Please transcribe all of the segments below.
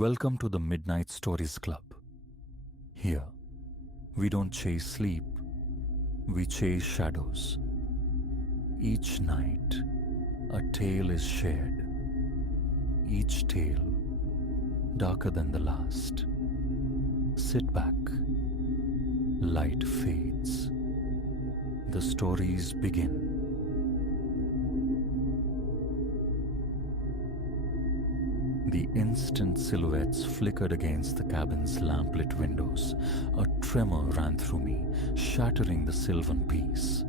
Welcome to the Midnight Stories Club. Here, we don't chase sleep, we chase shadows. Each night, a tale is shared. Each tale darker than the last. Sit back. Light fades. The stories begin. The instant silhouettes flickered against the cabin's lamplit windows. A tremor ran through me, shattering the sylvan peace.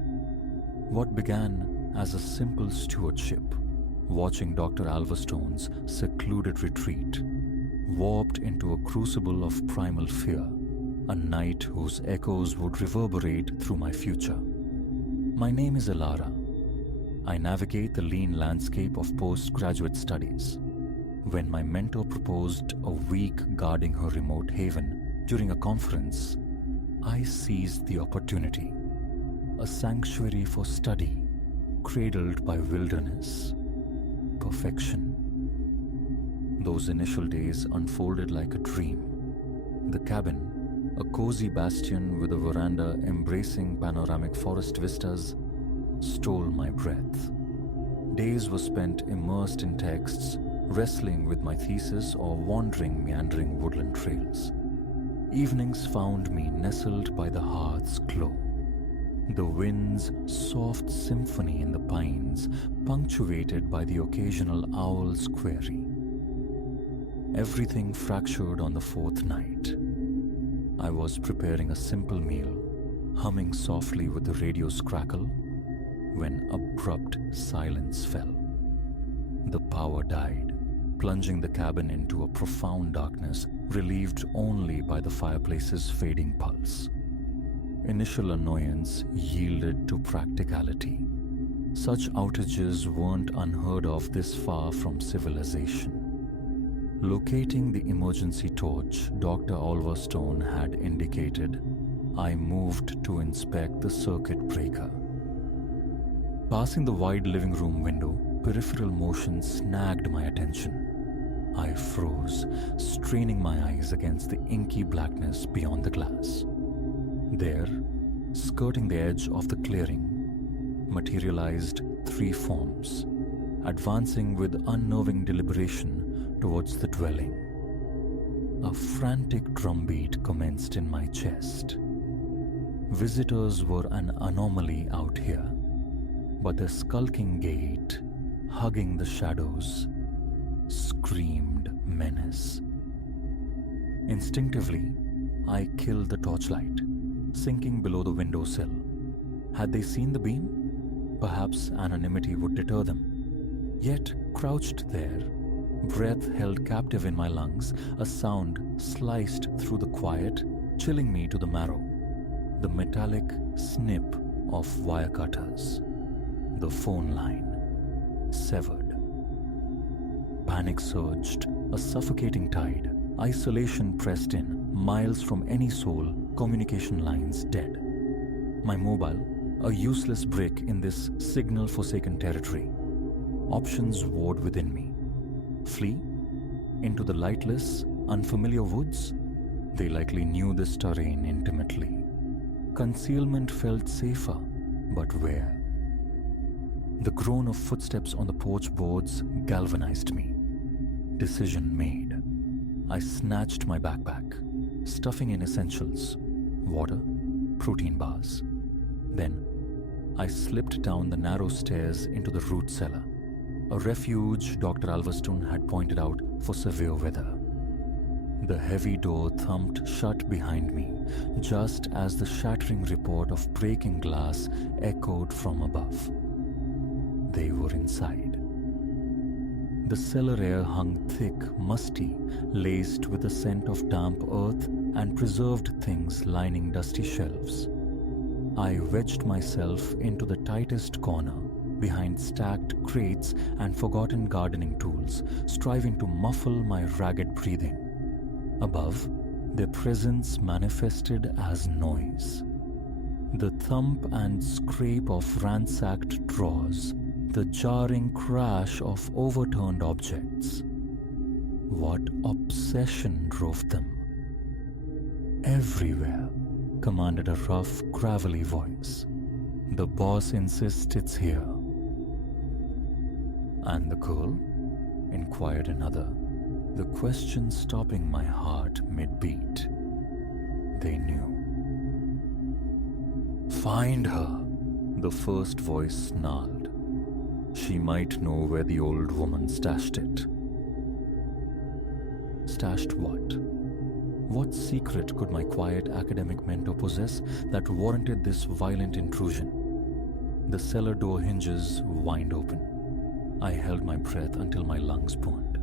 What began as a simple stewardship, watching Dr. Alverstone's secluded retreat, warped into a crucible of primal fear, a night whose echoes would reverberate through my future. My name is Elara. I navigate the lean landscape of postgraduate studies. When my mentor proposed a week guarding her remote haven during a conference, I seized the opportunity. A sanctuary for study, cradled by wilderness, perfection. Those initial days unfolded like a dream. The cabin, a cozy bastion with a veranda embracing panoramic forest vistas, stole my breath. Days were spent immersed in texts, wrestling with my thesis or wandering meandering woodland trails. Evenings found me nestled by the hearth's glow. The wind's soft symphony in the pines, punctuated by the occasional owl's query. Everything fractured on the fourth night. I was preparing a simple meal, humming softly with the radio's crackle, when abrupt silence fell. The power died, plunging the cabin into a profound darkness, relieved only by the fireplace's fading pulse. Initial annoyance yielded to practicality. Such outages weren't unheard of this far from civilization. Locating the emergency torch Dr. Alverstone had indicated, I moved to inspect the circuit breaker. Passing the wide living room window, peripheral motion snagged my attention. I froze, straining my eyes against the inky blackness beyond the glass. There, skirting the edge of the clearing, materialized three forms, advancing with unnerving deliberation towards the dwelling. A frantic drumbeat commenced in my chest. Visitors were an anomaly out here, but the skulking gait, hugging the shadows, screamed menace. Instinctively, I killed the torchlight, sinking below the windowsill. Had they seen the beam? Perhaps anonymity would deter them. Yet, crouched there, breath held captive in my lungs, a sound sliced through the quiet, chilling me to the marrow. The metallic snip of wire cutters. The phone line, severed. Panic surged, a suffocating tide. Isolation pressed in, miles from any soul, communication lines dead. My mobile, a useless brick in this signal-forsaken territory. Options warred within me. Flee? Into the lightless, unfamiliar woods? They likely knew this terrain intimately. Concealment felt safer, but where? The groan of footsteps on the porch boards galvanized me. Decision made. I snatched my backpack, stuffing in essentials, water, protein bars. Then, I slipped down the narrow stairs into the root cellar, a refuge Dr. Alverstone had pointed out for severe weather. The heavy door thumped shut behind me, just as the shattering report of breaking glass echoed from above. They were inside. The cellar air hung thick, musty, laced with the scent of damp earth and preserved things lining dusty shelves. I wedged myself into the tightest corner, behind stacked crates and forgotten gardening tools, striving to muffle my ragged breathing. Above, their presence manifested as noise. The thump and scrape of ransacked drawers, the jarring crash of overturned objects. What obsession drove them? Everywhere, commanded a rough, gravelly voice. The boss insists it's here. And the girl? Inquired another, the question stopping my heart mid-beat. They knew. Find her, the first voice snarled. She might know where the old woman stashed it. Stashed what? What secret could my quiet academic mentor possess that warranted this violent intrusion? The cellar door hinges wind open. I held my breath until my lungs burned.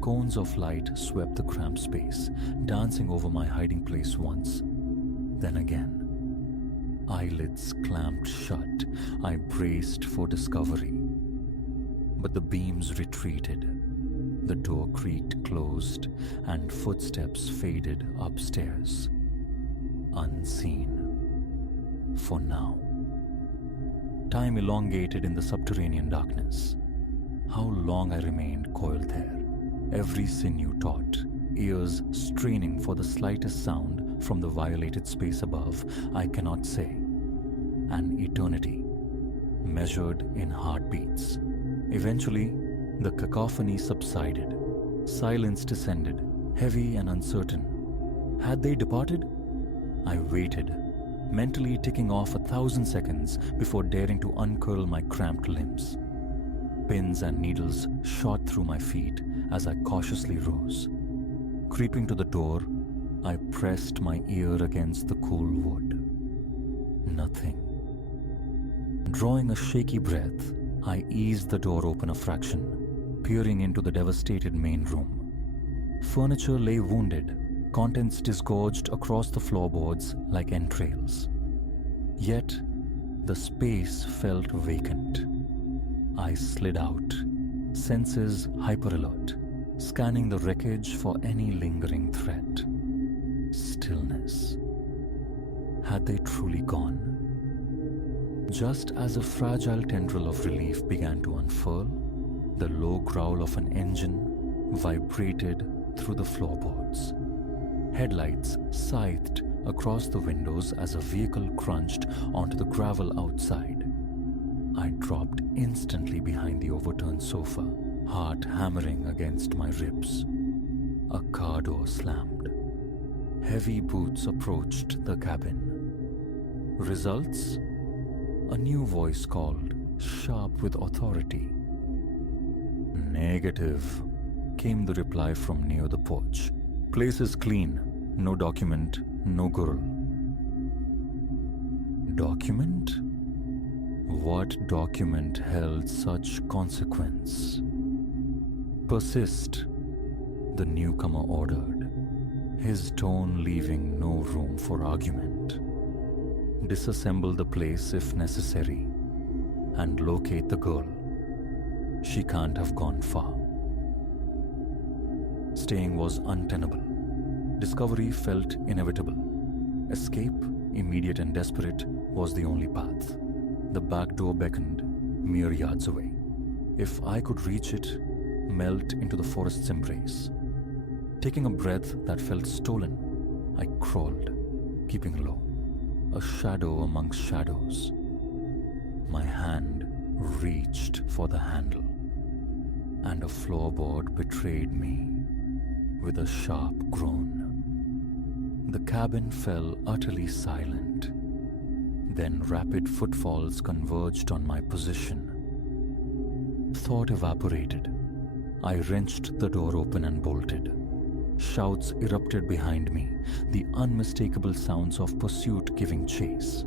Cones of light swept the cramped space, dancing over my hiding place once, then again. Eyelids clamped shut, I braced for discovery. But the beams retreated. The door creaked closed, and footsteps faded upstairs. Unseen. For now. Time elongated in the subterranean darkness. How long I remained coiled there, every sinew taut, ears straining for the slightest sound from the violated space above, I cannot say. An eternity, measured in heartbeats. Eventually, the cacophony subsided. Silence descended, heavy and uncertain. Had they departed? I waited, mentally ticking off 1,000 seconds before daring to uncurl my cramped limbs. Pins and needles shot through my feet as I cautiously rose. Creeping to the door, I pressed my ear against the cool wood. Nothing. Drawing a shaky breath, I eased the door open a fraction, peering into the devastated main room. Furniture lay wounded, contents disgorged across the floorboards like entrails. Yet, the space felt vacant. I slid out, senses hyper-alert, scanning the wreckage for any lingering threat. Stillness. Had they truly gone? Just as a fragile tendril of relief began to unfurl, the low growl of an engine vibrated through the floorboards. Headlights scythed across the windows as a vehicle crunched onto the gravel outside. I dropped instantly behind the overturned sofa, heart hammering against my ribs. A car door slammed. Heavy boots approached the cabin. Results? A new voice called, sharp with authority. Negative, came the reply from near the porch. Place is clean. No document, no girl. Document? What document held such consequence? Persist, the newcomer ordered, his tone leaving no room for argument. Disassemble the place if necessary, and locate the girl. She can't have gone far. Staying was untenable. Discovery felt inevitable. Escape, immediate and desperate, was the only path. The back door beckoned, mere yards away. If I could reach it, melt into the forest's embrace. Taking a breath that felt stolen, I crawled, keeping low, a shadow amongst shadows. My hand reached for the handle, and a floorboard betrayed me with a sharp groan. The cabin fell utterly silent. Then rapid footfalls converged on my position. Thought evaporated. I wrenched the door open and bolted. Shouts erupted behind me, the unmistakable sounds of pursuit giving chase.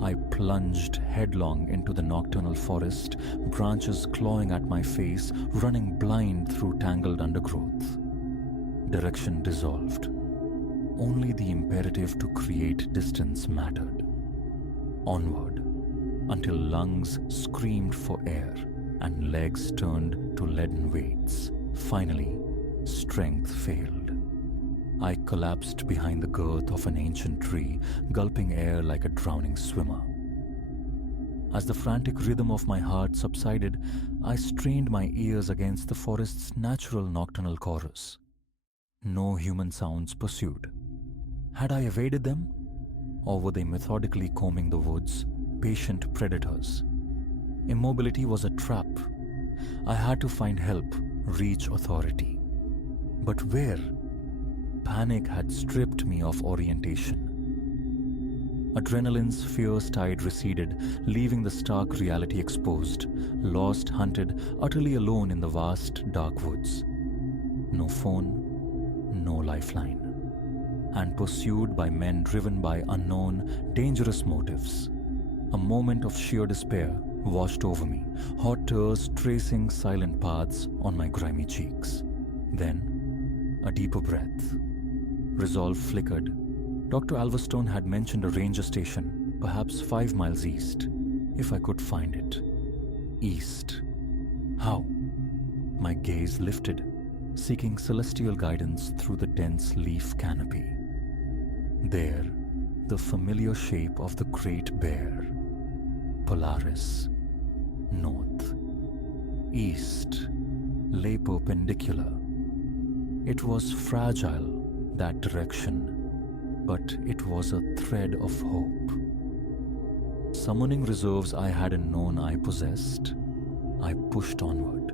I plunged headlong into the nocturnal forest, branches clawing at my face, running blind through tangled undergrowth. Direction dissolved. Only the imperative to create distance mattered. Onward, until lungs screamed for air and legs turned to leaden weights. Finally, strength failed. I collapsed behind the girth of an ancient tree, gulping air like a drowning swimmer. As the frantic rhythm of my heart subsided, I strained my ears against the forest's natural nocturnal chorus. No human sounds pursued. Had I evaded them? Or were they methodically combing the woods, patient predators? Immobility was a trap. I had to find help, reach authority. But where? Panic had stripped me of orientation. Adrenaline's fierce tide receded, leaving the stark reality exposed, lost, hunted, utterly alone in the vast, dark woods. No phone, no lifeline, and pursued by men driven by unknown, dangerous motives. A moment of sheer despair washed over me, hot tears tracing silent paths on my grimy cheeks. Then, a deeper breath. Resolve flickered. Dr. Alverstone had mentioned a ranger station, perhaps 5 miles east, if I could find it. East. How? My gaze lifted, seeking celestial guidance through the dense leaf canopy. There, the familiar shape of the Great Bear. Polaris. North. East. Lay perpendicular. It was fragile, that direction, but it was a thread of hope. Summoning reserves I hadn't known I possessed, I pushed onward.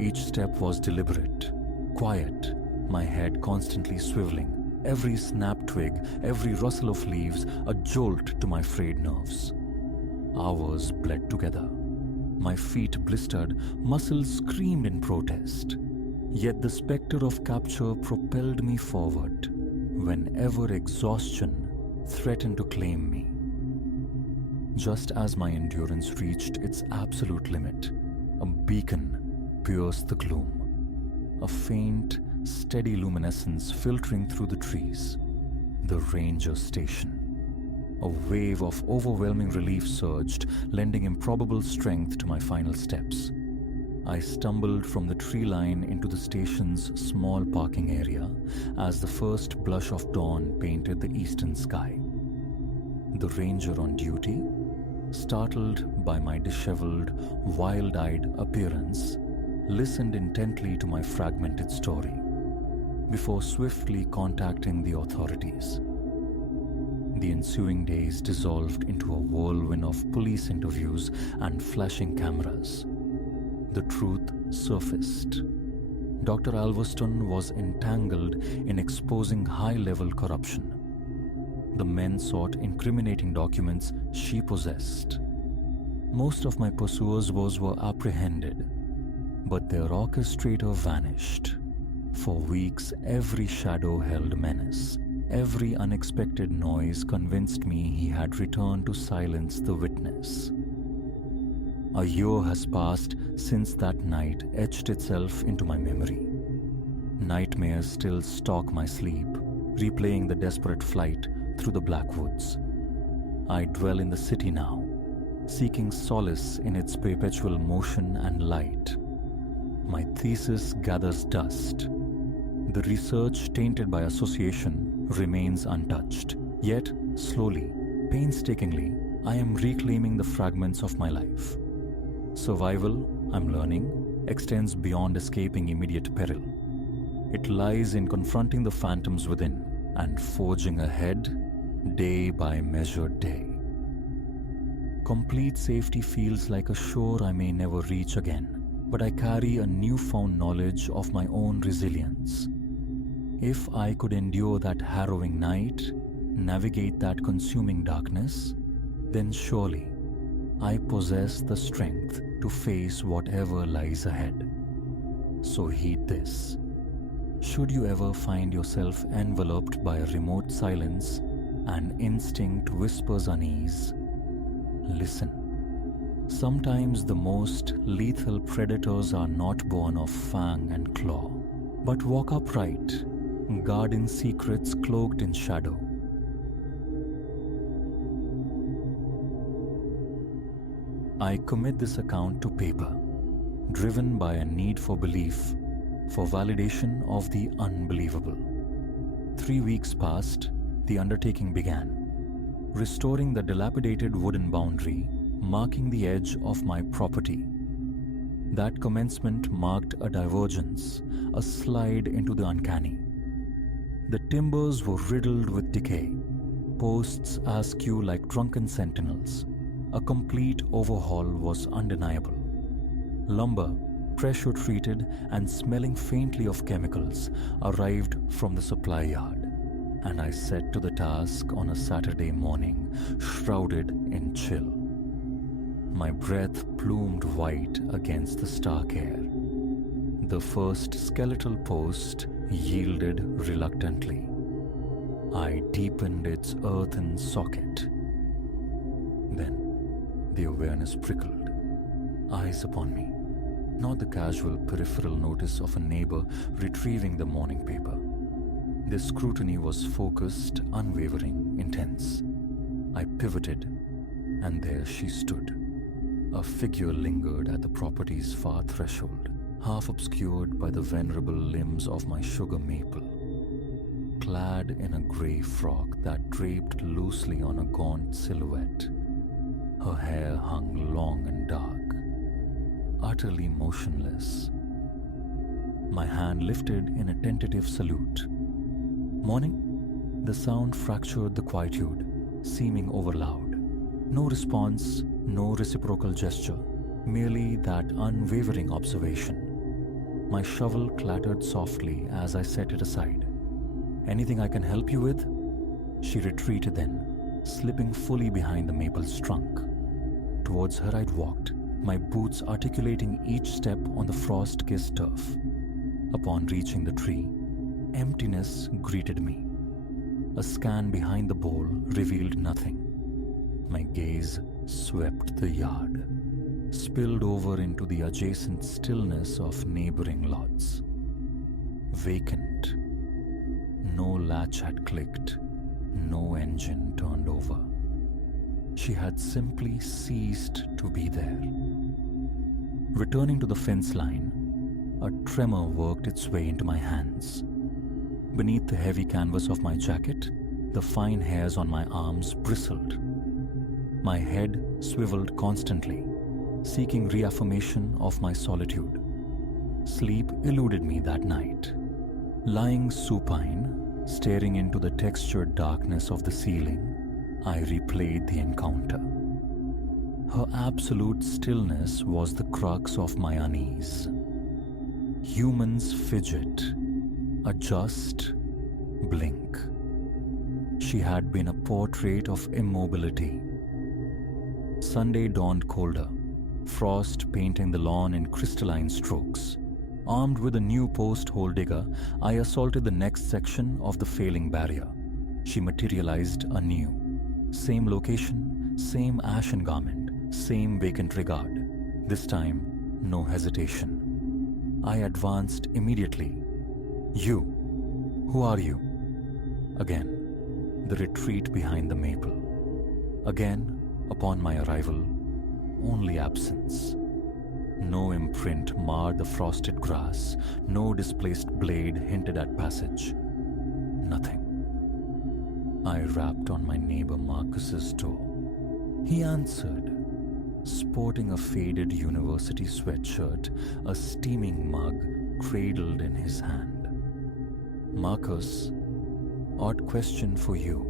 Each step was deliberate, quiet, my head constantly swiveling, every snapped twig, every rustle of leaves a jolt to my frayed nerves. Hours bled together. My feet blistered, muscles screamed in protest. Yet the specter of capture propelled me forward whenever exhaustion threatened to claim me. Just as my endurance reached its absolute limit, a beacon pierced the gloom. A faint, steady luminescence filtering through the trees. The ranger station. A wave of overwhelming relief surged, lending improbable strength to my final steps. I stumbled from the tree line into the station's small parking area as the first blush of dawn painted the eastern sky. The ranger on duty, startled by my disheveled, wild-eyed appearance, listened intently to my fragmented story before swiftly contacting the authorities. The ensuing days dissolved into a whirlwind of police interviews and flashing cameras. The truth surfaced. Dr. Alverstone was entangled in exposing high-level corruption. The men sought incriminating documents she possessed. Most of my pursuers were apprehended, but their orchestrator vanished. For weeks, every shadow held menace. Every unexpected noise convinced me he had returned to silence the witness. A year has passed since that night etched itself into my memory. Nightmares still stalk my sleep, replaying the desperate flight through the black woods. I dwell in the city now, seeking solace in its perpetual motion and light. My thesis gathers dust. The research tainted by association remains untouched. Yet, slowly, painstakingly, I am reclaiming the fragments of my life. Survival, I'm learning, extends beyond escaping immediate peril. It lies in confronting the phantoms within and forging ahead, day by measured day. Complete safety feels like a shore I may never reach again, but I carry a newfound knowledge of my own resilience. If I could endure that harrowing night, navigate that consuming darkness, then surely I possess the strength to face whatever lies ahead. So heed this. Should you ever find yourself enveloped by a remote silence and instinct whispers unease, listen. Sometimes the most lethal predators are not born of fang and claw, but walk upright, guarding secrets cloaked in shadow. I commit this account to paper, driven by a need for belief, for validation of the unbelievable. 3 weeks passed, the undertaking began. Restoring the dilapidated wooden boundary, marking the edge of my property. That commencement marked a divergence, a slide into the uncanny. The timbers were riddled with decay, posts askew like drunken sentinels. A complete overhaul was undeniable. Lumber, pressure treated and smelling faintly of chemicals, arrived from the supply yard, and I set to the task on a Saturday morning, shrouded in chill. My breath plumed white against the stark air. The first skeletal post yielded reluctantly. I deepened its earthen socket. Then the awareness prickled, eyes upon me, not the casual peripheral notice of a neighbor retrieving the morning paper. This scrutiny was focused, unwavering, intense. I pivoted, and there she stood. A figure lingered at the property's far threshold, half obscured by the venerable limbs of my sugar maple. Clad in a grey frock that draped loosely on a gaunt silhouette, her hair hung long and dark, utterly motionless. My hand lifted in a tentative salute. "Morning?" The sound fractured the quietude, seeming overloud. No response, no reciprocal gesture, merely that unwavering observation. My shovel clattered softly as I set it aside. "Anything I can help you with?" She retreated then, slipping fully behind the maple's trunk. Towards her I'd walked, my boots articulating each step on the frost-kissed turf. Upon reaching the tree, emptiness greeted me. A scan behind the bole revealed nothing. My gaze swept the yard, spilled over into the adjacent stillness of neighboring lots. Vacant. No latch had clicked, no engine turned over. She had simply ceased to be there. Returning to the fence line, a tremor worked its way into my hands. Beneath the heavy canvas of my jacket, the fine hairs on my arms bristled. My head swiveled constantly, seeking reaffirmation of my solitude. Sleep eluded me that night. Lying supine, staring into the textured darkness of the ceiling, I replayed the encounter. Her absolute stillness was the crux of my unease. Humans fidget, adjust, blink. She had been a portrait of immobility. Sunday dawned colder, frost painting the lawn in crystalline strokes. Armed with a new post-hole digger, I assaulted the next section of the failing barrier. She materialized anew. Same location, same ashen garment, same vacant regard. This time, no hesitation. I advanced immediately. "You, who are you?" Again, the retreat behind the maple. Again, upon my arrival, only absence. No imprint marred the frosted grass, no displaced blade hinted at passage. Nothing. I rapped on my neighbor Marcus's door. He answered, sporting a faded university sweatshirt, a steaming mug cradled in his hand. "Marcus, odd question for you.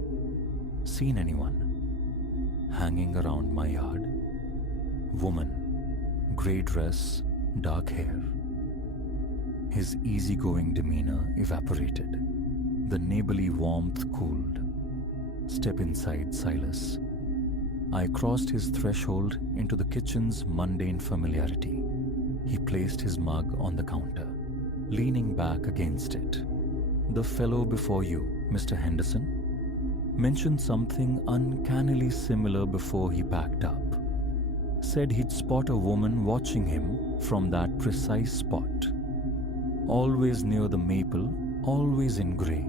Seen anyone hanging around my yard?" Woman, grey dress, dark hair. His easygoing demeanor evaporated. The neighborly warmth cooled. "Step inside, Silas." I crossed his threshold into the kitchen's mundane familiarity. He placed his mug on the counter, leaning back against it. "The fellow before you, Mr. Henderson, mentioned something uncannily similar before he packed up. Said he'd spot a woman watching him from that precise spot. Always near the maple, always in grey.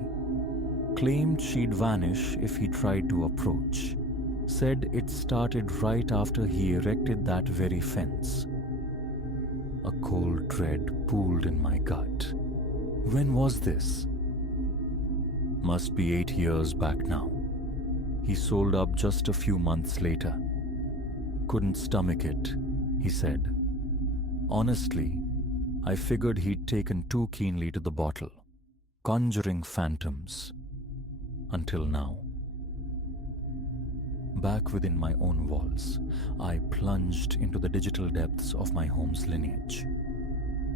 Claimed she'd vanish if he tried to approach. Said it started right after he erected that very fence." A cold dread pooled in my gut. When was this? Must be 8 years back now. He sold up just a few months later. Couldn't stomach it, he said. Honestly, I figured he'd taken too keenly to the bottle, conjuring phantoms. Until now. Back within my own walls, I plunged into the digital depths of my home's lineage.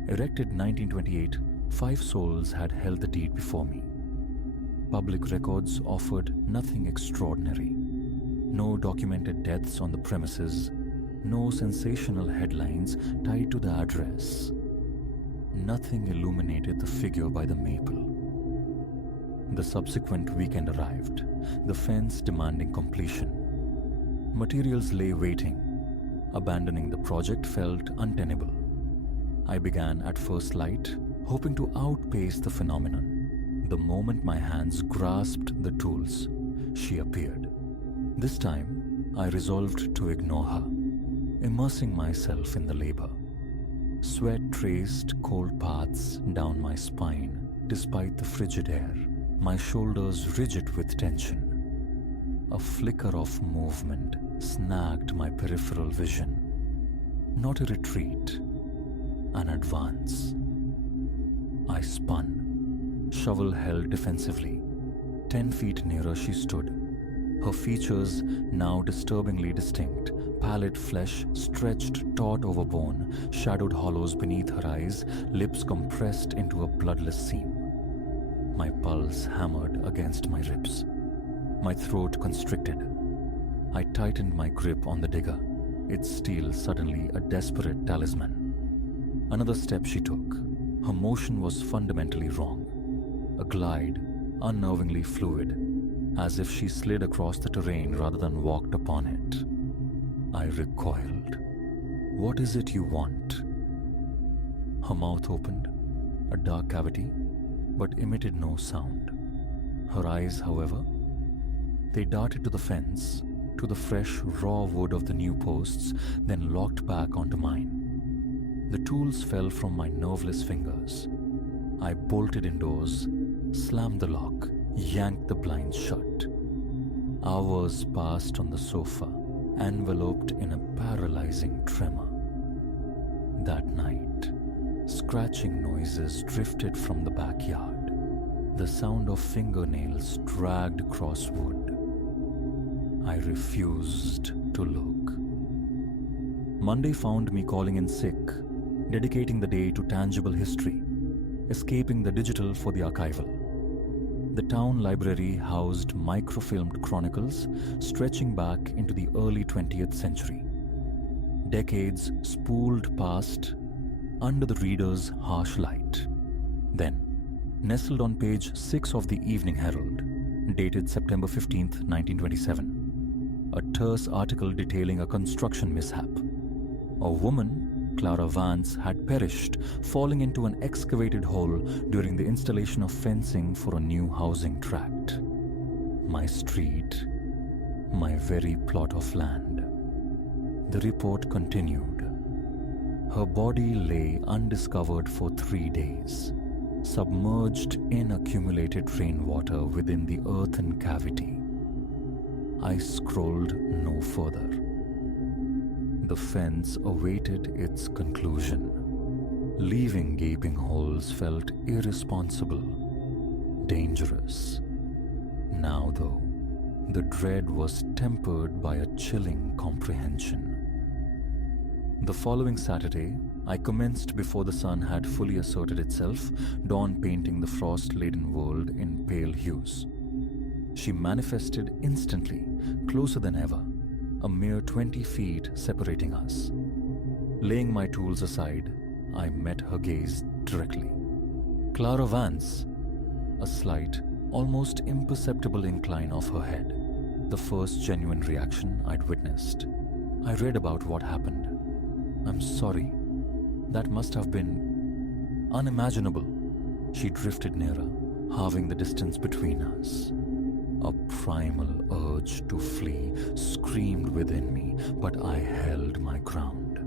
Erected 1928, 5 souls had held the deed before me. Public records offered nothing extraordinary. No documented deaths on the premises, no sensational headlines tied to the address. Nothing illuminated the figure by the maple. The subsequent weekend arrived, the fence demanding completion. Materials lay waiting. Abandoning the project felt untenable. I began at first light, hoping to outpace the phenomenon. The moment my hands grasped the tools, she appeared. This time, I resolved to ignore her, immersing myself in the labor. Sweat traced cold paths down my spine despite the frigid air, my shoulders rigid with tension. A flicker of movement snagged my peripheral vision. Not a retreat, an advance. I spun, shovel held defensively. 10 feet nearer she stood, her features now disturbingly distinct, pallid flesh stretched taut over bone, shadowed hollows beneath her eyes, lips compressed into a bloodless seam. My pulse hammered against my ribs. My throat constricted. I tightened my grip on the digger, its steel suddenly a desperate talisman. Another step she took. Her motion was fundamentally wrong. A glide, unnervingly fluid, as if she slid across the terrain rather than walked upon it. I recoiled. What is it you want? Her mouth opened, a dark cavity, but emitted no sound. Her eyes, however, they darted to the fence, to the fresh, raw wood of the new posts, then locked back onto mine. The tools fell from my nerveless fingers. I bolted indoors, slammed the lock, yanked the blinds shut. Hours passed on the sofa, enveloped in a paralyzing tremor. That night, scratching noises drifted from the backyard, the sound of fingernails dragged across wood. I refused to look. Monday found me calling in sick, dedicating the day to tangible history, escaping the digital for the archival. The town library housed microfilmed chronicles stretching back into the early 20th century. Decades spooled past under the reader's harsh light. Then, nestled on page 6 of the Evening Herald, dated September 15, 1927, a terse article detailing a construction mishap. A woman, Clara Vance, had perished falling into an excavated hole during the installation of fencing for a new housing tract. My street, my very plot of land. The report continued. Her body lay undiscovered for 3 days, submerged in accumulated rainwater within the earthen cavity. I scrolled no further. The fence awaited its conclusion. Leaving gaping holes felt irresponsible, dangerous. Now, though, the dread was tempered by a chilling comprehension. The following Saturday, I commenced before the sun had fully asserted itself, dawn painting the frost-laden world in pale hues. She manifested instantly, closer than ever, a mere 20 feet separating us. Laying my tools aside, I met her gaze directly. Clara Vance, a slight, almost imperceptible incline of her head, the first genuine reaction I'd witnessed. I read about what happened. I'm sorry. That must have been unimaginable. She drifted nearer, halving the distance between us. A primal urge to flee screamed within me, but I held my ground.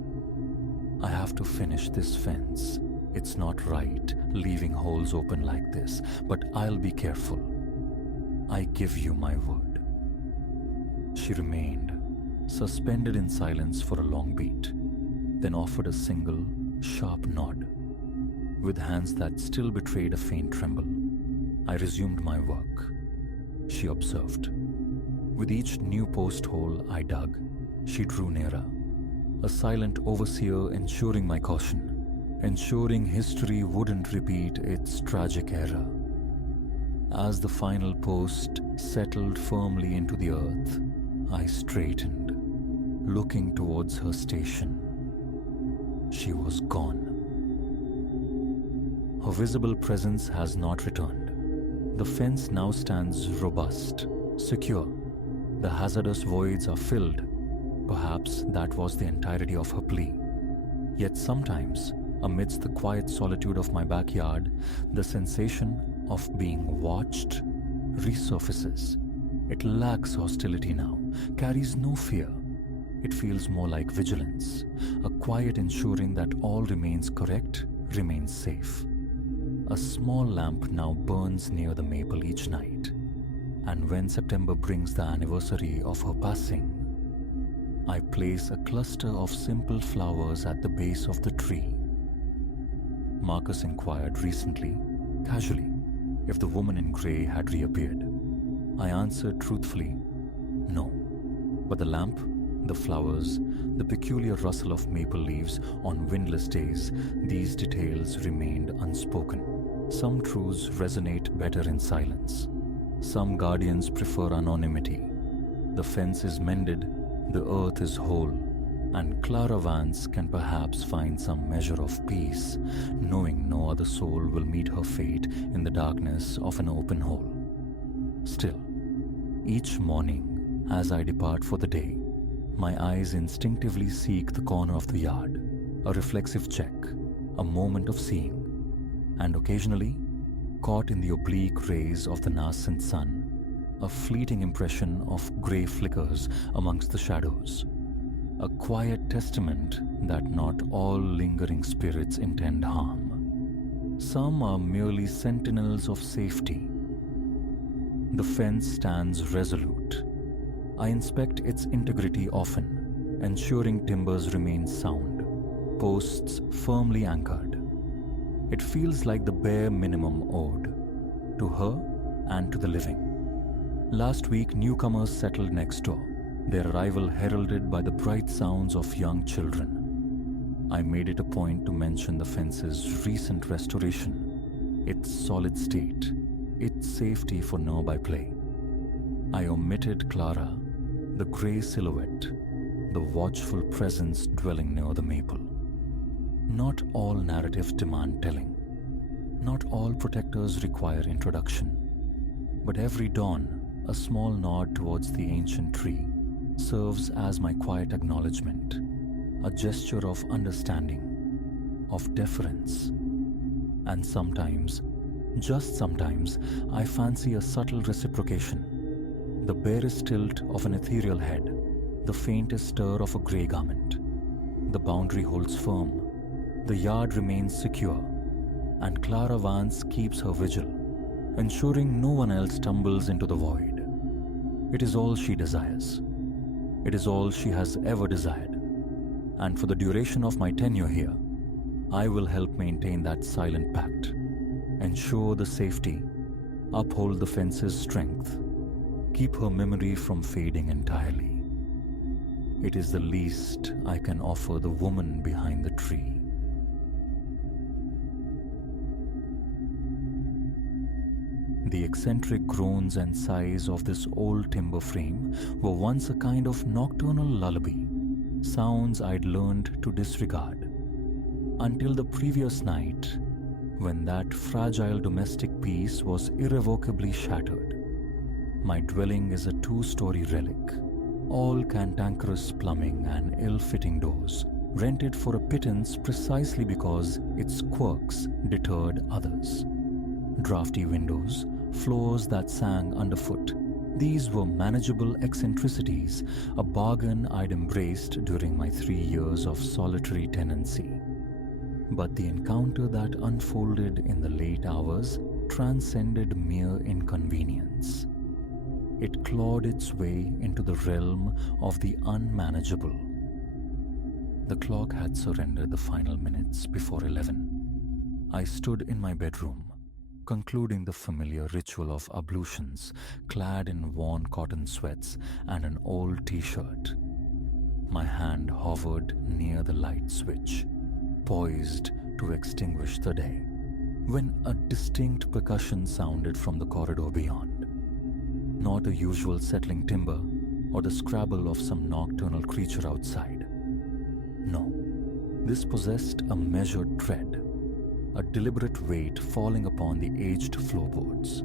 I have to finish this fence. It's not right leaving holes open like this, but I'll be careful. I give you my word. She remained, suspended in silence for a long beat, then offered a single, sharp nod. With hands that still betrayed a faint tremble, I resumed my work. She observed. With each new post hole I dug, she drew nearer, a silent overseer ensuring my caution, ensuring history wouldn't repeat its tragic error. As the final post settled firmly into the earth, I straightened, looking towards her station. She was gone. Her visible presence has not returned. The fence now stands robust, secure. The hazardous voids are filled. Perhaps that was the entirety of her plea. Yet sometimes, amidst the quiet solitude of my backyard, the sensation of being watched resurfaces. It lacks hostility now, carries no fear. It feels more like vigilance, a quiet ensuring that all remains correct, remains safe. A small lamp now burns near the maple each night, and when September brings the anniversary of her passing, I place a cluster of simple flowers at the base of the tree. Marcus inquired recently, casually, if the woman in grey had reappeared. I answered truthfully, no. But the lamp, the flowers, the peculiar rustle of maple leaves on windless days, these details remained unspoken. Some truths resonate better in silence. Some guardians prefer anonymity. The fence is mended, the earth is whole, and Clara Vance can perhaps find some measure of peace, knowing no other soul will meet her fate in the darkness of an open hole. Still, each morning, as I depart for the day, my eyes instinctively seek the corner of the yard, a reflexive check, a moment of seeing, and occasionally, caught in the oblique rays of the nascent sun, a fleeting impression of grey flickers amongst the shadows, a quiet testament that not all lingering spirits intend harm. Some are merely sentinels of safety. The fence stands resolute. I inspect its integrity often, ensuring timbers remain sound, posts firmly anchored. It feels like the bare minimum owed to her and to the living. Last week, newcomers settled next door, their arrival heralded by the bright sounds of young children. I made it a point to mention the fence's recent restoration, its solid state, its safety for nearby play. I omitted Clara, the grey silhouette, the watchful presence dwelling near the maple. Not all narratives demand telling. Not all protectors require introduction. But every dawn, a small nod towards the ancient tree serves as my quiet acknowledgement, a gesture of understanding, of deference. And sometimes, just sometimes, I fancy a subtle reciprocation, the barest tilt of an ethereal head, the faintest stir of a grey garment. The boundary holds firm, the yard remains secure, and Clara Vance keeps her vigil, ensuring no one else stumbles into the void. It is all she desires. It is all she has ever desired. And for the duration of my tenure here, I will help maintain that silent pact, ensure the safety, uphold the fence's strength, keep her memory from fading entirely. It is the least I can offer the woman behind the tree. The eccentric groans and sighs of this old timber frame were once a kind of nocturnal lullaby, sounds I'd learned to disregard, until the previous night, when that fragile domestic peace was irrevocably shattered. My dwelling is a two-story relic, all cantankerous plumbing and ill-fitting doors, rented for a pittance precisely because its quirks deterred others. Drafty windows, floors that sang underfoot. These were manageable eccentricities, a bargain I'd embraced during my 3 years of solitary tenancy. But the encounter that unfolded in the late hours transcended mere inconvenience. It clawed its way into the realm of the unmanageable. The clock had surrendered the final minutes before 11. I stood in my bedroom, concluding the familiar ritual of ablutions, clad in worn cotton sweats and an old t-shirt. My hand hovered near the light switch, poised to extinguish the day, when a distinct percussion sounded from the corridor beyond. Not a usual settling timber or the scrabble of some nocturnal creature outside. No, this possessed a measured tread, a deliberate weight falling upon the aged floorboards.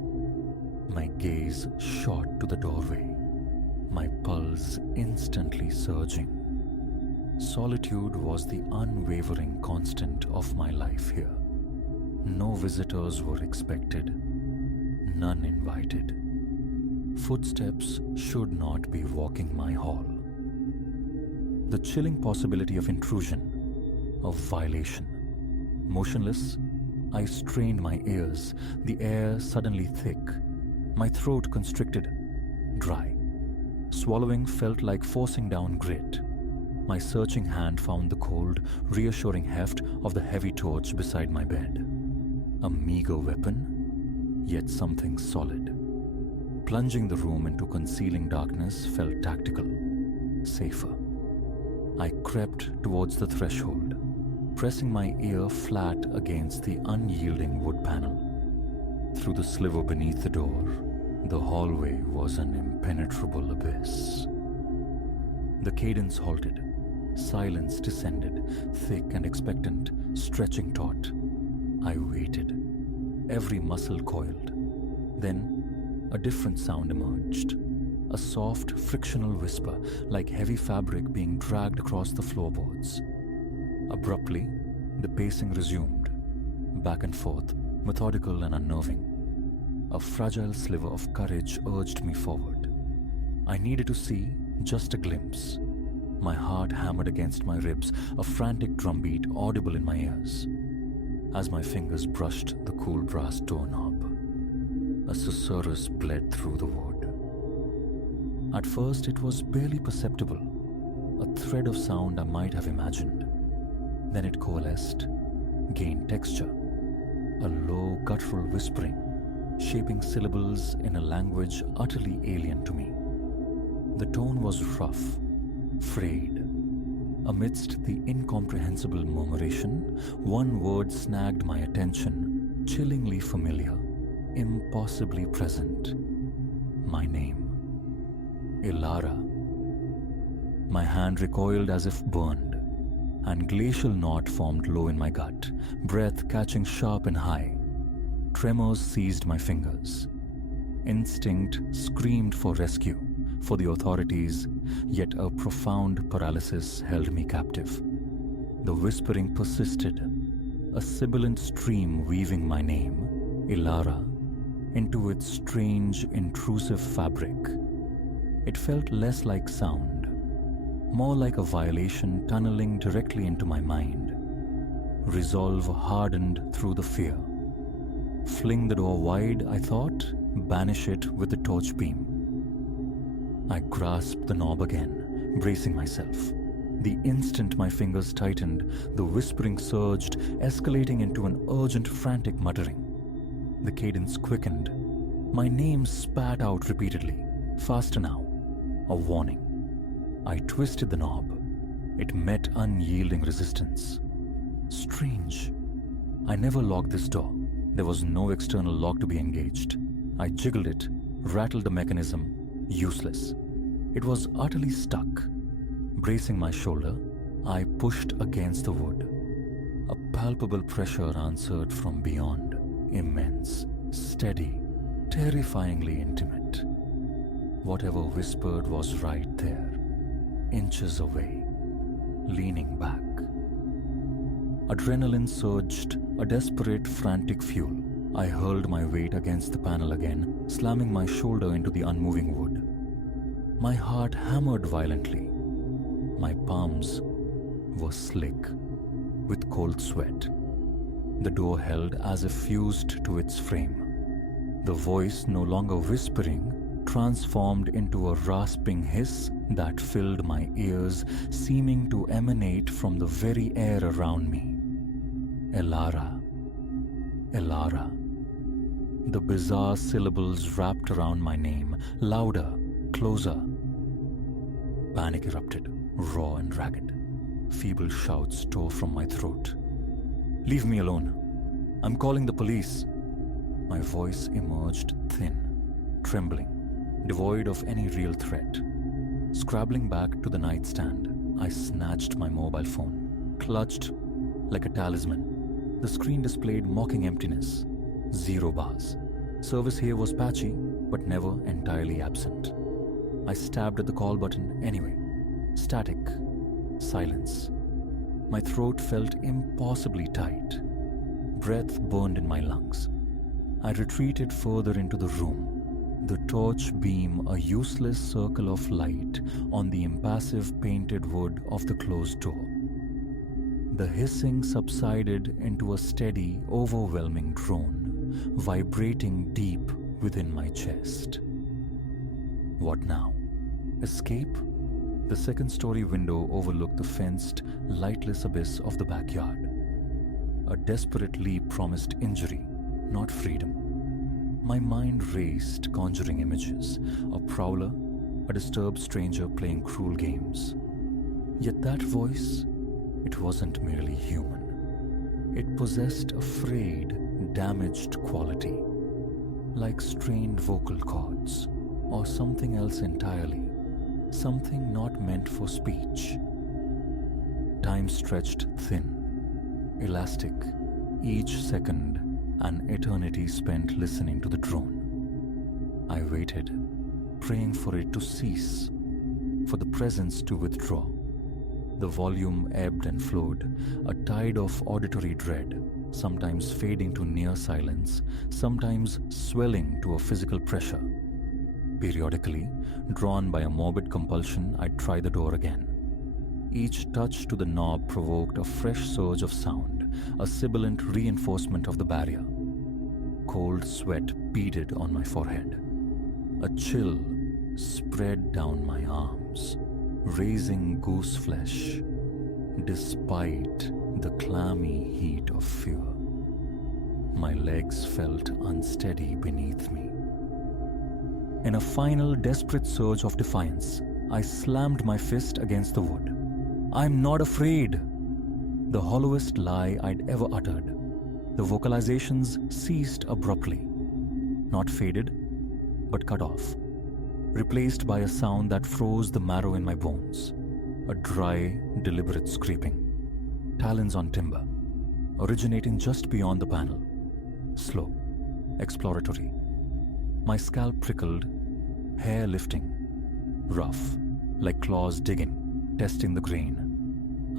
My gaze shot to the doorway, my pulse instantly surging. Solitude was the unwavering constant of my life here. No visitors were expected, none invited. Footsteps should not be walking my hall. The chilling possibility of intrusion, of violation. Motionless, I strained my ears, the air suddenly thick, my throat constricted, dry. Swallowing felt like forcing down grit. My searching hand found the cold, reassuring heft of the heavy torch beside my bed. A meager weapon, yet something solid. Plunging the room into concealing darkness felt tactical, safer. I crept towards the threshold, pressing my ear flat against the unyielding wood panel. Through the sliver beneath the door, the hallway was an impenetrable abyss. The cadence halted. Silence descended, thick and expectant, stretching taut. I waited, every muscle coiled. Then, a different sound emerged. A soft, frictional whisper, like heavy fabric being dragged across the floorboards. Abruptly, the pacing resumed, back and forth, methodical and unnerving. A fragile sliver of courage urged me forward. I needed to see just a glimpse. My heart hammered against my ribs, a frantic drumbeat audible in my ears. As my fingers brushed the cool brass doorknob, a susurrus bled through the wood. At first, it was barely perceptible, a thread of sound I might have imagined. Then it coalesced, gained texture, a low, guttural whispering, shaping syllables in a language utterly alien to me. The tone was rough, frayed. Amidst the incomprehensible murmuration, one word snagged my attention, chillingly familiar, impossibly present. My name. Ilara. My hand recoiled as if burned, and glacial knot formed low in my gut, breath catching sharp and high. Tremors seized my fingers. Instinct screamed for rescue, for the authorities, yet a profound paralysis held me captive. The whispering persisted, a sibilant stream weaving my name, Ilara, into its strange, intrusive fabric. It felt less like sound, more like a violation tunneling directly into my mind. Resolve hardened through the fear. Fling the door wide, I thought, banish it with the torch beam. I grasped the knob again, bracing myself. The instant my fingers tightened, the whispering surged, escalating into an urgent, frantic muttering. The cadence quickened. My name spat out repeatedly. Faster now. A warning. I twisted the knob. It met unyielding resistance. Strange. I never locked this door. There was no external lock to be engaged. I jiggled it, rattled the mechanism. Useless. It was utterly stuck. Bracing my shoulder, I pushed against the wood. A palpable pressure answered from beyond. Immense, steady, terrifyingly intimate. Whatever whispered was right there, inches away, leaning back. Adrenaline surged, a desperate, frantic fuel. I hurled my weight against the panel again, slamming my shoulder into the unmoving wood. My heart hammered violently. My palms were slick with cold sweat. The door held as if fused to its frame. The voice, no longer whispering, transformed into a rasping hiss that filled my ears, seeming to emanate from the very air around me. Elara. Elara. The bizarre syllables wrapped around my name, louder, closer. Panic erupted, raw and ragged. Feeble shouts tore from my throat. "Leave me alone. I'm calling the police." My voice emerged thin, trembling, devoid of any real threat. Scrabbling back to the nightstand, I snatched my mobile phone, clutched like a talisman. The screen displayed mocking emptiness. 0 bars. Service here was patchy, but never entirely absent. I stabbed at the call button anyway. Static. Silence. My throat felt impossibly tight. Breath burned in my lungs. I retreated further into the room, the torch beam a useless circle of light on the impassive painted wood of the closed door. The hissing subsided into a steady, overwhelming drone, vibrating deep within my chest. What now? Escape? The second-story window overlooked the fenced, lightless abyss of the backyard. A desperate leap promised injury, not freedom. My mind raced, conjuring images: a prowler, a disturbed stranger playing cruel games. Yet that voice, it wasn't merely human. It possessed a frayed, damaged quality, like strained vocal cords, or something else entirely, something not meant for speech. Time stretched thin, elastic, each second an eternity spent listening to the drone. I waited, praying for it to cease, for the presence to withdraw. The volume ebbed and flowed, a tide of auditory dread, sometimes fading to near silence, sometimes swelling to a physical pressure. Periodically, drawn by a morbid compulsion, I'd try the door again. Each touch to the knob provoked a fresh surge of sound, a sibilant reinforcement of the barrier. Cold sweat beaded on my forehead. A chill spread down my arms, raising goose flesh, despite the clammy heat of fear. My legs felt unsteady beneath me. In a final, desperate surge of defiance, I slammed my fist against the wood. "I'm not afraid!" The hollowest lie I'd ever uttered. The vocalizations ceased abruptly, not faded, but cut off, replaced by a sound that froze the marrow in my bones. A dry, deliberate scraping, talons on timber, originating just beyond the panel. Slow, exploratory. My scalp prickled, hair lifting, rough, like claws digging, testing the grain.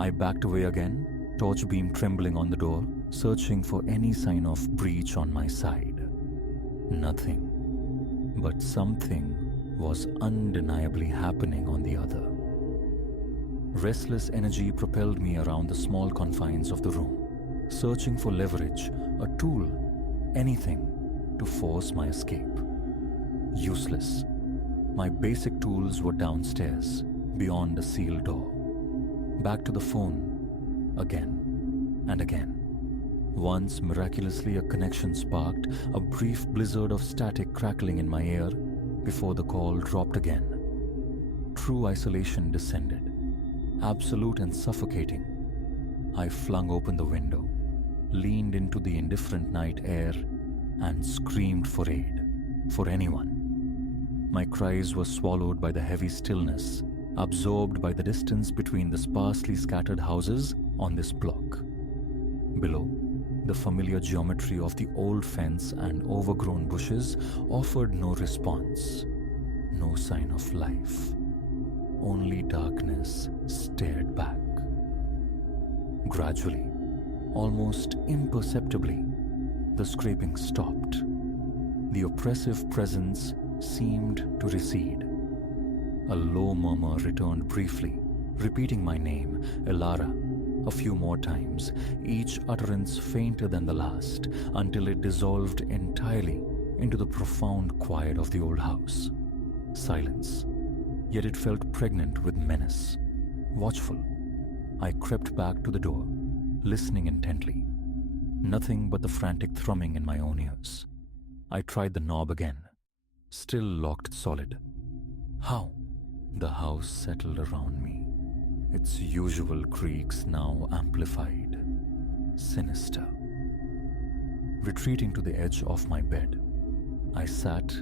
I backed away again, torch beam trembling on the door, searching for any sign of breach on my side. Nothing. But something was undeniably happening on the other. Restless energy propelled me around the small confines of the room, searching for leverage, a tool, anything to force my escape. Useless. My basic tools were downstairs, beyond a sealed door. Back to the phone, again and again. Once, miraculously, a connection sparked, a brief blizzard of static crackling in my ear before the call dropped again. True isolation descended, absolute and suffocating. I flung open the window, leaned into the indifferent night air, and screamed for aid, for anyone. My cries were swallowed by the heavy stillness, absorbed by the distance between the sparsely scattered houses on this block. Below, the familiar geometry of the old fence and overgrown bushes offered no response, no sign of life. Only darkness stared back. Gradually, almost imperceptibly, the scraping stopped. The oppressive presence seemed to recede. A low murmur returned briefly, repeating my name, Elara, a few more times, each utterance fainter than the last, until it dissolved entirely into the profound quiet of the old house. silence, yet it felt pregnant with menace. Watchful, I crept back to the door, listening intently. Nothing but the frantic thrumming in my own ears. I tried the knob again, still locked solid. How? The house settled around me, its usual creaks now amplified, sinister. Retreating to the edge of my bed, I sat,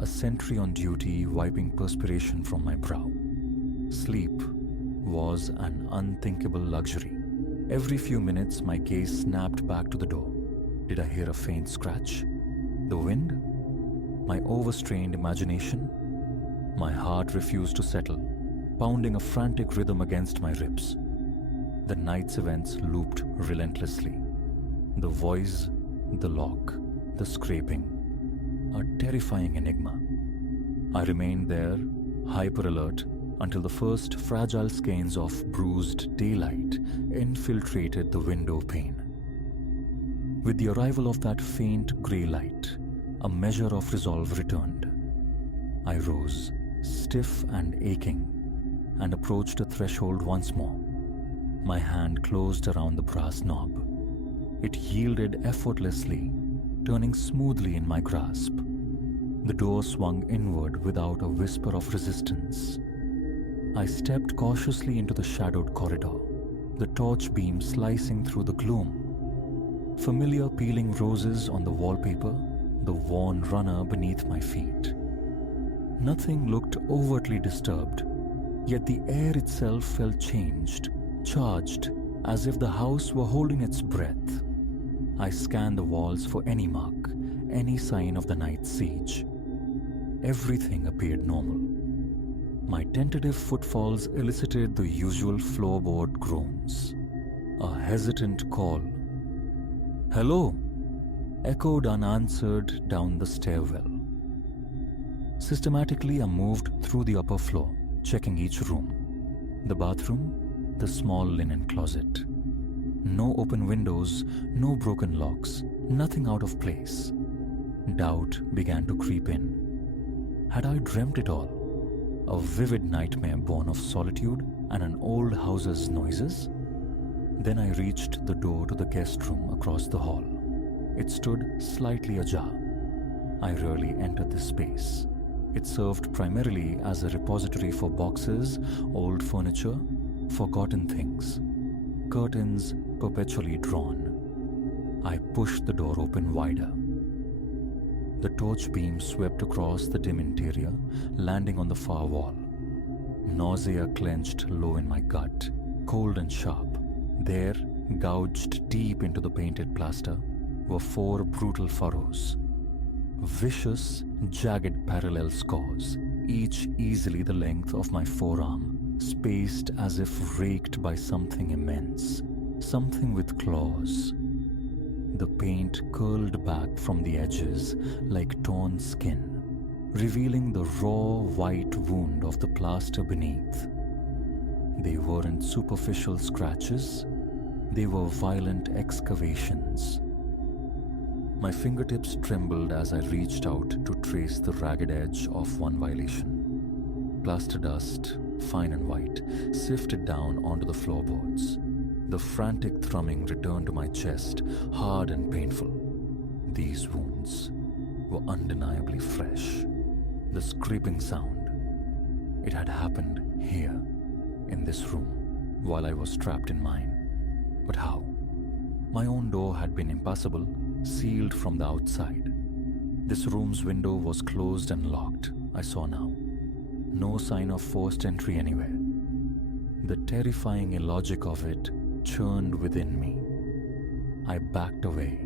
a sentry on duty wiping perspiration from my brow. Sleep was an unthinkable luxury. Every few minutes, my gaze snapped back to the door. Did I hear a faint scratch? The wind? My overstrained imagination? My heart refused to settle, pounding a frantic rhythm against my ribs. The night's events looped relentlessly. The voice, the lock, the scraping. A terrifying enigma. I remained there, hyper-alert, until the first fragile skeins of bruised daylight infiltrated the window pane. With the arrival of that faint grey light, a measure of resolve returned. I rose, stiff and aching, and approached the threshold once more. My hand closed around the brass knob. It yielded effortlessly, turning smoothly in my grasp. The door swung inward without a whisper of resistance. I stepped cautiously into the shadowed corridor, the torch beam slicing through the gloom. Familiar peeling roses on the wallpaper, the worn runner beneath my feet. Nothing looked overtly disturbed, yet the air itself felt changed, charged, as if the house were holding its breath. I scanned the walls for any mark, any sign of the night's siege. Everything appeared normal. My tentative footfalls elicited the usual floorboard groans. A hesitant call. "Hello!" echoed unanswered down the stairwell. Systematically, I moved through the upper floor, checking each room. The bathroom, the small linen closet. No open windows, no broken locks, nothing out of place. Doubt began to creep in. Had I dreamt it all? A vivid nightmare born of solitude and an old house's noises? Then I reached the door to the guest room across the hall. It stood slightly ajar. I rarely entered this space. It served primarily as a repository for boxes, old furniture, forgotten things. Curtains perpetually drawn. I pushed the door open wider. The torch beam swept across the dim interior, landing on the far wall. Nausea clenched low in my gut, cold and sharp. There, gouged deep into the painted plaster, were 4 brutal furrows. Vicious, jagged parallel scars, each easily the length of my forearm, spaced as if raked by something immense, something with claws. The paint curled back from the edges like torn skin, revealing the raw white wound of the plaster beneath. They weren't superficial scratches, they were violent excavations. My fingertips trembled as I reached out to trace the ragged edge of one violation. Plaster dust, fine and white, sifted down onto the floorboards. The frantic thrumming returned to my chest, hard and painful. These wounds were undeniably fresh. The scraping sound. It had happened here, in this room, while I was trapped in mine. But how? My own door had been impassable, sealed from the outside. This room's window was closed and locked, I saw now. No sign of forced entry anywhere. The terrifying illogic of it churned within me. I backed away,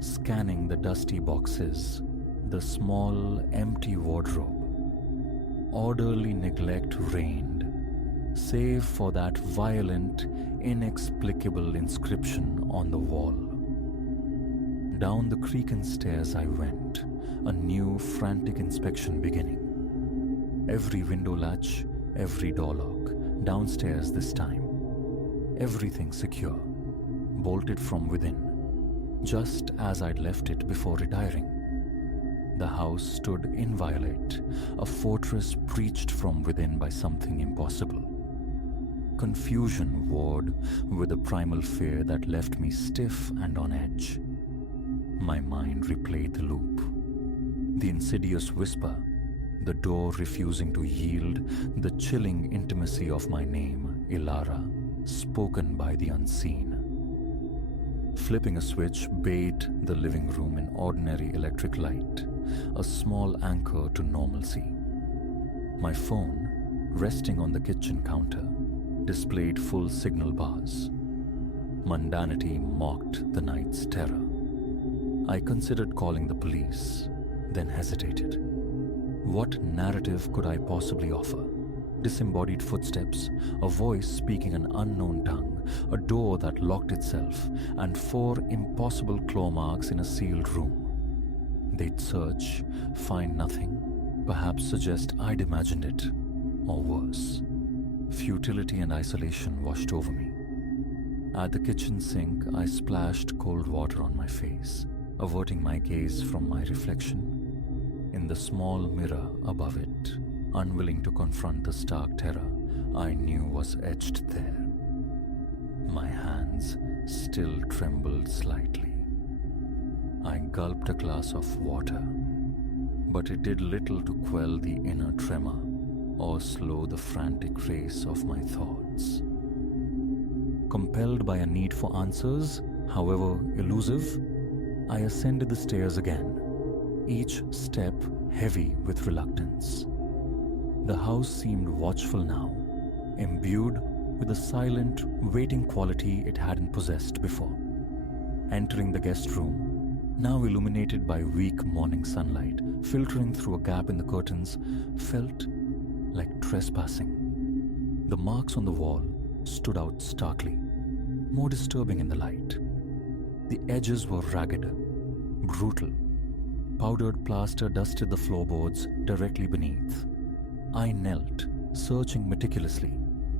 scanning the dusty boxes, the small, empty wardrobe. Orderly neglect reigned, save for that violent, inexplicable inscription on the wall. Down the creaking stairs I went, a new frantic inspection beginning. Every window latch, every door lock, downstairs this time. Everything secure, bolted from within, just as I'd left it before retiring. The house stood inviolate, a fortress breached from within by something impossible. Confusion warred with a primal fear that left me stiff and on edge. My mind replayed the loop. The insidious whisper, the door refusing to yield, the chilling intimacy of my name, Ilara, spoken by the unseen. Flipping a switch bathed the living room in ordinary electric light, a small anchor to normalcy. My phone, resting on the kitchen counter, displayed full signal bars. Mundanity mocked the night's terror. I considered calling the police, then hesitated. What narrative could I possibly offer? Disembodied footsteps, a voice speaking an unknown tongue, a door that locked itself, and 4 impossible claw marks in a sealed room. They'd search, find nothing, perhaps suggest I'd imagined it, or worse. Futility and isolation washed over me. At the kitchen sink, I splashed cold water on my face, averting my gaze from my reflection. In the small mirror above it, unwilling to confront the stark terror I knew was etched there. My hands still trembled slightly. I gulped a glass of water, but it did little to quell the inner tremor or slow the frantic race of my thoughts. Compelled by a need for answers, however elusive, I ascended the stairs again, each step heavy with reluctance. The house seemed watchful now, imbued with a silent, waiting quality it hadn't possessed before. Entering the guest room, now illuminated by weak morning sunlight filtering through a gap in the curtains, felt like trespassing. The marks on the wall stood out starkly, more disturbing in the light. The edges were ragged, brutal. Powdered plaster dusted the floorboards directly beneath. I knelt, searching meticulously,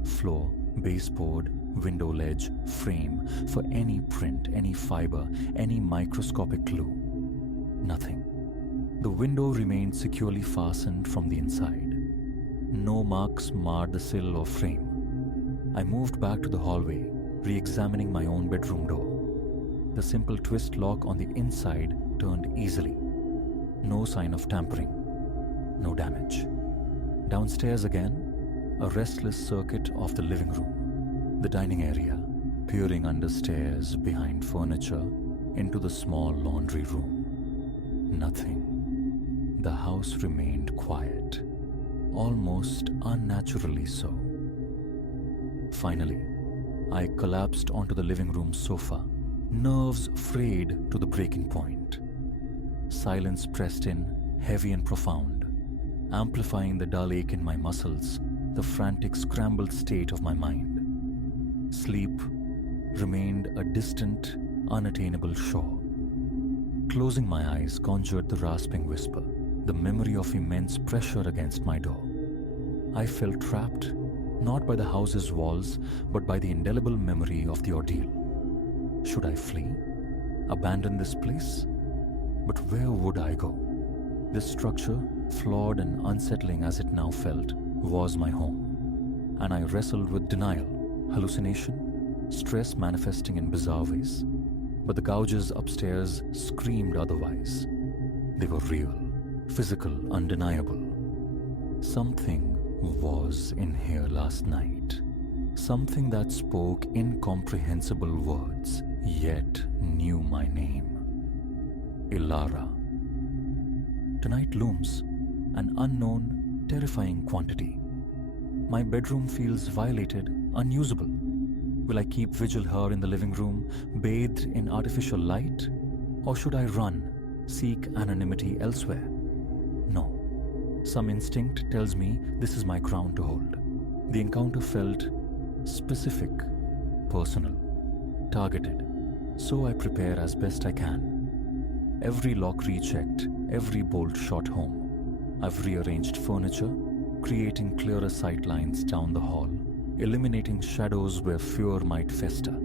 floor, baseboard, window ledge, frame, for any print, any fiber, any microscopic clue. Nothing. The window remained securely fastened from the inside. No marks marred the sill or frame. I moved back to the hallway, re-examining my own bedroom door. The simple twist lock on the inside turned easily. No sign of tampering. No damage. Downstairs again, a restless circuit of the living room, the dining area, peering under stairs, behind furniture, into the small laundry room. Nothing. The house remained quiet, almost unnaturally so. Finally, I collapsed onto the living room sofa, nerves frayed to the breaking point. Silence pressed in, heavy and profound, amplifying the dull ache in my muscles, the frantic scrambled state of my mind. Sleep remained a distant, unattainable shore. Closing my eyes conjured the rasping whisper, the memory of immense pressure against my door. I felt trapped, not by the house's walls, but by the indelible memory of the ordeal. Should I flee? Abandon this place? But where would I go? This structure, flawed and unsettling as it now felt, was my home. And I wrestled with denial, hallucination, stress manifesting in bizarre ways. But the gouges upstairs screamed otherwise. They were real, physical, undeniable. Something was in here last night. Something that spoke incomprehensible words, yet knew my name. Ilara. Tonight looms, an unknown, terrifying quantity. My bedroom feels violated, unusable. Will I keep vigil here in the living room, bathed in artificial light? Or should I run, seek anonymity elsewhere? No. Some instinct tells me this is my ground to hold. The encounter felt specific, personal, targeted. So I prepare as best I can. Every lock rechecked, every bolt shot home. I've rearranged furniture, creating clearer sight lines down the hall, eliminating shadows where fear might fester.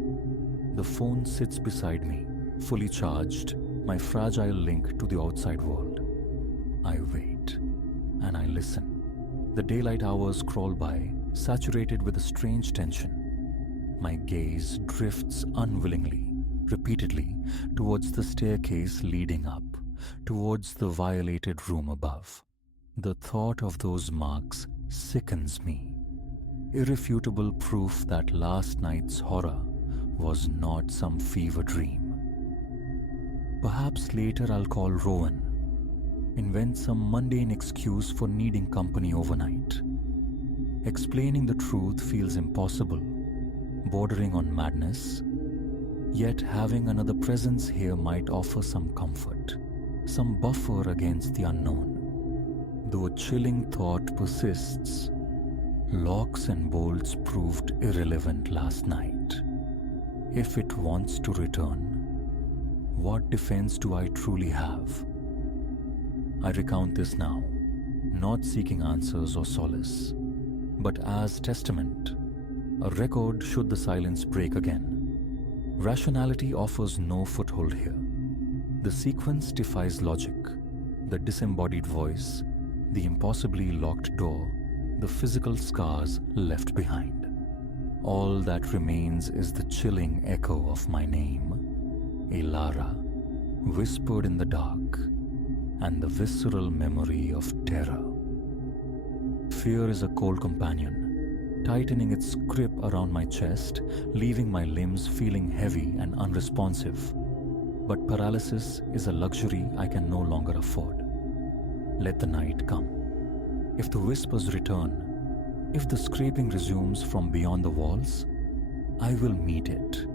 The phone sits beside me, fully charged, my fragile link to the outside world. I wait, and I listen. The daylight hours crawl by, saturated with a strange tension. My gaze drifts unwillingly, repeatedly, towards the staircase leading up, towards the violated room above. The thought of those marks sickens me. Irrefutable proof that last night's horror was not some fever dream. Perhaps later I'll call Rowan, invent some mundane excuse for needing company overnight. Explaining the truth feels impossible, bordering on madness, yet having another presence here might offer some comfort, some buffer against the unknown. Though a chilling thought persists, locks and bolts proved irrelevant last night. If it wants to return, what defense do I truly have? I recount this now, not seeking answers or solace, but as testament, a record should the silence break again. Rationality offers no foothold here. The sequence defies logic, the disembodied voice, the impossibly locked door, the physical scars left behind. All that remains is the chilling echo of my name, Elara, whispered in the dark, and the visceral memory of terror. Fear is a cold companion, tightening its grip around my chest, leaving my limbs feeling heavy and unresponsive. But paralysis is a luxury I can no longer afford. Let the night come. If the whispers return, if the scraping resumes from beyond the walls, I will meet it,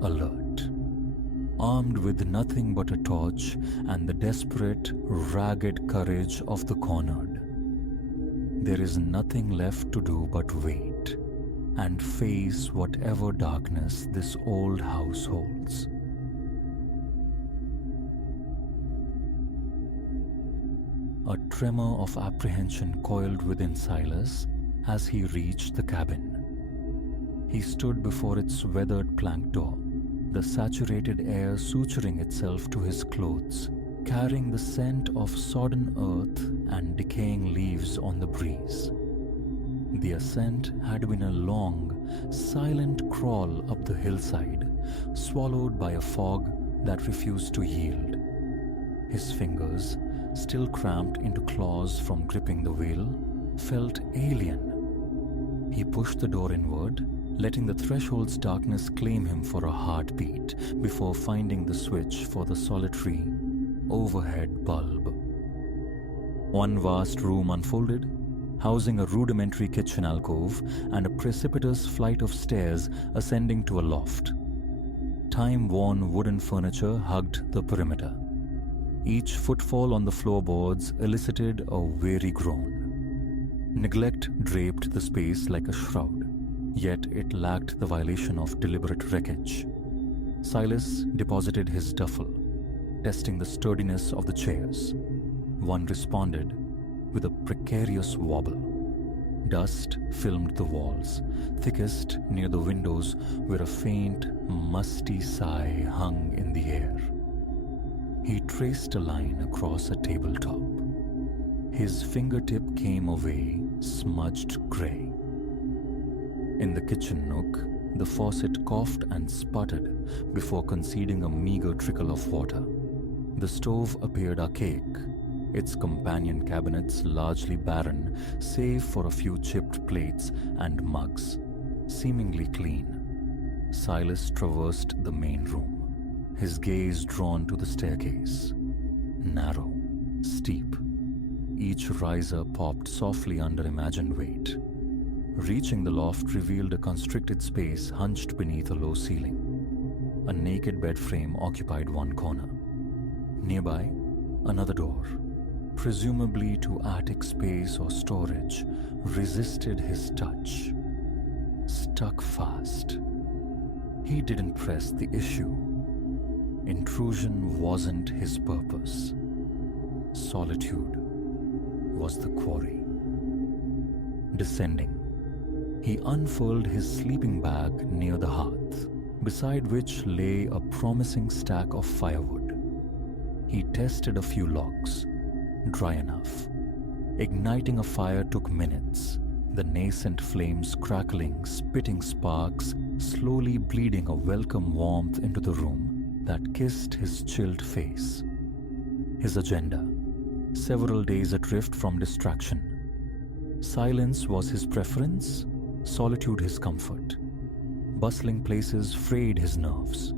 alert, armed with nothing but a torch and the desperate, ragged courage of the cornered. There is nothing left to do but wait and face whatever darkness this old house holds. A tremor of apprehension coiled within Silas as he reached the cabin. He stood before its weathered plank door, the saturated air suturing itself to his clothes, carrying the scent of sodden earth and decaying leaves on the breeze. The ascent had been a long, silent crawl up the hillside, swallowed by a fog that refused to yield. His fingers, still cramped into claws from gripping the wheel, felt alien. He pushed the door inward, letting the threshold's darkness claim him for a heartbeat before finding the switch for the solitary, overhead bulb. One vast room unfolded, housing a rudimentary kitchen alcove and a precipitous flight of stairs ascending to a loft. Time-worn wooden furniture hugged the perimeter. Each footfall on the floorboards elicited a weary groan. Neglect draped the space like a shroud, yet it lacked the violation of deliberate wreckage. Silas deposited his duffel, testing the sturdiness of the chairs. One responded with a precarious wobble. Dust filmed the walls, thickest near the windows where a faint, musty sigh hung in the air. He traced a line across a tabletop. His fingertip came away smudged grey. In the kitchen nook, the faucet coughed and sputtered before conceding a meager trickle of water. The stove appeared archaic, its companion cabinets largely barren save for a few chipped plates and mugs, seemingly clean. Silas traversed the main room, his gaze drawn to the staircase. Narrow, steep. Each riser popped softly under imagined weight. Reaching the loft revealed a constricted space hunched beneath a low ceiling. A naked bed frame occupied one corner. Nearby, another door, presumably to attic space or storage, resisted his touch. Stuck fast. He didn't press the issue. Intrusion wasn't his purpose. Solitude was the quarry. Descending, he unfurled his sleeping bag near the hearth, beside which lay a promising stack of firewood. He tested a few logs, dry enough. Igniting a fire took minutes, the nascent flames crackling, spitting sparks, slowly bleeding a welcome warmth into the room that kissed his chilled face. His agenda: several days adrift from distraction. Silence was his preference, solitude his comfort. Bustling places frayed his nerves.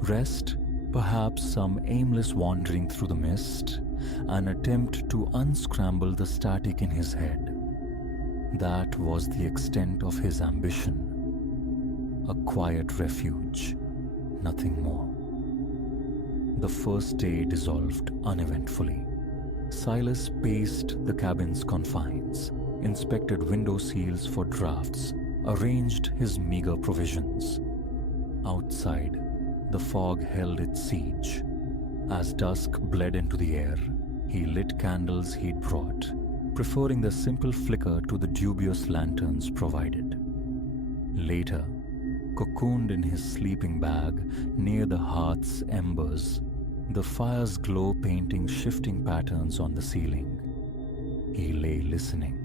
Rest, perhaps some aimless wandering through the mist, an attempt to unscramble the static in his head. That was the extent of his ambition. A quiet refuge, nothing more. The first day dissolved uneventfully. Silas paced the cabin's confines, inspected window seals for drafts, arranged his meager provisions. Outside, the fog held its siege. As dusk bled into the air, he lit candles he'd brought, preferring the simple flicker to the dubious lanterns provided. Later, cocooned in his sleeping bag near the hearth's embers, the fire's glow painting shifting patterns on the ceiling, he lay listening.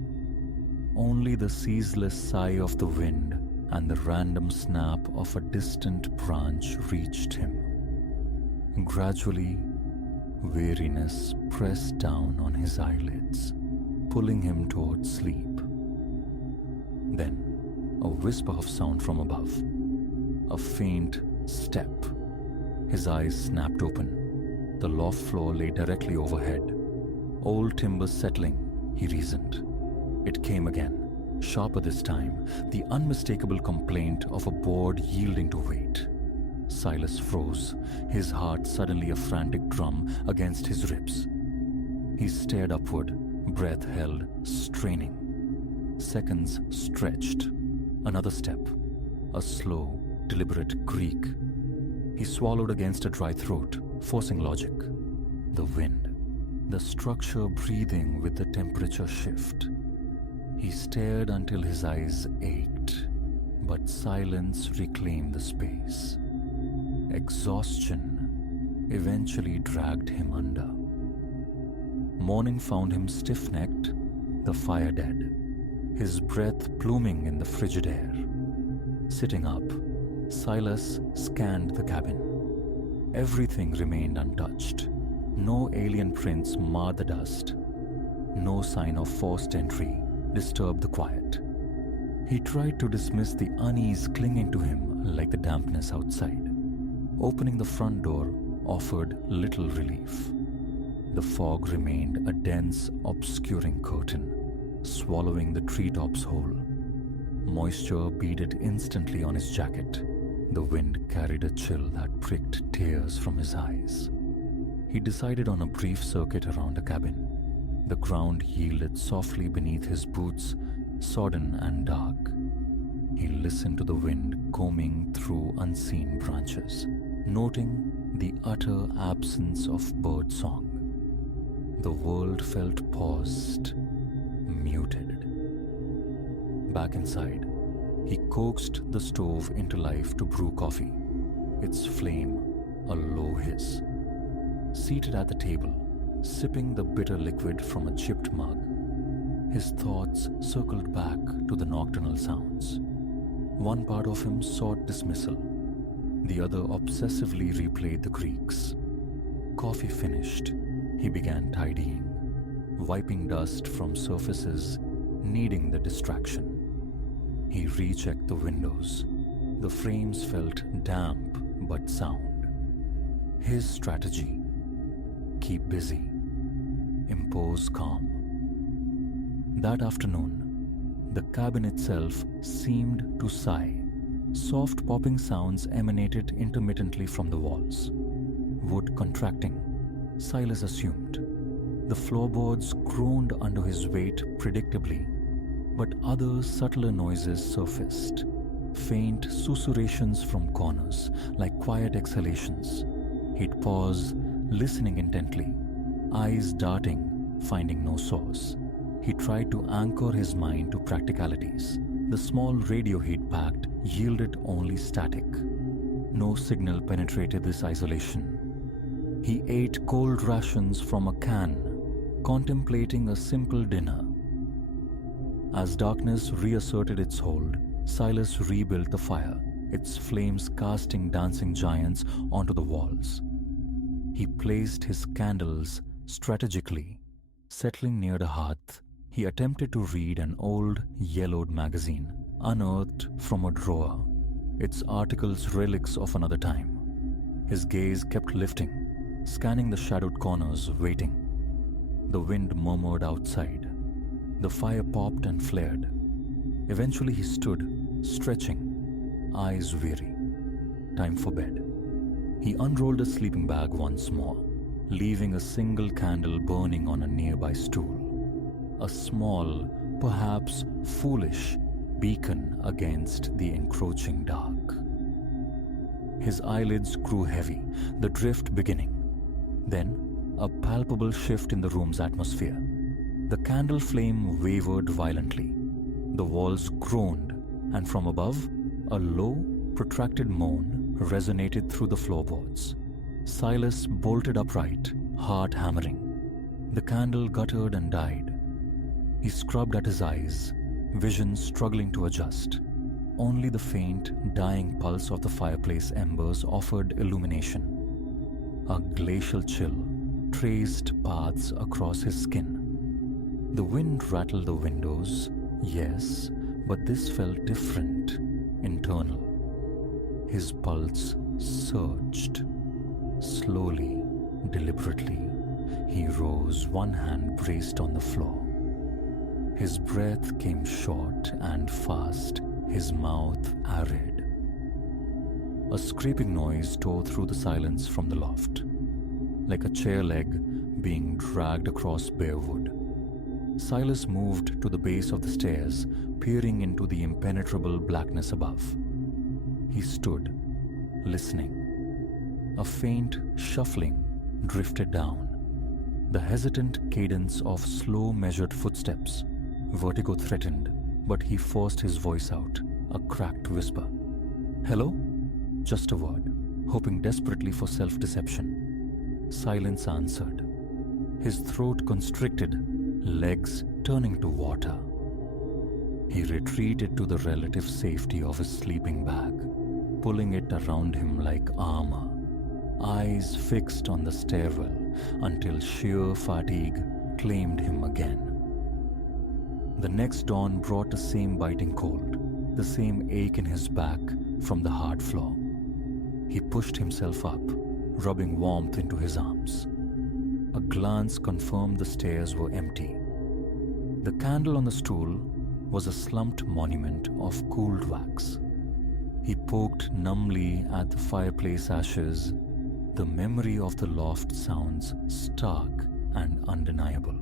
Only the ceaseless sigh of the wind and the random snap of a distant branch reached him. Gradually, weariness pressed down on his eyelids, pulling him towards sleep. Then, a whisper of sound from above. A faint step. His eyes snapped open. The loft floor lay directly overhead. Old timbers settling, he reasoned. It came again, sharper this time, the unmistakable complaint of a board yielding to weight. Silas froze, his heart suddenly a frantic drum against his ribs. He stared upward, breath held, straining. Seconds stretched. Another step. A slow, deliberate creak. He swallowed against a dry throat, forcing logic. The wind. The structure breathing with the temperature shift. He stared until his eyes ached, but silence reclaimed the space. Exhaustion eventually dragged him under. Morning found him stiff-necked, the fire dead, his breath pluming in the frigid air. Sitting up, Silas scanned the cabin. Everything remained untouched. No alien prints marred the dust. No sign of forced entry disturbed the quiet. He tried to dismiss the unease clinging to him like the dampness outside. Opening the front door offered little relief. The fog remained a dense, obscuring curtain, swallowing the treetops whole. Moisture beaded instantly on his jacket. The wind carried a chill that pricked tears from his eyes. He decided on a brief circuit around the cabin. The ground yielded softly beneath his boots, sodden and dark. He listened to the wind combing through unseen branches, noting the utter absence of bird song. The world felt paused, muted. Back inside, he coaxed the stove into life to brew coffee, its flame a low hiss. Seated at the table, sipping the bitter liquid from a chipped mug, his thoughts circled back to the nocturnal sounds. One part of him sought dismissal, the other obsessively replayed the creaks. Coffee finished, he began tidying, wiping dust from surfaces needing the distraction. He rechecked the windows. The frames felt damp but sound. His strategy: keep busy, impose calm. That afternoon, the cabin itself seemed to sigh. Soft popping sounds emanated intermittently from the walls. Wood contracting, Silas assumed. The floorboards groaned under his weight predictably, but other subtler noises surfaced. Faint susurrations from corners, like quiet exhalations. He'd pause, listening intently, eyes darting, finding no source. He tried to anchor his mind to practicalities. The small radio he'd packed yielded only static. No signal penetrated this isolation. He ate cold rations from a can, contemplating a simple dinner. As darkness reasserted its hold, Silas rebuilt the fire, its flames casting dancing giants onto the walls. He placed his candles strategically. Settling near the hearth, he attempted to read an old, yellowed magazine, unearthed from a drawer, its articles relics of another time. His gaze kept lifting, scanning the shadowed corners, waiting. The wind murmured outside. The fire popped and flared. Eventually he stood, stretching, eyes weary. Time for bed. He unrolled his sleeping bag once more, leaving a single candle burning on a nearby stool. A small, perhaps foolish, beacon against the encroaching dark. His eyelids grew heavy, the drift beginning. Then, a palpable shift in the room's atmosphere. The candle flame wavered violently. The walls groaned, and from above, a low, protracted moan resonated through the floorboards. Silas bolted upright, heart hammering. The candle guttered and died. He scrubbed at his eyes, vision struggling to adjust. Only the faint, dying pulse of the fireplace embers offered illumination. A glacial chill traced paths across his skin. The wind rattled the windows, yes, but this felt different, internal. His pulse surged. Slowly, deliberately, he rose, one hand braced on the floor. His breath came short and fast, his mouth arid. A scraping noise tore through the silence from the loft, like a chair leg being dragged across bare wood. Silas moved to the base of the stairs, peering into the impenetrable blackness above. He stood, listening. A faint shuffling drifted down. The hesitant cadence of slow, measured footsteps. Vertigo threatened, but he forced his voice out, a cracked whisper. "Hello?" Just a word, hoping desperately for self-deception. Silence answered. His throat constricted, legs turning to water. He retreated to the relative safety of his sleeping bag, pulling it around him like armor, eyes fixed on the stairwell until sheer fatigue claimed him again. The next dawn brought the same biting cold, the same ache in his back from the hard floor. He pushed himself up, rubbing warmth into his arms. A glance confirmed the stairs were empty. The candle on the stool was a slumped monument of cooled wax. He poked numbly at the fireplace ashes, the memory of the loft sounds stark and undeniable.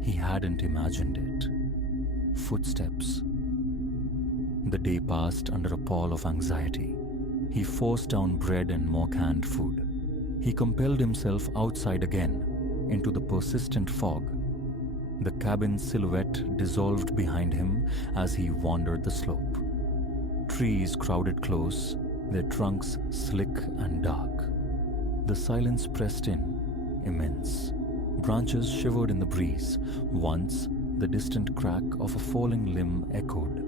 He hadn't imagined it. Footsteps. The day passed under a pall of anxiety. He forced down bread and more canned food. He compelled himself outside again, into the persistent fog. The cabin's silhouette dissolved behind him as he wandered the slope. Trees crowded close, their trunks slick and dark. The silence pressed in, immense. Branches shivered in the breeze. Once, the distant crack of a falling limb echoed.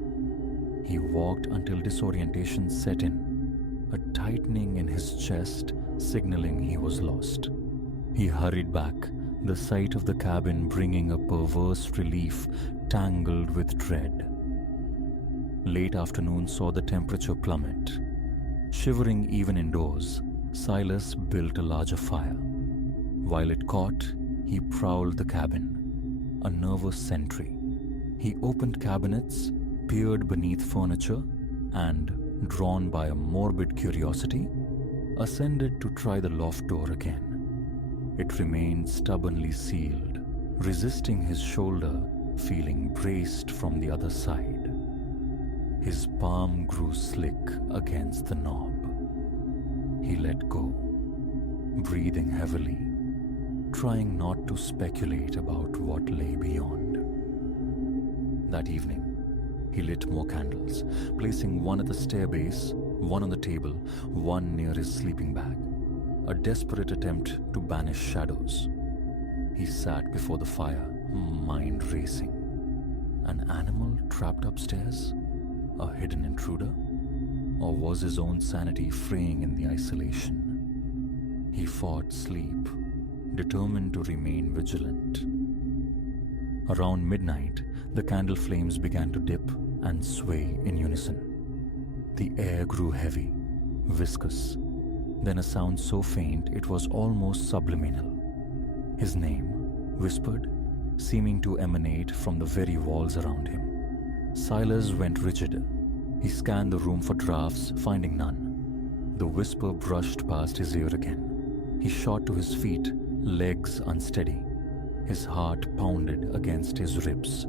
He walked until disorientation set in, a tightening in his chest signaling he was lost. He hurried back, the sight of the cabin bringing a perverse relief tangled with dread. Late afternoon saw the temperature plummet. Shivering even indoors, Silas built a larger fire. While it caught, he prowled the cabin, a nervous sentry. He opened cabinets, peered beneath furniture, and, drawn by a morbid curiosity, ascended to try the loft door again. It remained stubbornly sealed, resisting his shoulder, feeling braced from the other side. His palm grew slick against the knob. He let go, breathing heavily, trying not to speculate about what lay beyond. That evening, he lit more candles, placing one at the stair base, one on the table, one near his sleeping bag, a desperate attempt to banish shadows. He sat before the fire, mind racing. An animal trapped upstairs? A hidden intruder? Or was his own sanity fraying in the isolation? He fought sleep, determined to remain vigilant. Around midnight, the candle flames began to dip and sway in unison. The air grew heavy, viscous, then a sound so faint it was almost subliminal. His name, whispered, seeming to emanate from the very walls around him. Silas went rigid. He scanned the room for drafts, finding none. The whisper brushed past his ear again. He shot to his feet, legs unsteady. His heart pounded against his ribs.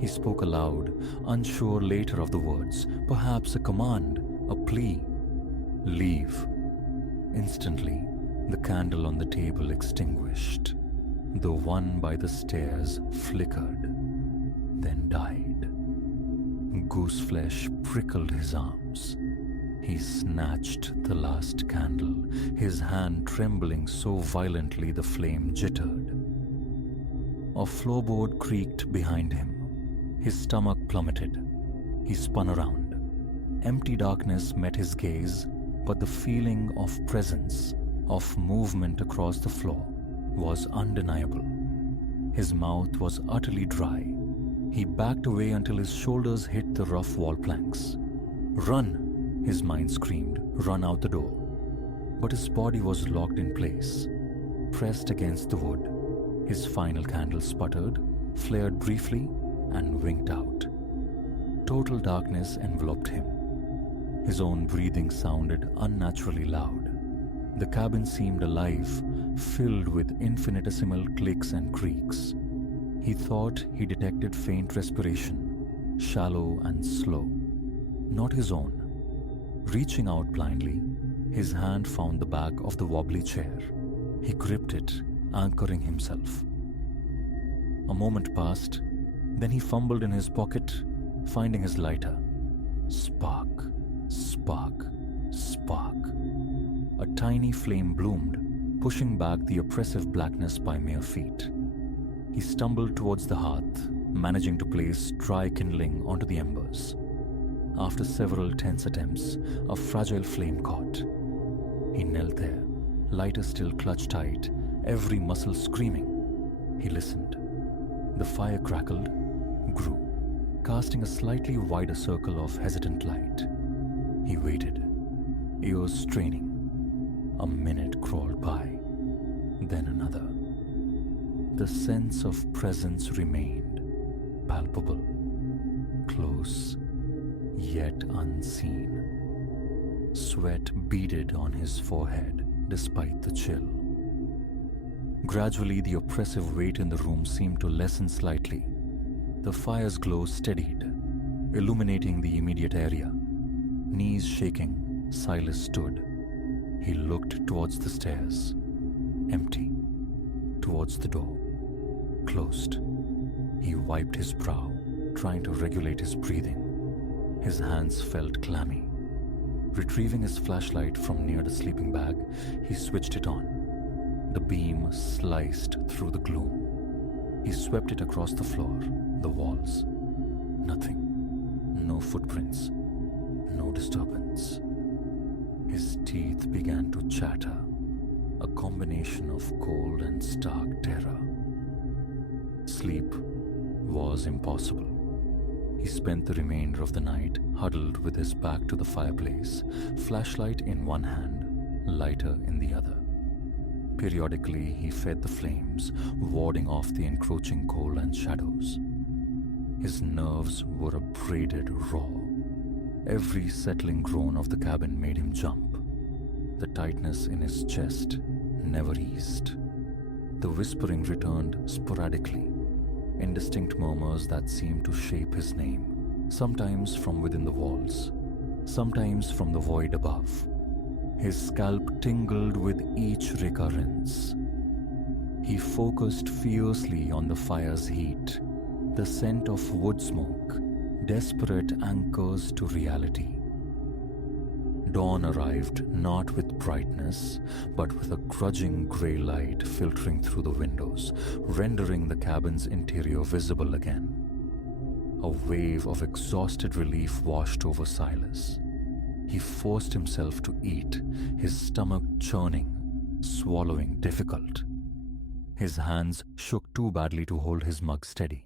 He spoke aloud, unsure later of the words, perhaps a command, a plea. Leave. Instantly, the candle on the table extinguished. The one by the stairs flickered, then died. Gooseflesh prickled his arms. He snatched the last candle, his hand trembling so violently the flame jittered. A floorboard creaked behind him. His stomach plummeted. He spun around. Empty darkness met his gaze, but the feeling of presence, of movement across the floor, was undeniable. His mouth was utterly dry. He backed away until his shoulders hit the rough wall planks. Run, his mind screamed, run out the door. But his body was locked in place, pressed against the wood. His final candle sputtered, flared briefly, and winked out. Total darkness enveloped him. His own breathing sounded unnaturally loud. The cabin seemed alive, filled with infinitesimal clicks and creaks. He thought he detected faint respiration, shallow and slow. Not his own. Reaching out blindly, his hand found the back of the wobbly chair. He gripped it, anchoring himself. A moment passed, then he fumbled in his pocket, finding his lighter. Spark, spark, spark. A tiny flame bloomed, pushing back the oppressive blackness by mere feet. He stumbled towards the hearth, managing to place dry kindling onto the embers. After several tense attempts, a fragile flame caught. He knelt there, lighter still clutched tight, every muscle screaming. He listened. The fire crackled, grew, casting a slightly wider circle of hesitant light. He waited, ears straining. A minute crawled by, then another. The sense of presence remained, palpable, close, yet unseen. Sweat beaded on his forehead despite the chill. Gradually, the oppressive weight in the room seemed to lessen slightly. The fire's glow steadied, illuminating the immediate area. Knees shaking, Silas stood. He looked towards the stairs, empty. Towards the door, closed. He wiped his brow, trying to regulate his breathing. His hands felt clammy. Retrieving his flashlight from near the sleeping bag, he switched it on. The beam sliced through the gloom. He swept it across the floor, the walls. Nothing. No footprints. No disturbance. His teeth began to chatter, a combination of cold and stark terror. Sleep was impossible. He spent the remainder of the night huddled with his back to the fireplace, flashlight in one hand, lighter in the other. Periodically, he fed the flames, warding off the encroaching cold and shadows. His nerves were a braided raw. Every settling groan of the cabin made him jump. The tightness in his chest never eased. The whispering returned sporadically, indistinct murmurs that seemed to shape his name, sometimes from within the walls, sometimes from the void above. His scalp tingled with each recurrence. He focused fiercely on the fire's heat, the scent of wood smoke, desperate anchors to reality. Dawn arrived not with brightness, but with a grudging grey light filtering through the windows, rendering the cabin's interior visible again. A wave of exhausted relief washed over Silas. He forced himself to eat, his stomach churning, swallowing difficult. His hands shook too badly to hold his mug steady.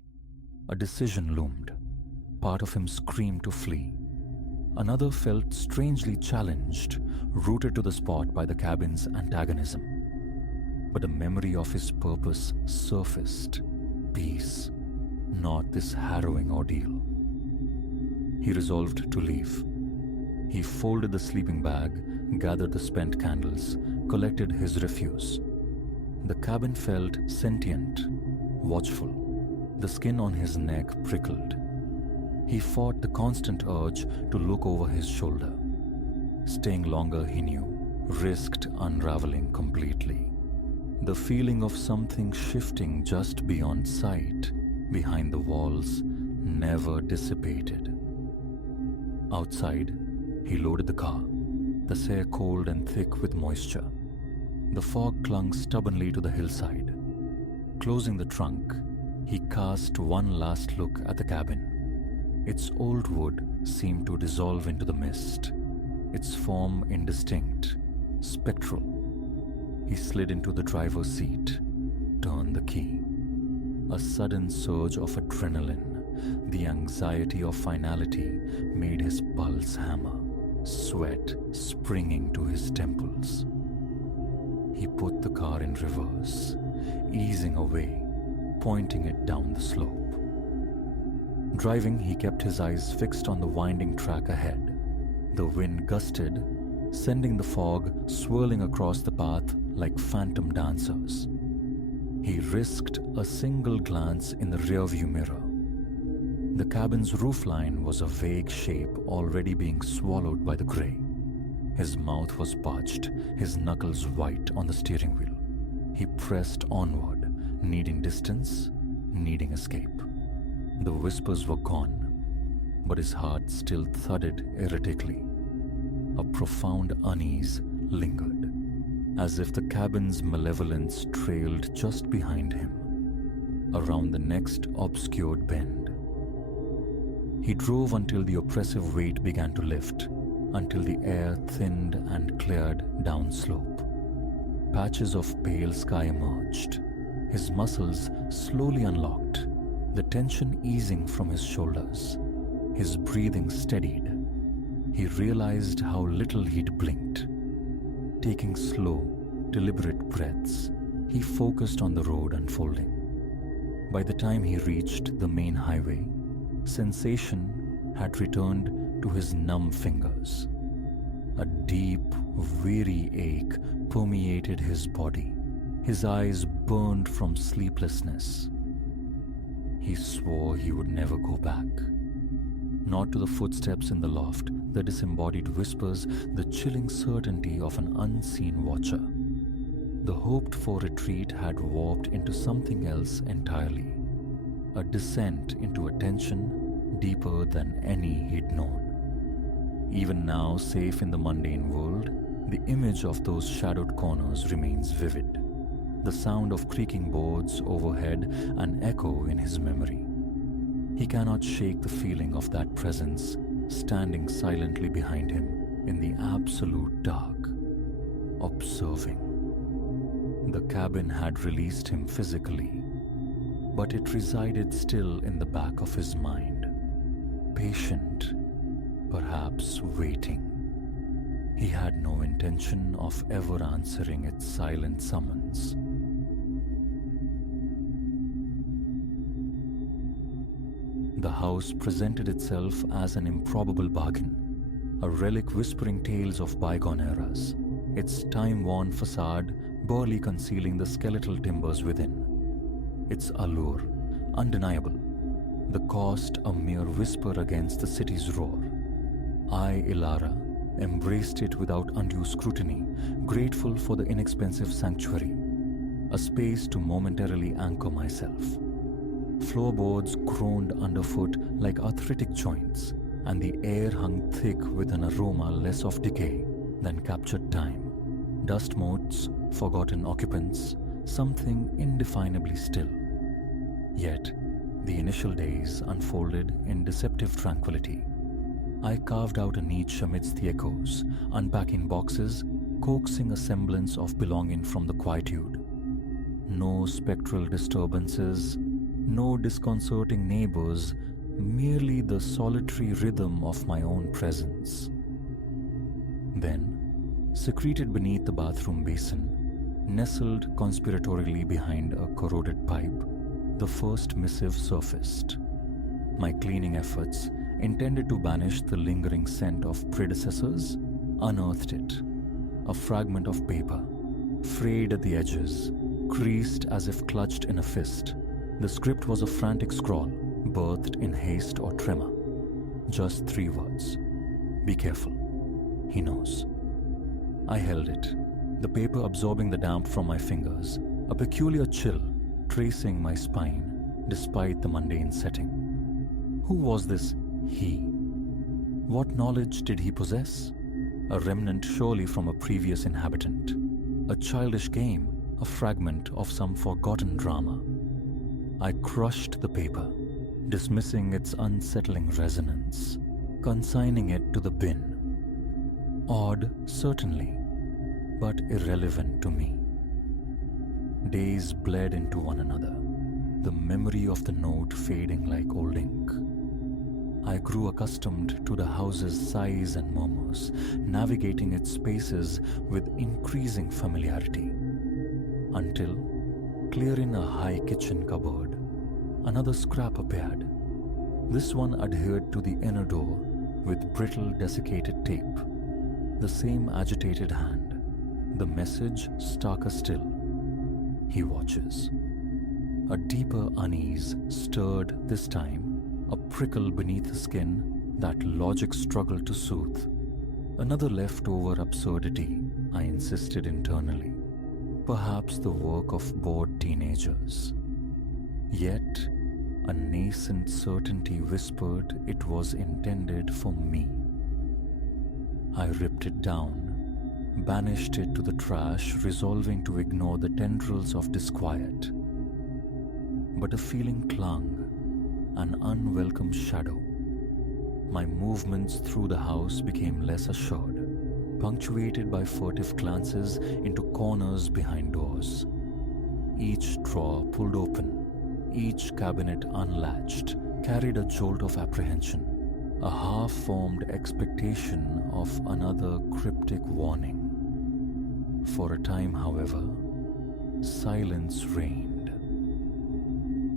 A decision loomed. Part of him screamed to flee. Another felt strangely challenged, rooted to the spot by the cabin's antagonism. But a memory of his purpose surfaced. Peace, not this harrowing ordeal. He resolved to leave. He folded the sleeping bag, gathered the spent candles, collected his refuse. The cabin felt sentient, watchful. The skin on his neck prickled. He fought the constant urge to look over his shoulder. Staying longer, he knew, risked unraveling completely. The feeling of something shifting just beyond sight, behind the walls, never dissipated. Outside, he loaded the car, the air cold and thick with moisture. The fog clung stubbornly to the hillside. Closing the trunk, he cast one last look at the cabin. Its old wood seemed to dissolve into the mist, its form indistinct, spectral. He slid into the driver's seat, turned the key. A sudden surge of adrenaline, the anxiety of finality, made his pulse hammer, sweat springing to his temples. He put the car in reverse, easing away, pointing it down the slope. Driving, he kept his eyes fixed on the winding track ahead. The wind gusted, sending the fog swirling across the path like phantom dancers. He risked a single glance in the rearview mirror. The cabin's roofline was a vague shape already being swallowed by the grey. His mouth was parched, his knuckles white on the steering wheel. He pressed onward, needing distance, needing escape. The whispers were gone, but his heart still thudded erratically. A profound unease lingered, as if the cabin's malevolence trailed just behind him, around the next obscured bend. He drove until the oppressive weight began to lift, until the air thinned and cleared downslope. Patches of pale sky emerged. His muscles slowly unlocked, the tension easing from his shoulders. His breathing steadied. He realized how little he'd blinked. Taking slow, deliberate breaths, he focused on the road unfolding. By the time he reached the main highway, sensation had returned to his numb fingers. A deep, weary ache permeated his body. His eyes burned from sleeplessness. He swore he would never go back. Not to the footsteps in the loft, the disembodied whispers, the chilling certainty of an unseen watcher. The hoped-for retreat had warped into something else entirely. A descent into a tension deeper than any he'd known. Even now, safe in the mundane world, the image of those shadowed corners remains vivid. The sound of creaking boards overhead an echo in his memory. He cannot shake the feeling of that presence standing silently behind him in the absolute dark, observing. The cabin had released him physically, but it resided still in the back of his mind, patient, perhaps waiting. He had no intention of ever answering its silent summons. The house presented itself as an improbable bargain, a relic whispering tales of bygone eras, its time-worn facade barely concealing the skeletal timbers within. Its allure, undeniable, the cost a mere whisper against the city's roar. I, Ilara, embraced it without undue scrutiny, grateful for the inexpensive sanctuary, a space to momentarily anchor myself. Floorboards groaned underfoot like arthritic joints, and the air hung thick with an aroma less of decay than captured time, dust motes, forgotten occupants, something indefinably still. Yet, the initial days unfolded in deceptive tranquility. I carved out a niche amidst the echoes, unpacking boxes, coaxing a semblance of belonging from the quietude. No spectral disturbances, no disconcerting neighbors, merely the solitary rhythm of my own presence. Then, secreted beneath the bathroom basin, nestled conspiratorially behind a corroded pipe, the first missive surfaced. My cleaning efforts, intended to banish the lingering scent of predecessors, unearthed it. A fragment of paper, frayed at the edges, creased as if clutched in a fist. The script was a frantic scrawl, birthed in haste or tremor. Just 3 words. Be careful. He knows. I held it, the paper absorbing the damp from my fingers, a peculiar chill tracing my spine despite the mundane setting. Who was this he? What knowledge did he possess? A remnant surely from a previous inhabitant. A childish game, a fragment of some forgotten drama. I crushed the paper, dismissing its unsettling resonance, consigning it to the bin. Odd, certainly, but irrelevant to me. Days bled into one another, the memory of the note fading like old ink. I grew accustomed to the house's sighs and murmurs, navigating its spaces with increasing familiarity. Until, clear in a high kitchen cupboard, another scrap appeared. This one adhered to the inner door with brittle desiccated tape. The same agitated hand, the message starker still. He watches. A deeper unease stirred this time, a prickle beneath the skin that logic struggled to soothe. Another leftover absurdity, I insisted internally. Perhaps the work of bored teenagers. Yet, a nascent certainty whispered it was intended for me. I ripped it down, banished it to the trash, resolving to ignore the tendrils of disquiet. But a feeling clung, an unwelcome shadow. My movements through the house became less assured, punctuated by furtive glances into corners behind doors. Each drawer pulled open, each cabinet unlatched, carried a jolt of apprehension, a half-formed expectation of another cryptic warning. For a time, however, silence reigned.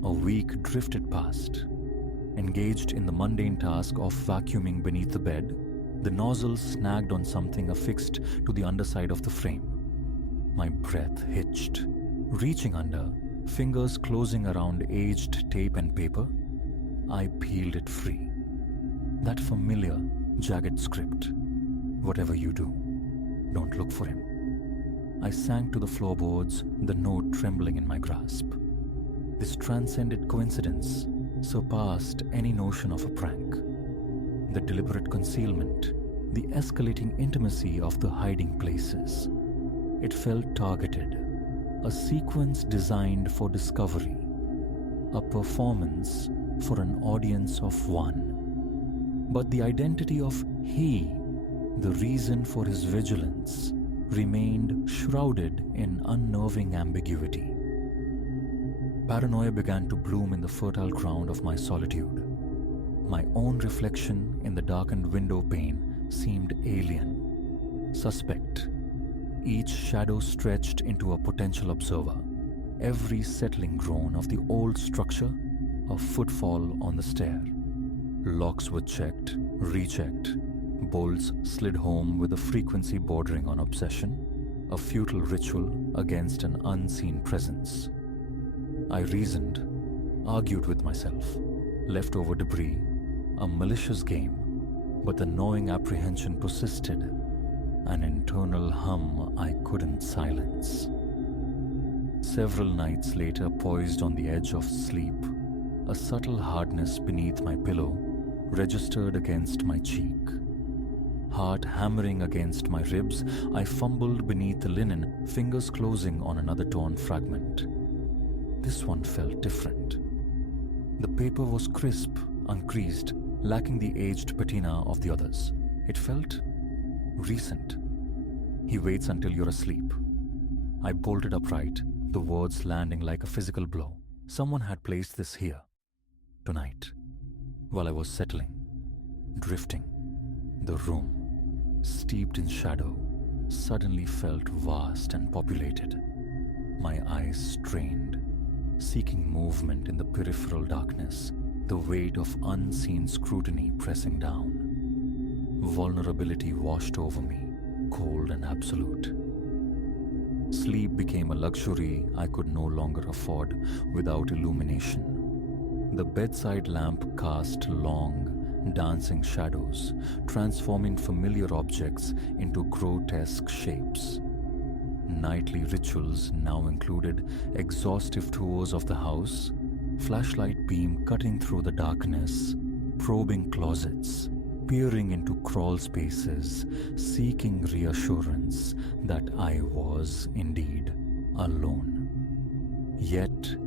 A week drifted past. Engaged in the mundane task of vacuuming beneath the bed, the nozzle snagged on something affixed to the underside of the frame. My breath hitched. Reaching under, fingers closing around aged tape and paper, I peeled it free. That familiar, jagged script. Whatever you do, don't look for him. I sank to the floorboards, the note trembling in my grasp. This transcended coincidence surpassed any notion of a prank. The deliberate concealment, the escalating intimacy of the hiding places. It felt targeted, a sequence designed for discovery, a performance for an audience of one. But the identity of he, the reason for his vigilance, remained shrouded in unnerving ambiguity. Paranoia began to bloom in the fertile ground of my solitude. My own reflection in the darkened window pane seemed alien, suspect. Each shadow stretched into a potential observer. Every settling groan of the old structure, a footfall on the stair. Locks were checked, rechecked. Bolts slid home with a frequency bordering on obsession, a futile ritual against an unseen presence. I reasoned, argued with myself, leftover debris, a malicious game, but the gnawing apprehension persisted, an internal hum I couldn't silence. Several nights later, poised on the edge of sleep, a subtle hardness beneath my pillow registered against my cheek. Heart hammering against my ribs, I fumbled beneath the linen, fingers closing on another torn fragment. This one felt different. The paper was crisp, uncreased, lacking the aged patina of the others. It felt recent. He waits until you're asleep. I bolted upright, the words landing like a physical blow. Someone had placed this here, tonight, while I was settling, drifting. The room, steeped in shadow, suddenly felt vast and populated. My eyes strained, seeking movement in the peripheral darkness, the weight of unseen scrutiny pressing down. Vulnerability washed over me, cold and absolute. Sleep became a luxury I could no longer afford without illumination. The bedside lamp cast long, dancing shadows, transforming familiar objects into grotesque shapes. Nightly rituals now included exhaustive tours of the house, flashlight beam cutting through the darkness, probing closets, peering into crawl spaces, seeking reassurance that I was indeed alone. Yet,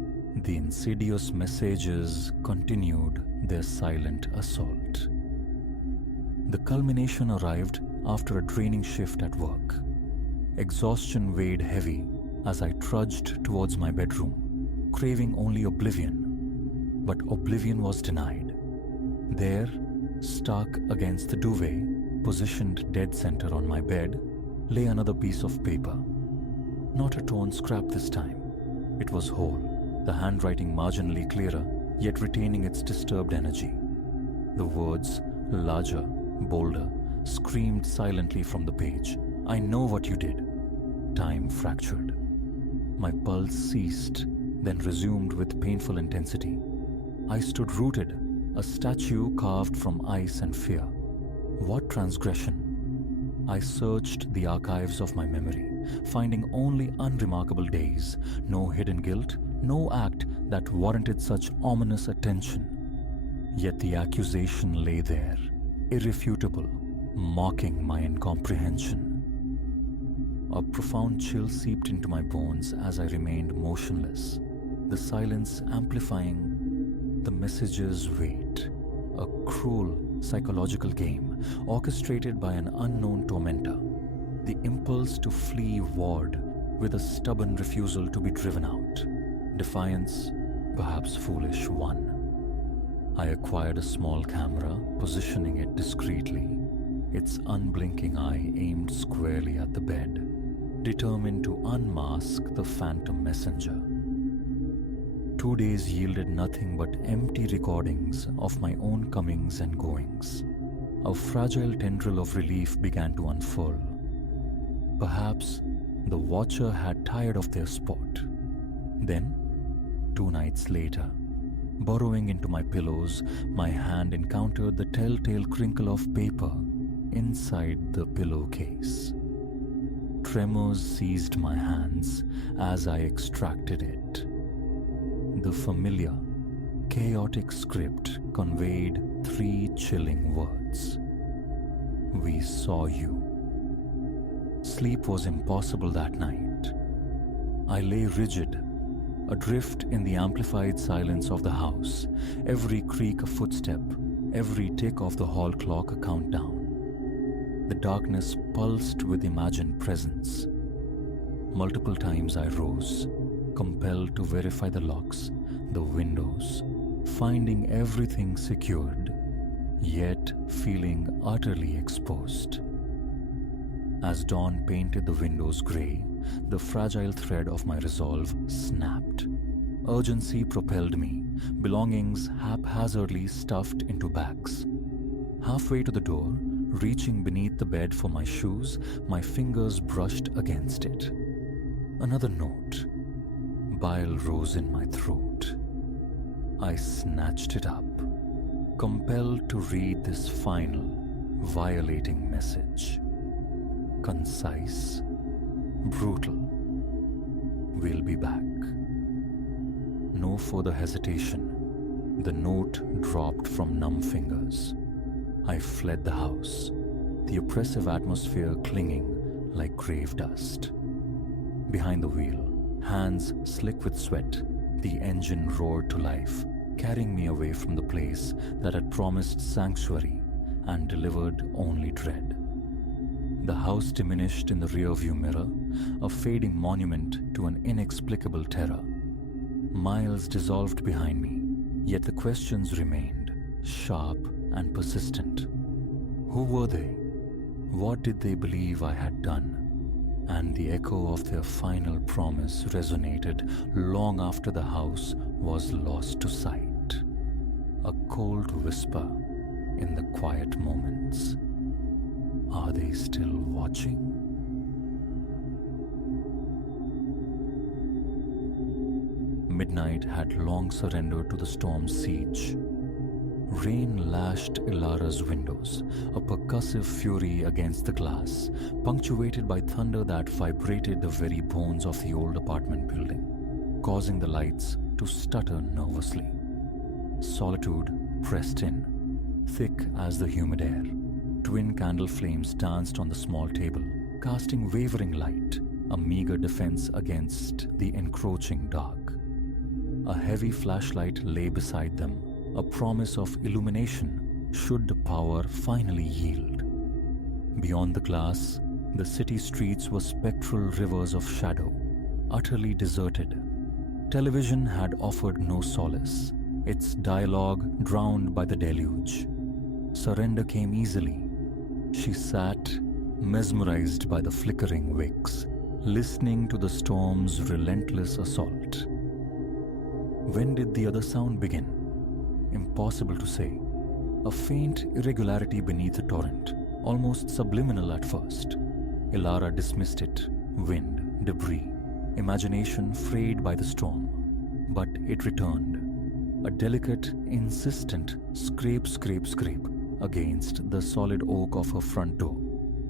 the insidious messages continued their silent assault. The culmination arrived after a draining shift at work. Exhaustion weighed heavy as I trudged towards my bedroom, craving only oblivion. But oblivion was denied. There, stuck against the duvet, positioned dead center on my bed, lay another piece of paper. Not a torn scrap this time. It was whole, the handwriting marginally clearer, yet retaining its disturbed energy. The words, larger, bolder, screamed silently from the page. I know what you did. Time fractured. My pulse ceased, then resumed with painful intensity. I stood rooted, a statue carved from ice and fear. What transgression? I searched the archives of my memory, finding only unremarkable days, no hidden guilt, no act that warranted such ominous attention. Yet the accusation lay there, irrefutable, mocking my incomprehension. A profound chill seeped into my bones as I remained motionless, the silence amplifying the message's weight. A cruel psychological game orchestrated by an unknown tormentor. The impulse to flee warred with a stubborn refusal to be driven out. Defiance, perhaps foolish, won. I acquired a small camera, positioning it discreetly, its unblinking eye aimed squarely at the bed, determined to unmask the phantom messenger. 2 days yielded nothing but empty recordings of my own comings and goings. A fragile tendril of relief began to unfurl. Perhaps the watcher had tired of their sport. Then, 2 nights later, burrowing into my pillows, my hand encountered the telltale crinkle of paper inside the pillowcase. Tremors seized my hands as I extracted it. The familiar, chaotic script conveyed 3 chilling words. We saw you. Sleep was impossible that night. I lay rigid, adrift in the amplified silence of the house, every creak a footstep, every tick of the hall clock a countdown. The darkness pulsed with imagined presence. Multiple times I rose, compelled to verify the locks, the windows, finding everything secured, yet feeling utterly exposed. As dawn painted the windows grey, the fragile thread of my resolve snapped. Urgency propelled me, belongings haphazardly stuffed into bags. Halfway to the door, reaching beneath the bed for my shoes, my fingers brushed against it. Another note. Bile rose in my throat. I snatched it up, compelled to read this final, violating message. Concise, brutal. We'll be back. No further hesitation. The note dropped from numb fingers. I fled the house, the oppressive atmosphere clinging like grave dust. Behind the wheel, hands slick with sweat, the engine roared to life, carrying me away from the place that had promised sanctuary and delivered only dread. The house diminished in the rearview mirror, a fading monument to an inexplicable terror. Miles dissolved behind me, yet the questions remained, sharp and persistent. Who were they? What did they believe I had done? And the echo of their final promise resonated long after the house was lost to sight. A cold whisper in the quiet moments. Are they still watching? Midnight had long surrendered to the storm's siege. Rain lashed Ilara's windows, a percussive fury against the glass, punctuated by thunder that vibrated the very bones of the old apartment building, causing the lights to stutter nervously. Solitude pressed in, thick as the humid air. Twin candle flames danced on the small table, casting wavering light, a meager defense against the encroaching dark. A heavy flashlight lay beside them, a promise of illumination should the power finally yield. Beyond the glass, the city streets were spectral rivers of shadow, utterly deserted. Television had offered no solace, its dialogue drowned by the deluge. Surrender came easily. She sat, mesmerized by the flickering wicks, listening to the storm's relentless assault. When did the other sound begin? Impossible to say. A faint irregularity beneath the torrent, almost subliminal at first. Ilara dismissed it. Wind, debris, imagination frayed by the storm. But it returned. A delicate, insistent scrape, scrape, scrape against the solid oak of her front door.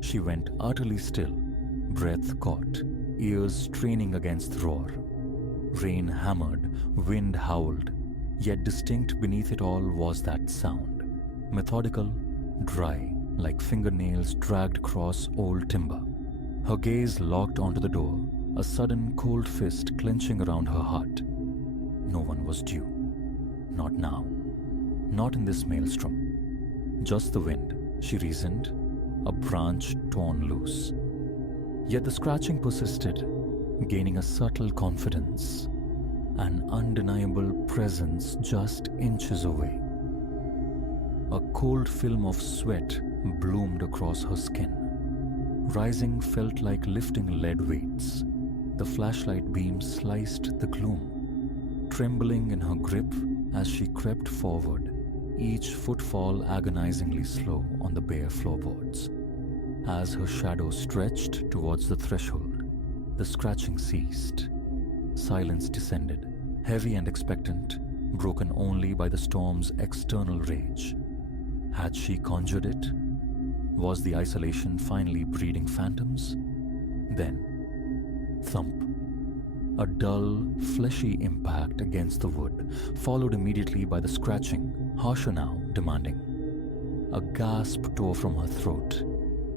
She went utterly still, breath caught, ears straining against the roar. Rain hammered, wind howled, yet distinct beneath it all was that sound. Methodical, dry, like fingernails dragged across old timber. Her gaze locked onto the door, a sudden cold fist clenching around her heart. No one was due. Not now. Not in this maelstrom. Just the wind, she reasoned, a branch torn loose. Yet the scratching persisted, gaining a subtle confidence, an undeniable presence just inches away. A cold film of sweat bloomed across her skin. Rising felt like lifting lead weights. The flashlight beam sliced the gloom, trembling in her grip as she crept forward, each footfall agonizingly slow on the bare floorboards. As her shadow stretched towards the threshold, the scratching ceased. Silence descended, heavy and expectant, broken only by the storm's external rage. Had she conjured it? Was the isolation finally breeding phantoms? Then, thump. A dull, fleshy impact against the wood, followed immediately by the scratching, harsher now, demanding. A gasp tore from her throat.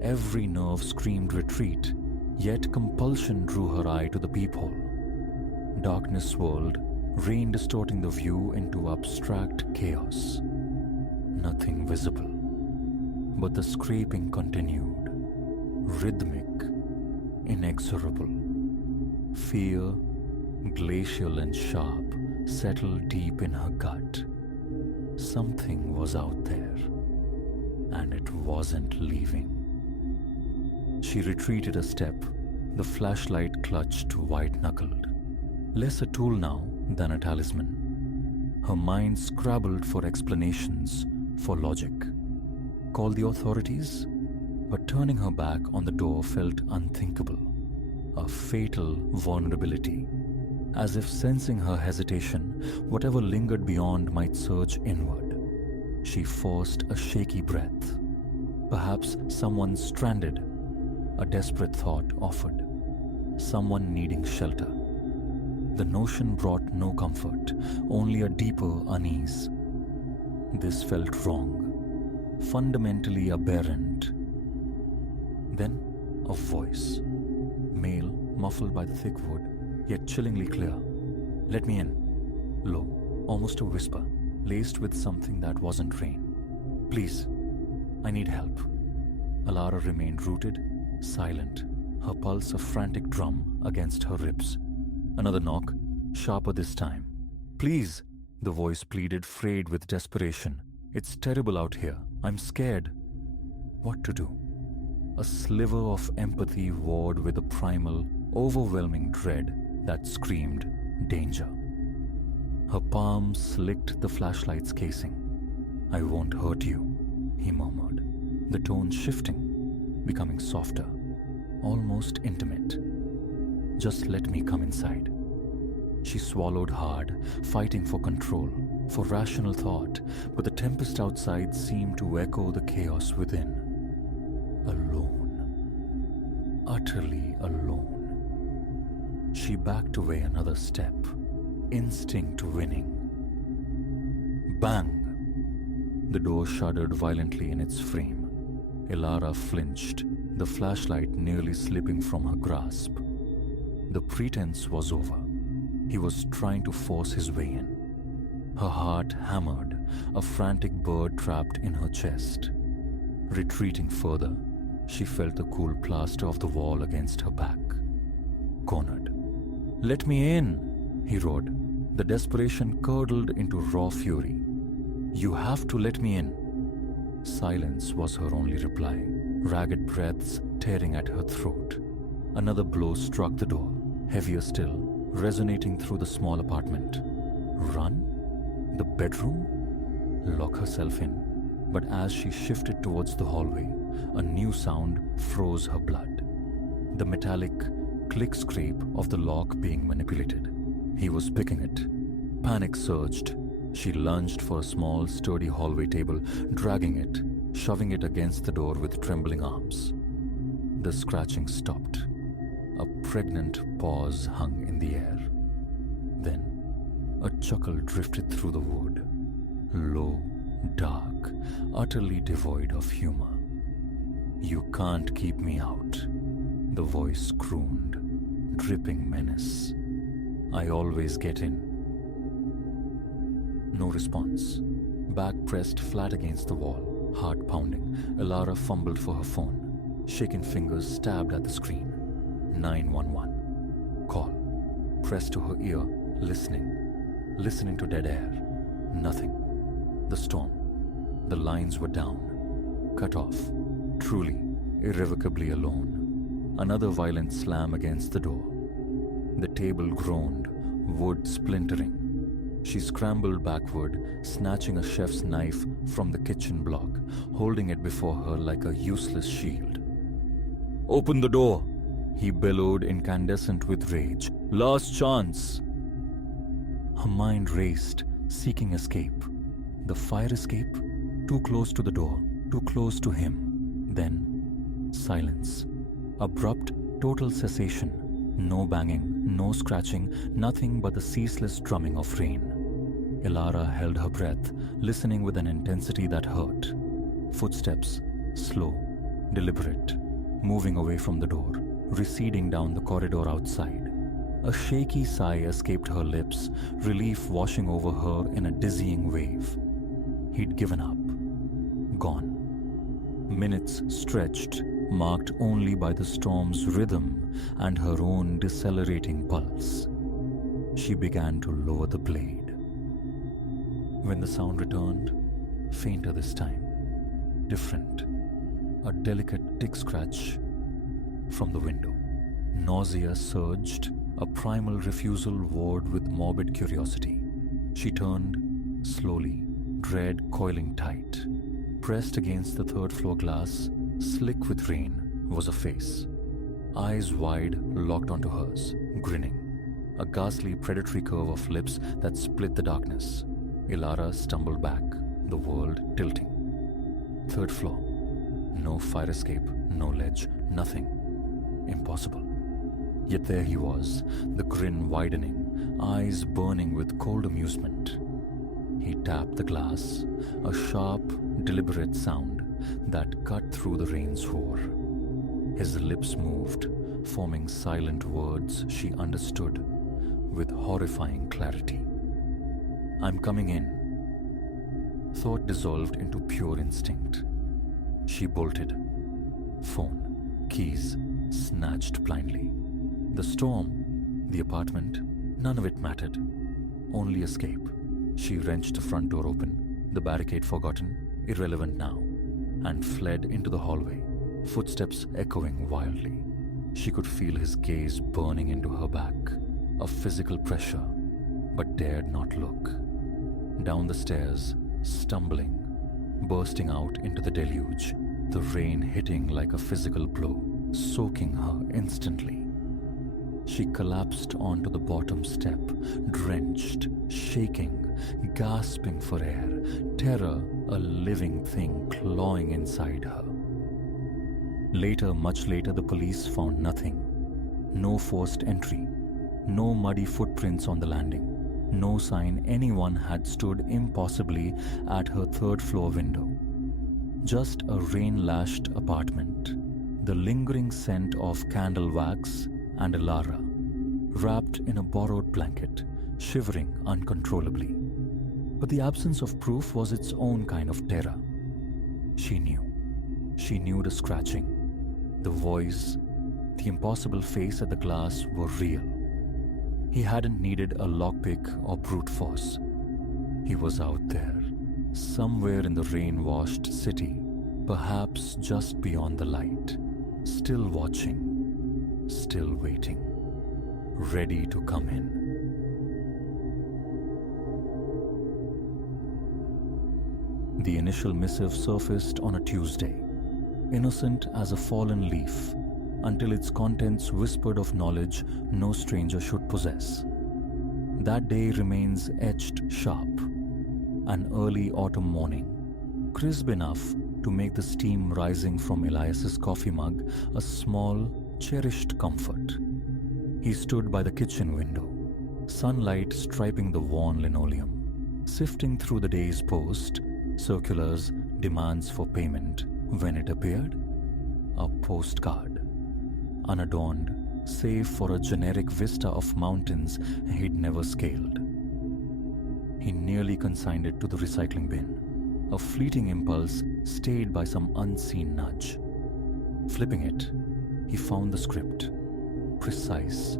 Every nerve screamed retreat, yet compulsion drew her eye to the peephole. Darkness swirled, rain distorting the view into abstract chaos. Nothing visible. But the scraping continued, rhythmic, inexorable. Fear, glacial and sharp, settled deep in her gut. Something was out there, and it wasn't leaving. She retreated a step, the flashlight clutched white-knuckled. Less a tool now than a talisman. Her mind scrabbled for explanations, for logic. Call the authorities? But turning her back on the door felt unthinkable. A fatal vulnerability. As if sensing her hesitation, whatever lingered beyond might surge inward. She forced a shaky breath. Perhaps someone stranded. A desperate thought offered. Someone needing shelter. The notion brought no comfort, only a deeper unease, This felt wrong, fundamentally aberrant. Then, a voice, male, muffled by the thick wood, yet chillingly clear. "Let me in." Low, almost a whisper, laced with something that wasn't rain. "Please, I need help." Alara remained rooted, silent, her pulse a frantic drum against her ribs. Another knock, sharper this time. "Please," the voice pleaded, frayed with desperation. "It's terrible out here. I'm scared." What to do? A sliver of empathy warred with a primal, overwhelming dread that screamed danger. Her palm slicked the flashlight's casing. "I won't hurt you," he murmured, the tone shifting, becoming softer, almost intimate. "Just let me come inside." She swallowed hard, fighting for control, for rational thought, but the tempest outside seemed to echo the chaos within. Alone. Utterly alone. She backed away another step, instinct winning. Bang! The door shuddered violently in its frame. Alara flinched, the flashlight nearly slipping from her grasp. The pretense was over. He was trying to force his way in. Her heart hammered, a frantic bird trapped in her chest. Retreating further, she felt the cool plaster of the wall against her back. Cornered. "Let me in!" he roared. The desperation curdled into raw fury. "You have to let me in." Silence was her only reply, ragged breaths tearing at her throat. Another blow struck the door, heavier still, resonating through the small apartment. Run? The bedroom? Lock herself in. But as she shifted towards the hallway, a new sound froze her blood. The metallic click-scrape of the lock being manipulated. He was picking it. Panic surged. She lunged for a small, sturdy hallway table, dragging it, shoving it against the door with trembling arms. The scratching stopped. A pregnant pause hung in the air. Then, a chuckle drifted through the wood. Low, dark, utterly devoid of humor. "You can't keep me out," the voice crooned, dripping menace. "I always get in." No response. Back pressed flat against the wall, heart pounding, Alara fumbled for her phone. Shaking fingers stabbed at the screen. 911. Call. Pressed to her ear, listening to dead air. Nothing. The storm. The lines were down. Cut off. Truly, irrevocably alone. Another violent slam against the door. The table groaned, wood splintering. She scrambled backward, snatching a chef's knife from the kitchen block, holding it before her like a useless shield. "Open the door!" he bellowed, incandescent with rage. "Last chance!" Her mind raced, seeking escape. The fire escape? Too close to the door, too close to him. Then, silence. Abrupt, total cessation. No banging, no scratching, nothing but the ceaseless drumming of rain. Alara held her breath, listening with an intensity that hurt. Footsteps, slow, deliberate, moving away from the door, receding down the corridor outside. A shaky sigh escaped her lips, relief washing over her in a dizzying wave. He'd given up. Gone. Minutes stretched, marked only by the storm's rhythm and her own decelerating pulse. She began to lower the blade. When the sound returned, fainter this time, different, a delicate tick-scratch from the window. Nausea surged, a primal refusal warred with morbid curiosity. She turned, slowly, dread coiling tight. Pressed against the third-floor glass, slick with rain, was a face. Eyes wide, locked onto hers, grinning. A ghastly predatory curve of lips that split the darkness. Alara stumbled back, the world tilting. Third floor. No fire escape, no ledge, nothing. Impossible. Yet there he was, the grin widening, eyes burning with cold amusement. He tapped the glass, a sharp, deliberate sound that cut through the rain's roar. His lips moved, forming silent words she understood with horrifying clarity. "I'm coming in." Thought dissolved into pure instinct. She bolted. Phone, keys, snatched blindly. The storm, the apartment, none of it mattered. Only escape. She wrenched the front door open, the barricade forgotten, irrelevant now, and fled into the hallway, footsteps echoing wildly. She could feel his gaze burning into her back, a physical pressure, but dared not look. Down the stairs, stumbling, bursting out into the deluge, the rain hitting like a physical blow, soaking her instantly. She collapsed onto the bottom step, drenched, shaking, gasping for air, terror a living thing clawing inside her. Later, much later, the police found nothing. No forced entry, no muddy footprints on the landing, no sign anyone had stood impossibly at her third-floor window. Just a rain-lashed apartment, the lingering scent of candle wax and a Lara, wrapped in a borrowed blanket, shivering uncontrollably. But the absence of proof was its own kind of terror. She knew. She knew the scratching, the voice, the impossible face at the glass were real. He hadn't needed a lockpick or brute force. He was out there, somewhere in the rain-washed city, perhaps just beyond the light, still watching, still waiting, ready to come in. The initial missive surfaced on a Tuesday, innocent as a fallen leaf, until its contents whispered of knowledge no stranger should possess. That day remains etched sharp. An early autumn morning, crisp enough to make the steam rising from Elias's coffee mug a small, cherished comfort. He stood by the kitchen window, sunlight striping the worn linoleum, sifting through the day's post, circulars, demands for payment. When it appeared, a postcard, unadorned, save for a generic vista of mountains he'd never scaled. He nearly consigned it to the recycling bin, a fleeting impulse stayed by some unseen nudge. Flipping it, he found the script, precise,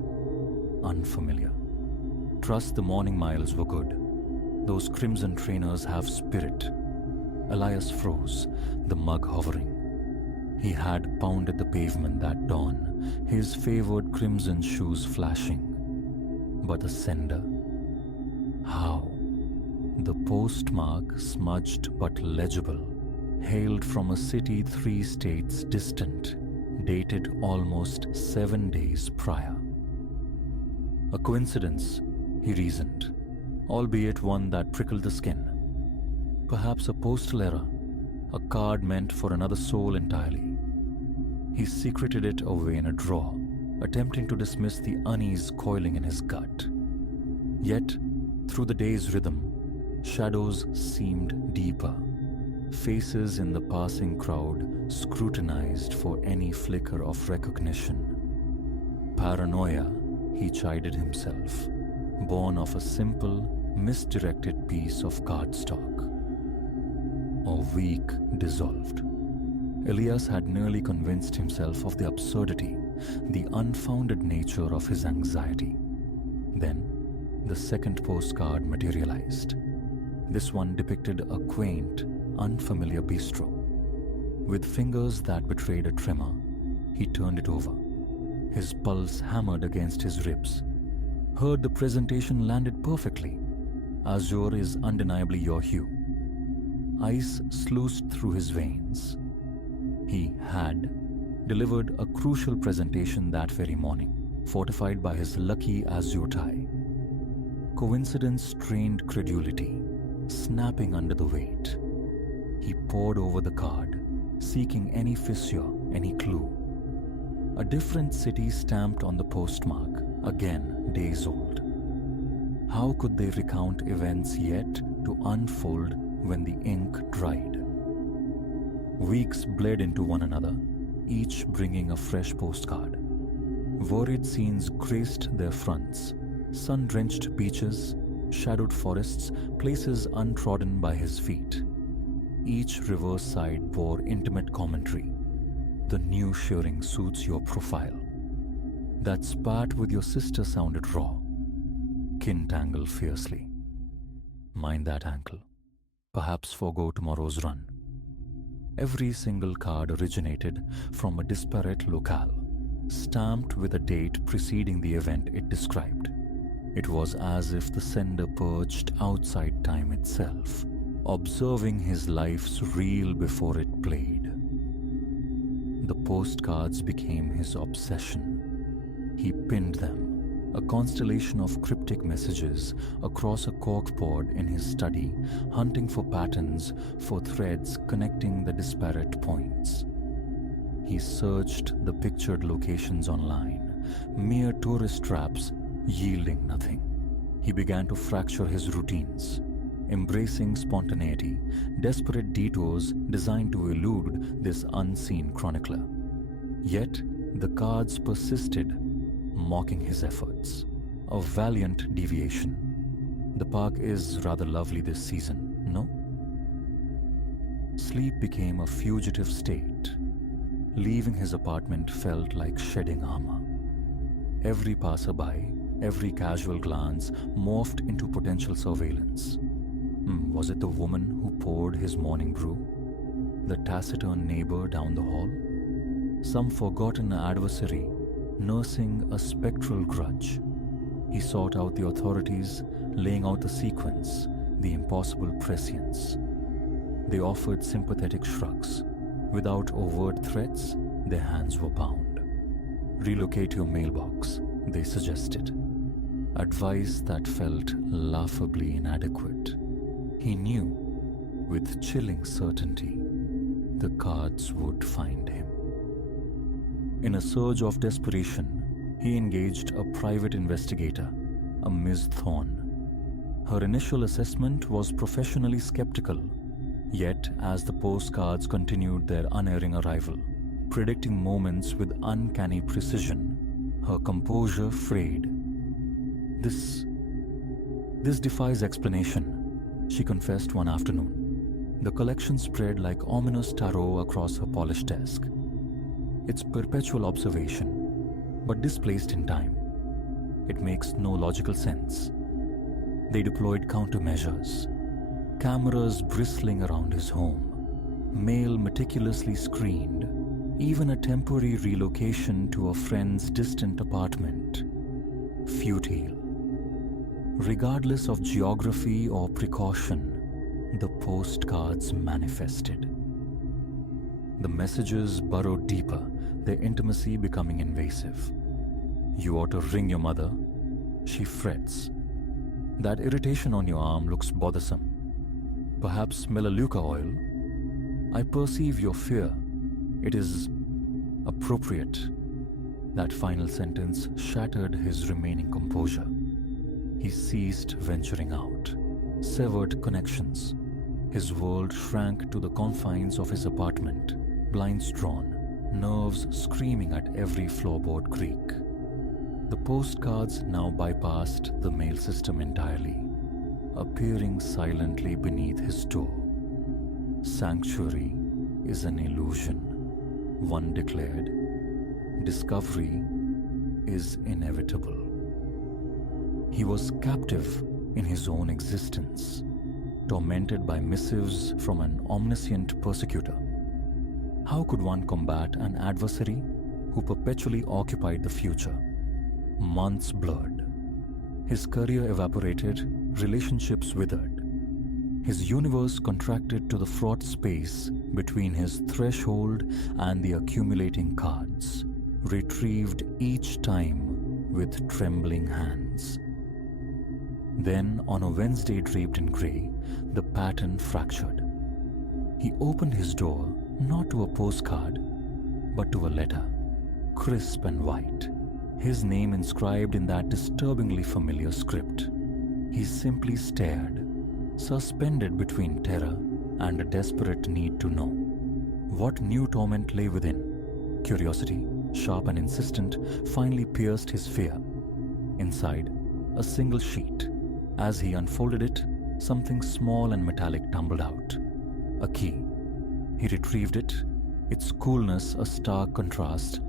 unfamiliar. Trust the morning miles were good. Those crimson trainers have spirit. Elias froze, the mug hovering. He had pounded the pavement that dawn, his favored crimson shoes flashing. But the sender? How? The postmark, smudged but legible, hailed from a city 3 states distant, dated almost 7 days prior. A coincidence, he reasoned, albeit one that prickled the skin. Perhaps a postal error, a card meant for another soul entirely. He secreted it away in a drawer, attempting to dismiss the unease coiling in his gut. Yet, through the day's rhythm, shadows seemed deeper. Faces in the passing crowd scrutinized for any flicker of recognition. Paranoia, he chided himself, born of a simple, misdirected piece of cardstock. A week dissolved. Elias had nearly convinced himself of the absurdity, the unfounded nature of his anxiety. Then, the second postcard materialized. This one depicted a quaint, unfamiliar bistro. With fingers that betrayed a tremor, he turned it over. His pulse hammered against his ribs. Heard the presentation landed perfectly. Azure is undeniably your hue. Ice sluiced through his veins. He had delivered a crucial presentation that very morning, fortified by his lucky azure tie. Coincidence strained credulity, snapping under the weight. He pored over the card, seeking any fissure, any clue. A different city stamped on the postmark, again days old. How could they recount events yet to unfold when the ink dried. Weeks bled into one another, each bringing a fresh postcard. Worried scenes graced their fronts: sun-drenched beaches, shadowed forests, places untrodden by his feet. Each reverse side bore intimate commentary. The new shearing suits your profile. That spat with your sister sounded raw. Kin tangle fiercely. Mind that ankle. Perhaps forego tomorrow's run. Every single card originated from a disparate locale, stamped with a date preceding the event it described. It was as if the sender perched outside time itself, observing his life's reel before it played. The postcards became his obsession. He pinned them, a constellation of cryptic messages, across a corkboard in his study, hunting for patterns, for threads connecting the disparate points. He searched the pictured locations online, mere tourist traps, yielding nothing. He began to fracture his routines, embracing spontaneity, desperate detours designed to elude this unseen chronicler. Yet the cards persisted, mocking his efforts. A valiant deviation. The park is rather lovely this season, no? Sleep became a fugitive state. Leaving his apartment felt like shedding armor. Every passerby, every casual glance morphed into potential surveillance. Was it the woman who poured his morning brew? The taciturn neighbor down the hall? Some forgotten adversary nursing a spectral grudge? He sought out the authorities, laying out the sequence, the impossible prescience. They offered sympathetic shrugs. Without overt threats, their hands were bound. Relocate your mailbox, they suggested. Advice that felt laughably inadequate. He knew, with chilling certainty, the cards would find him. In a surge of desperation, he engaged a private investigator, a Ms. Thorne. Her initial assessment was professionally skeptical, yet as the postcards continued their unerring arrival, predicting moments with uncanny precision, her composure frayed. This defies explanation, she confessed one afternoon. The collection spread like ominous tarot across her polished desk. It's perpetual observation, but displaced in time. It makes no logical sense. They deployed countermeasures. Cameras bristling around his home, mail meticulously screened, even a temporary relocation to a friend's distant apartment. Futile. Regardless of geography or precaution, the postcards manifested. The messages burrowed deeper, their intimacy becoming invasive. You ought to ring your mother. She frets. That irritation on your arm looks bothersome. Perhaps Melaleuca oil? I perceive your fear. It is appropriate. That final sentence shattered his remaining composure. He ceased venturing out, severed connections. His world shrank to the confines of his apartment, blinds drawn, nerves screaming at every floorboard creak. The postcards now bypassed the mail system entirely, appearing silently beneath his door. Sanctuary is an illusion, one declared. Discovery is inevitable. He was captive in his own existence, tormented by missives from an omniscient persecutor. How could one combat an adversary who perpetually occupied the future? Months blurred. His career evaporated, relationships withered. His universe contracted to the fraught space between his threshold and the accumulating cards, retrieved each time with trembling hands. Then, on a Wednesday draped in grey, the pattern fractured. He opened his door not to a postcard, but to a letter, crisp and white, his name inscribed in that disturbingly familiar script. He simply stared, suspended between terror and a desperate need to know. What new torment lay within? Curiosity, sharp and insistent, finally pierced his fear. Inside, a single sheet. As he unfolded it, something small and metallic tumbled out. A key. He retrieved it, its coolness a stark contrast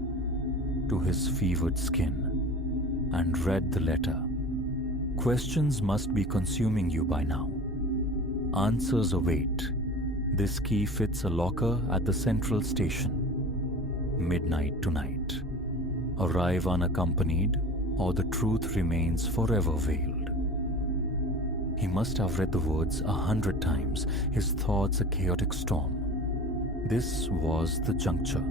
to his fevered skin, and read the letter. Questions must be consuming you by now. Answers await. This key fits a locker at the central station. Midnight tonight. Arrive unaccompanied, or the truth remains forever veiled. He must have read the words 100 times, his thoughts a chaotic storm. This was the juncture,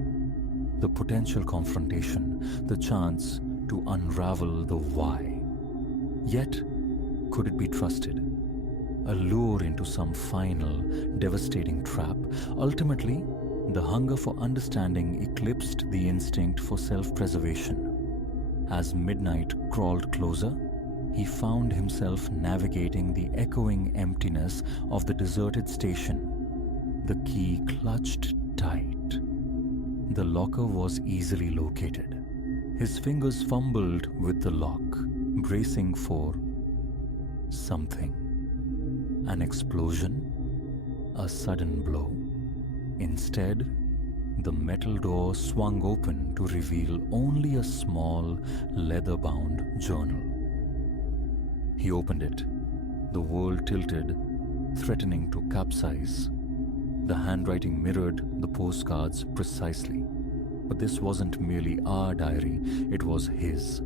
the potential confrontation, the chance to unravel the why. Yet, could it be trusted? A lure into some final, devastating trap. Ultimately, the hunger for understanding eclipsed the instinct for self-preservation. As midnight crawled closer, he found himself navigating the echoing emptiness of the deserted station, the key clutched tight. The locker was easily located. His fingers fumbled with the lock, bracing for something. An explosion? A sudden blow? Instead, the metal door swung open to reveal only a small, leather-bound journal. He opened it. The world tilted, threatening to capsize. The handwriting mirrored the postcards precisely. But this wasn't merely our diary, it was his.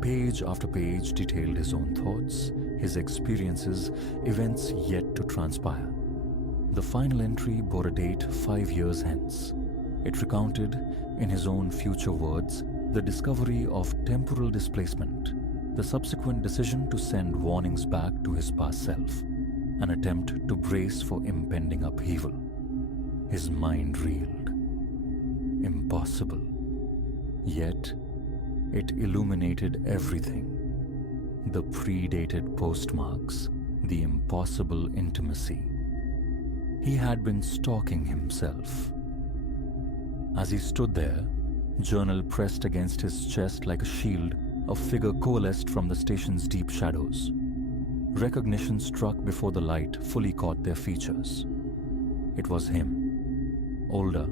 Page after page detailed his own thoughts, his experiences, events yet to transpire. The final entry bore a date 5 years hence. It recounted, in his own future words, the discovery of temporal displacement, the subsequent decision to send warnings back to his past self, an attempt to brace for impending upheaval. His mind reeled. Impossible. Yet, it illuminated everything. The predated postmarks, the impossible intimacy. He had been stalking himself. As he stood there, journal pressed against his chest like a shield, a figure coalesced from the station's deep shadows. Recognition struck before the light fully caught their features. It was him. Older,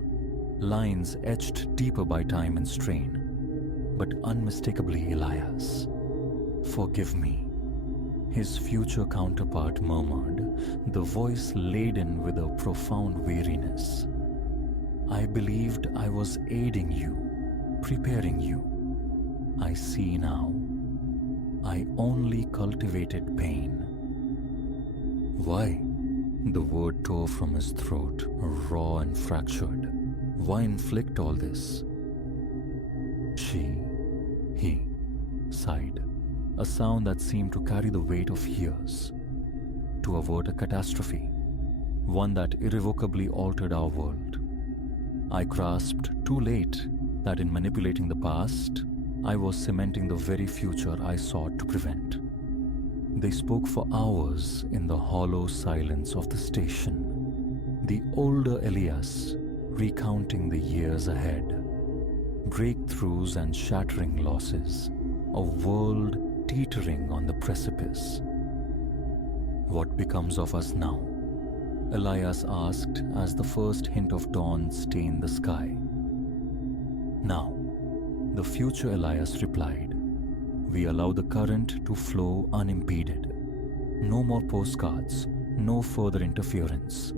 lines etched deeper by time and strain, but unmistakably Elias. "Forgive me," his future counterpart murmured, the voice laden with a profound weariness. "I believed I was aiding you, preparing you. I see now. I only cultivated pain." Why? The word tore from his throat, raw and fractured. Why inflict all this? He sighed, a sound that seemed to carry the weight of years, to avert a catastrophe, one that irrevocably altered our world. I grasped too late that in manipulating the past, I was cementing the very future I sought to prevent. They spoke for hours in the hollow silence of the station. The older Elias recounting the years ahead, breakthroughs and shattering losses, a world teetering on the precipice. "What becomes of us now?" Elias asked as the first hint of dawn stained the sky. "Now," the future Elias replied, "we allow the current to flow unimpeded. No more postcards, no further interference.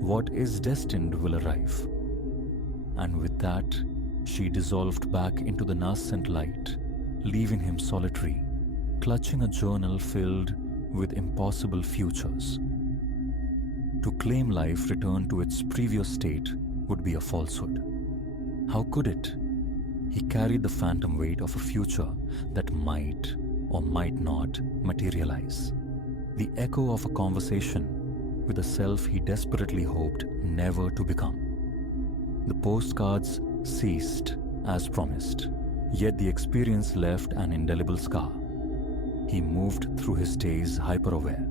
What is destined will arrive." And with that, she dissolved back into the nascent light, leaving him solitary, clutching a journal filled with impossible futures. To claim life returned to its previous state would be a falsehood. How could it? He carried the phantom weight of a future that might or might not materialize. The echo of a conversation with a self he desperately hoped never to become. The postcards ceased as promised, yet the experience left an indelible scar. He moved through his days hyper-aware,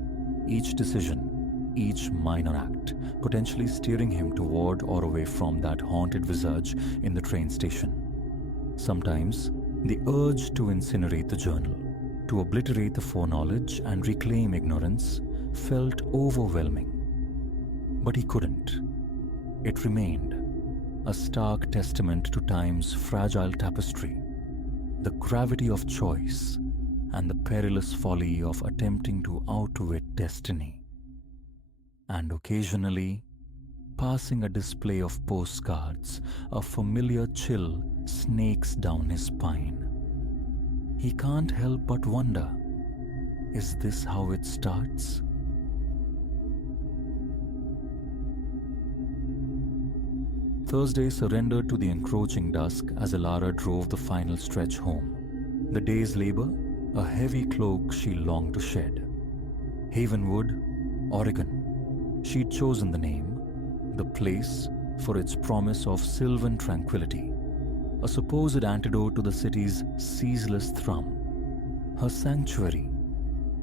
each decision, each minor act, potentially steering him toward or away from that haunted visage in the train station. Sometimes, the urge to incinerate the journal, to obliterate the foreknowledge and reclaim ignorance, felt overwhelming. But he couldn't. It remained, a stark testament to time's fragile tapestry, the gravity of choice, and the perilous folly of attempting to outwit destiny. And occasionally, passing a display of postcards, a familiar chill snakes down his spine. He can't help but wonder, is this how it starts? Thursday surrendered to the encroaching dusk as Elara drove the final stretch home. The day's labor, a heavy cloak she longed to shed. Havenwood, Oregon. She'd chosen the name, the place, for its promise of sylvan tranquility, a supposed antidote to the city's ceaseless thrum. Her sanctuary,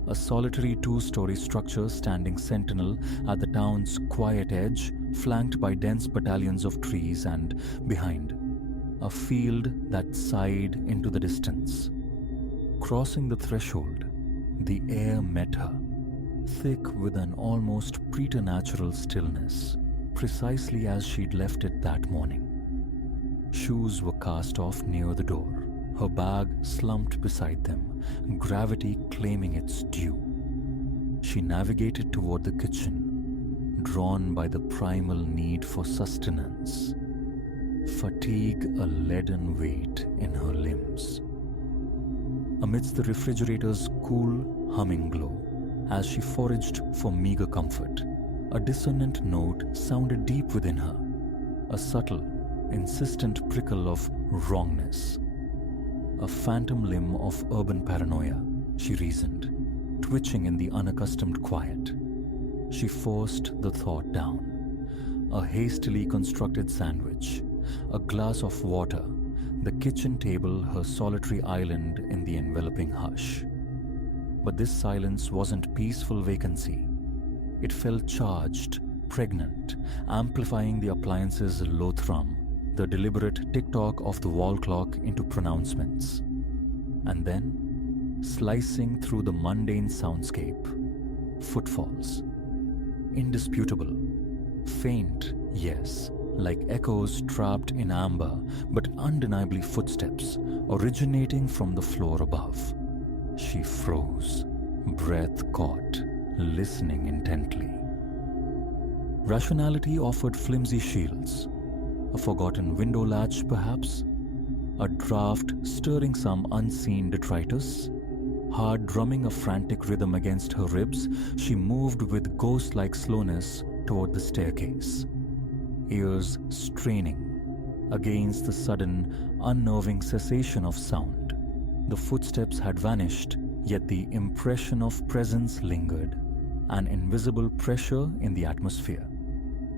a solitary two-story structure standing sentinel at the town's quiet edge, flanked by dense battalions of trees, and behind, a field that sighed into the distance. Crossing the threshold, the air met her, thick with an almost preternatural stillness, precisely as she'd left it that morning. Shoes were cast off near the door, her bag slumped beside them, gravity claiming its due. She navigated toward the kitchen, drawn by the primal need for sustenance, fatigue a leaden weight in her limbs. Amidst the refrigerator's cool, humming glow, as she foraged for meager comfort, a dissonant note sounded deep within her, a subtle, insistent prickle of wrongness. A phantom limb of urban paranoia, she reasoned, twitching in the unaccustomed quiet. She forced the thought down. A hastily constructed sandwich, a glass of water, the kitchen table her solitary island in the enveloping hush. But this silence wasn't peaceful vacancy. It felt charged, pregnant, amplifying the appliance's low thrum, the deliberate tick-tock of the wall clock into pronouncements. And then, slicing through the mundane soundscape, footfalls. Indisputable. Faint, yes, like echoes trapped in amber, but undeniably footsteps, originating from the floor above. She froze, breath caught, listening intently. Rationality offered flimsy shields. A forgotten window latch, perhaps? A draft stirring some unseen detritus? Hard drumming a frantic rhythm against her ribs, she moved with ghost-like slowness toward the staircase, ears straining against the sudden, unnerving cessation of sound. The footsteps had vanished, yet the impression of presence lingered, an invisible pressure in the atmosphere.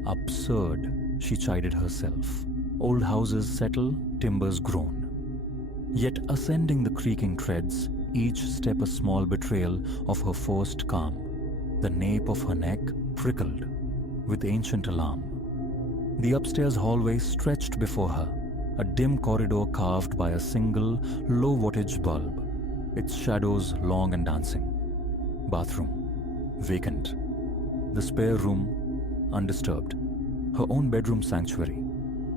Absurd, she chided herself. Old houses settle, timbers groan. Yet ascending the creaking treads, each step a small betrayal of her forced calm. The nape of her neck prickled with ancient alarm. The upstairs hallway stretched before her, a dim corridor carved by a single low-wattage bulb, its shadows long and dancing. Bathroom, vacant. The spare room, undisturbed. Her own bedroom sanctuary,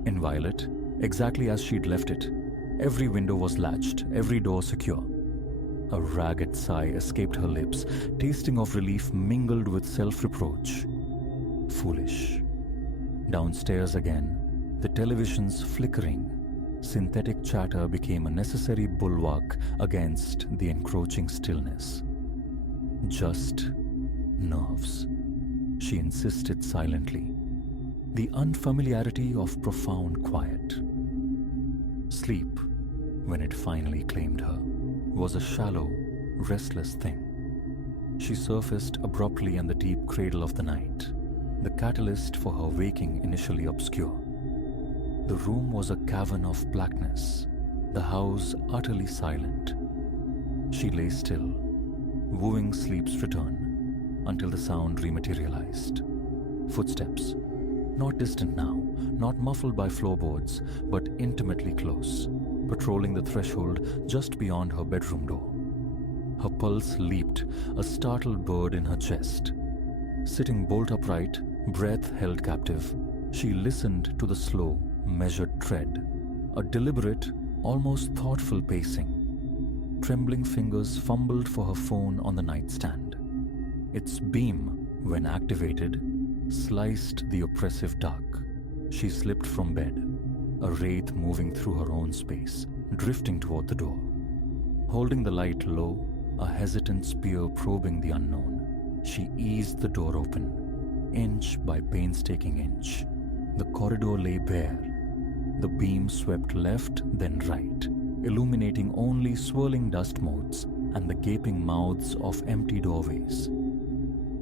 inviolate, exactly as she'd left it. Every window was latched, every door secure. A ragged sigh escaped her lips, tasting of relief mingled with self-reproach. Foolish. Downstairs again, the television's flickering, synthetic chatter became a necessary bulwark against the encroaching stillness. Just nerves, she insisted silently. The unfamiliarity of profound quiet. Sleep, when it finally claimed her, was a shallow, restless thing. She surfaced abruptly in the deep cradle of the night, the catalyst for her waking initially obscure. The room was a cavern of blackness, the house utterly silent. She lay still, wooing sleep's return, until the sound rematerialized. Footsteps. Not distant now, not muffled by floorboards, but intimately close, patrolling the threshold just beyond her bedroom door. Her pulse leaped, a startled bird in her chest. Sitting bolt upright, breath held captive, she listened to the slow, measured tread, a deliberate, almost thoughtful pacing. Trembling fingers fumbled for her phone on the nightstand. Its beam, when activated, sliced the oppressive dark. She slipped from bed, a wraith moving through her own space, drifting toward the door. Holding the light low, a hesitant spear probing the unknown, she eased the door open, inch by painstaking inch. The corridor lay bare. The beam swept left, then right, illuminating only swirling dust motes and the gaping mouths of empty doorways.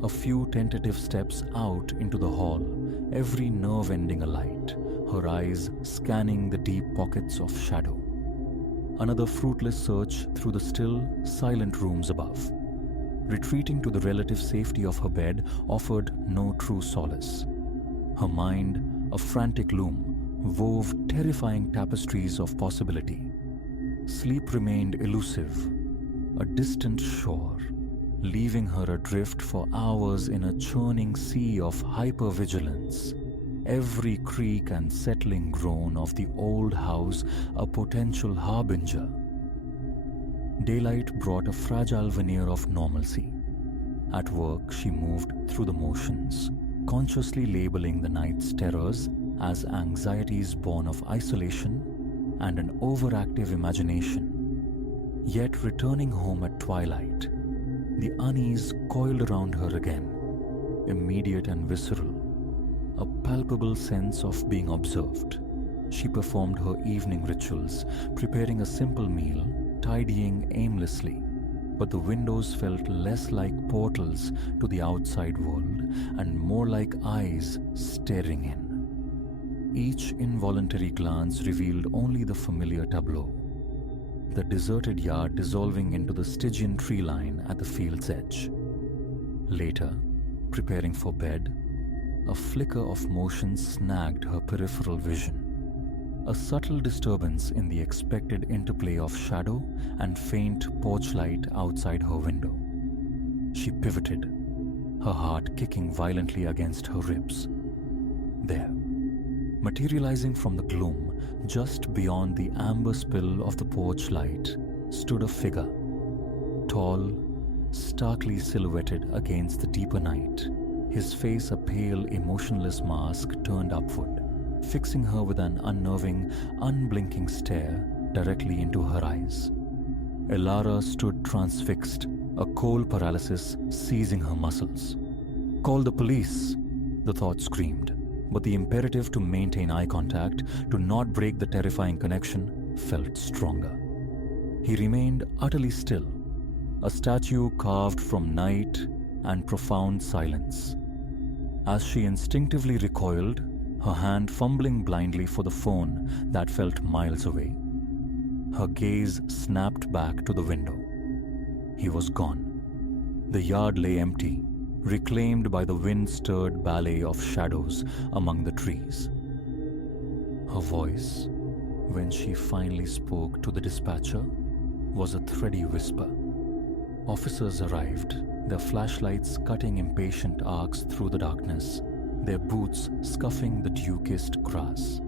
A few tentative steps out into the hall, every nerve ending alight, her eyes scanning the deep pockets of shadow. Another fruitless search through the still, silent rooms above. Retreating to the relative safety of her bed offered no true solace. Her mind, a frantic loom, wove terrifying tapestries of possibility. Sleep remained elusive, a distant shore, leaving her adrift for hours in a churning sea of hypervigilance. Every creak and settling groan of the old house a potential harbinger. Daylight brought a fragile veneer of normalcy. At work, she moved through the motions, consciously labeling the night's terrors as anxieties born of isolation and an overactive imagination. Yet returning home at twilight, the unease coiled around her again, immediate and visceral, a palpable sense of being observed. She performed her evening rituals, preparing a simple meal, tidying aimlessly, but the windows felt less like portals to the outside world and more like eyes staring in. Each involuntary glance revealed only the familiar tableau, the deserted yard dissolving into the Stygian tree line at the field's edge. Later, preparing for bed, a flicker of motion snagged her peripheral vision. A subtle disturbance in the expected interplay of shadow and faint porch light outside her window. She pivoted, her heart kicking violently against her ribs. There, materializing from the gloom, just beyond the amber spill of the porch light, stood a figure, tall, starkly silhouetted against the deeper night, his face a pale, emotionless mask turned upward, fixing her with an unnerving, unblinking stare directly into her eyes. Elara stood transfixed, a cold paralysis seizing her muscles. "Call the police," the thought screamed, but the imperative to maintain eye contact, to not break the terrifying connection, felt stronger. He remained utterly still, a statue carved from night and profound silence. As she instinctively recoiled, her hand fumbling blindly for the phone that felt miles away, her gaze snapped back to the window. He was gone. The yard lay empty, reclaimed by the wind-stirred ballet of shadows among the trees. Her voice, when she finally spoke to the dispatcher, was a thready whisper. Officers arrived, their flashlights cutting impatient arcs through the darkness, their boots scuffing the dew-kissed grass.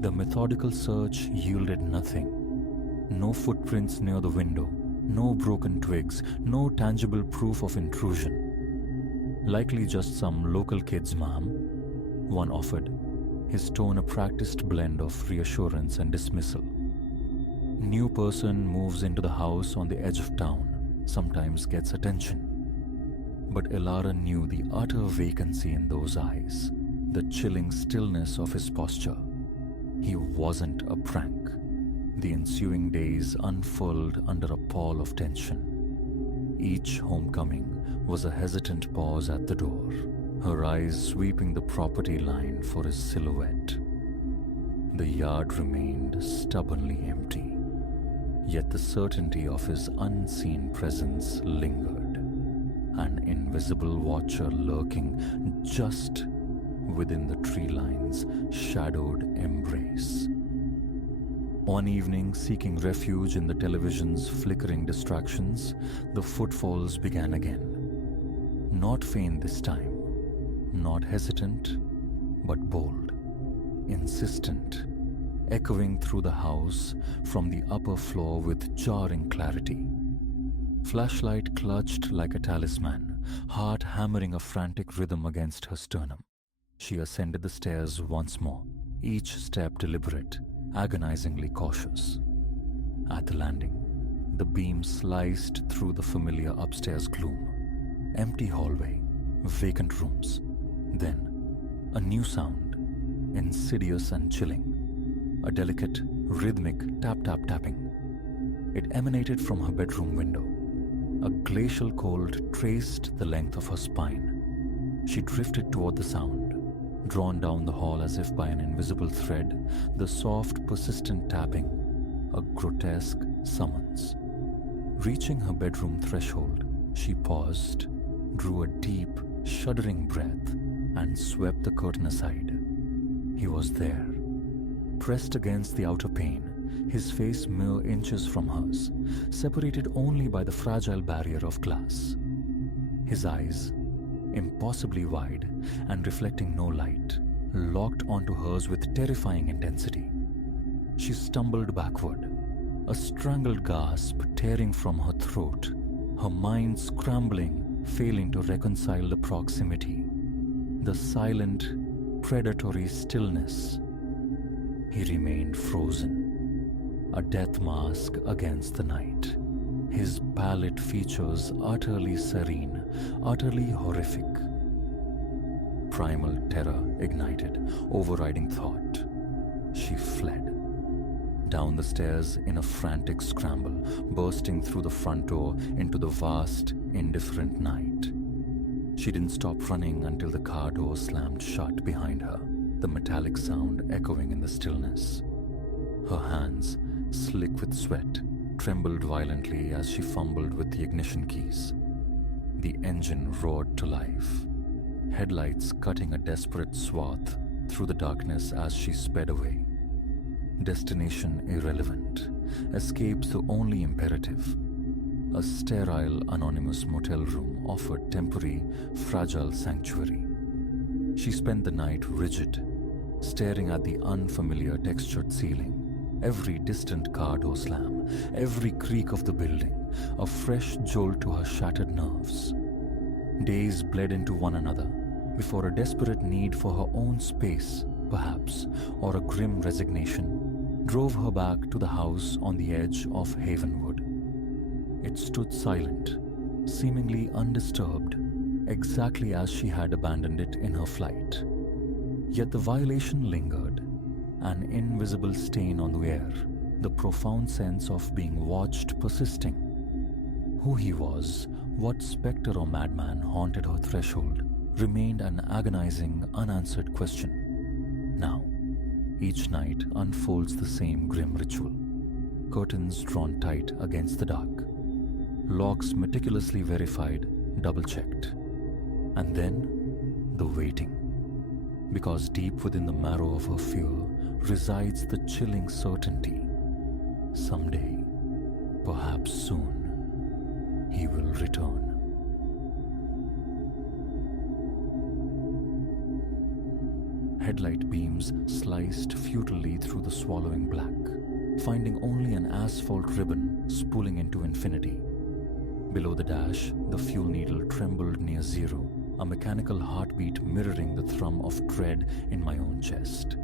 The methodical search yielded nothing. No footprints near the window, no broken twigs, no tangible proof of intrusion. "Likely just some local kids, ma'am," one offered, his tone a practiced blend of reassurance and dismissal. New person moves into the house on the edge of town, sometimes gets attention. But Elara knew the utter vacancy in those eyes, the chilling stillness of his posture. He wasn't a prank. The ensuing days unfurled under a pall of tension. Each homecoming was a hesitant pause at the door, her eyes sweeping the property line for his silhouette. The yard remained stubbornly empty, yet the certainty of his unseen presence lingered. an invisible watcher lurking just within the tree line's shadowed embrace. One evening, seeking refuge in the television's flickering distractions, the footfalls began again. Not faint this time, not hesitant, but bold, insistent, echoing through the house from the upper floor with jarring clarity. Flashlight clutched like a talisman, heart hammering a frantic rhythm against her sternum. She ascended the stairs once more, each step deliberate, agonizingly cautious. At the landing, the beam sliced through the familiar upstairs gloom. Empty hallway, vacant rooms. Then, a new sound, insidious and chilling. A delicate, rhythmic tap-tap-tapping. It emanated from her bedroom window. A glacial cold traced the length of her spine. She drifted toward the sound, drawn down the hall as if by an invisible thread, the soft, persistent tapping, a grotesque summons. Reaching her bedroom threshold, she paused, drew a deep, shuddering breath, and swept the curtain aside. He was there, pressed against the outer pane, his face mere inches from hers, separated only by the fragile barrier of glass. His eyes, impossibly wide and reflecting no light, locked onto hers with terrifying intensity. She stumbled backward, a strangled gasp tearing from her throat, her mind scrambling, failing to reconcile the proximity, the silent, predatory stillness. He remained frozen, a death mask against the night. His pallid features utterly serene, utterly horrific. Primal terror ignited, overriding thought. She fled. Down the stairs in a frantic scramble, bursting through the front door into the vast, indifferent night. She didn't stop running until the car door slammed shut behind her, the metallic sound echoing in the stillness. Her hands, slick with sweat, trembled violently as she fumbled with the ignition keys. The engine roared to life, headlights cutting a desperate swath through the darkness as she sped away. Destination irrelevant, escape the only imperative. A sterile, anonymous motel room offered temporary, fragile sanctuary. She spent the night rigid, staring at the unfamiliar textured ceiling, every distant car door slam, every creak of the building, a fresh jolt to her shattered nerves. Days bled into one another before a desperate need for her own space, perhaps, or a grim resignation, drove her back to the house on the edge of Havenwood. It stood silent, seemingly undisturbed, exactly as she had abandoned it in her flight. Yet the violation lingered, an invisible stain on the air, the profound sense of being watched persisting. Who he was, what spectre or madman haunted her threshold, remained an agonizing, unanswered question. Now, each night unfolds the same grim ritual. Curtains drawn tight against the dark. Locks meticulously verified, double-checked. And then, the waiting. Because deep within the marrow of her fear resides the chilling certainty. Someday, perhaps soon, he will return. Headlight beams sliced futilely through the swallowing black, finding only an asphalt ribbon spooling into infinity. Below the dash, the fuel needle trembled near zero, a mechanical heartbeat mirroring the thrum of dread in my own chest.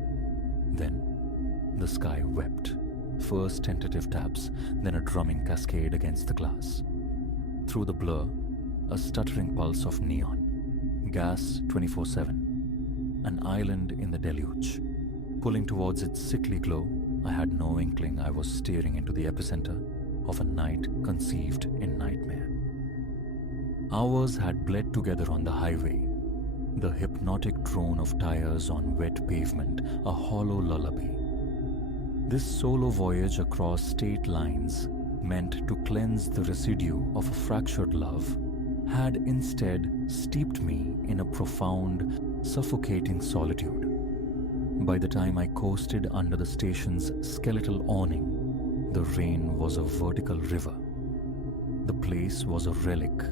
Then, the sky wept. First tentative taps, then a drumming cascade against the glass. Through the blur, a stuttering pulse of neon. Gas 24/7. An island in the deluge. Pulling towards its sickly glow, I had no inkling I was steering into the epicenter of a night conceived in nightmare. Hours had bled together on the highway, the hypnotic drone of tires on wet pavement, a hollow lullaby. This solo voyage across state lines, meant to cleanse the residue of a fractured love, had instead steeped me in a profound, suffocating solitude. By the time I coasted under the station's skeletal awning, the rain was a vertical river. The place was a relic,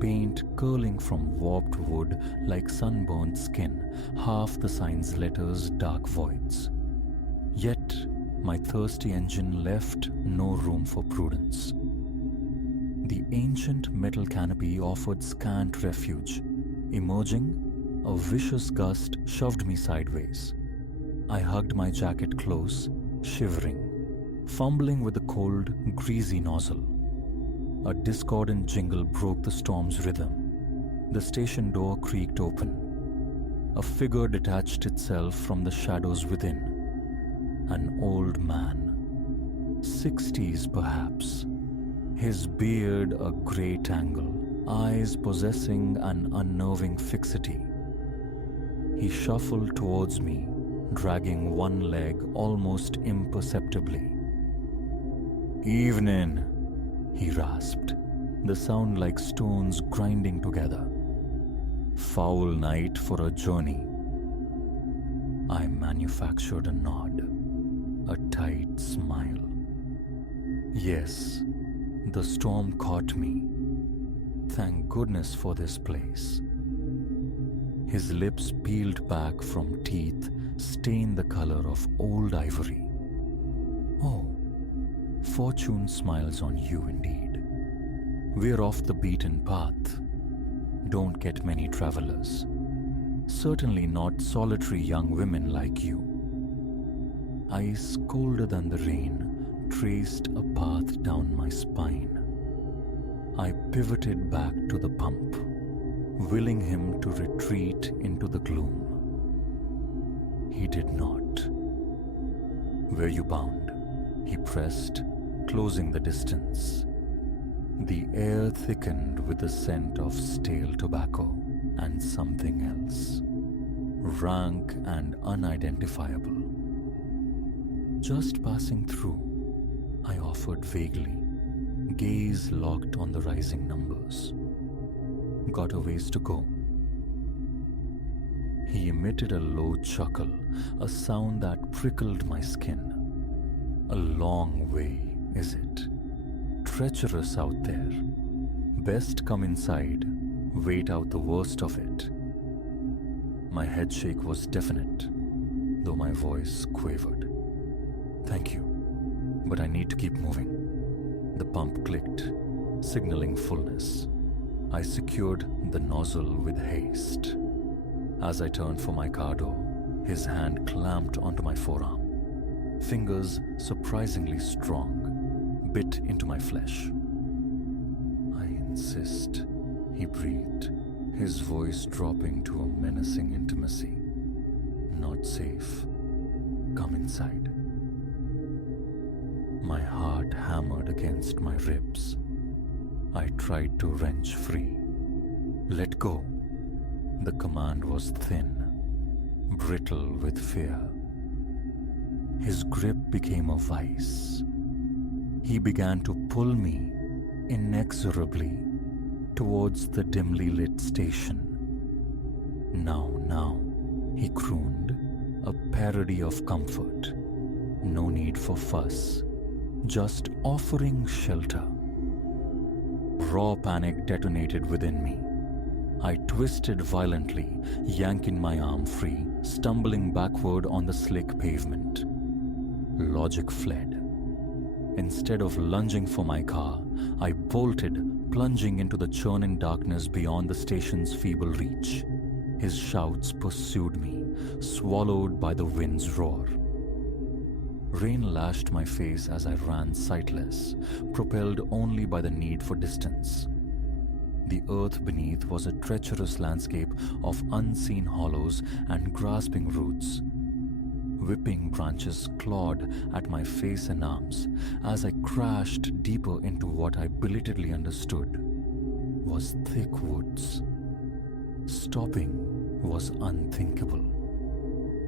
paint curling from warped wood like sunburnt skin, half the sign's letters dark voids. Yet, my thirsty engine left no room for prudence. The ancient metal canopy offered scant refuge. Emerging, a vicious gust shoved me sideways. I hugged my jacket close, shivering, fumbling with the cold, greasy nozzle. A discordant jingle broke the storm's rhythm. The station door creaked open. A figure detached itself from the shadows within. An old man, 60s perhaps, his beard a grey tangle, eyes possessing an unnerving fixity. He shuffled towards me, dragging one leg almost imperceptibly. "Evening," he rasped, the sound like stones grinding together. "Foul night for a journey." I manufactured a nod, a tight smile. Yes, the storm caught me. Thank goodness for this place. His lips peeled back from teeth stained the color of old ivory. "Oh, fortune smiles on you indeed. We're off the beaten path. Don't get many travelers. Certainly not solitary young women like you." Ice colder than the rain traced a path down my spine. I pivoted back to the pump, willing him to retreat into the gloom. He did not. "Where you bound?" he pressed, closing the distance. The air thickened with the scent of stale tobacco and something else, rank and unidentifiable. "Just passing through," I offered vaguely, gaze locked on the rising numbers. "Got a ways to go." He emitted a low chuckle, a sound that prickled my skin. "A long way, is it? Treacherous out there. Best come inside, wait out the worst of it." My head shake was definite, though my voice quavered. "Thank you, but I need to keep moving." The pump clicked, signaling fullness. I secured the nozzle with haste. As I turned for my car door, his hand clamped onto my forearm. Fingers surprisingly strong, bit into my flesh. "I insist," he breathed, his voice dropping to a menacing intimacy. "Not safe. Come inside." My heart hammered against my ribs. I tried to wrench free. "Let go." The command was thin, brittle with fear. His grip became a vice. He began to pull me inexorably towards the dimly lit station. Now, he crooned, a parody of comfort. No need for fuss, just offering shelter. Raw panic detonated within me. I twisted violently, yanking my arm free, stumbling backward on the slick pavement. Logic fled. Instead of lunging for my car, I bolted, plunging into the churning darkness beyond the station's feeble reach. His shouts pursued me, swallowed by the wind's roar. Rain lashed my face as I ran sightless, propelled only by the need for distance. The earth beneath was a treacherous landscape of unseen hollows and grasping roots. Whipping branches clawed at my face and arms as I crashed deeper into what I belatedly understood was thick woods. Stopping was unthinkable.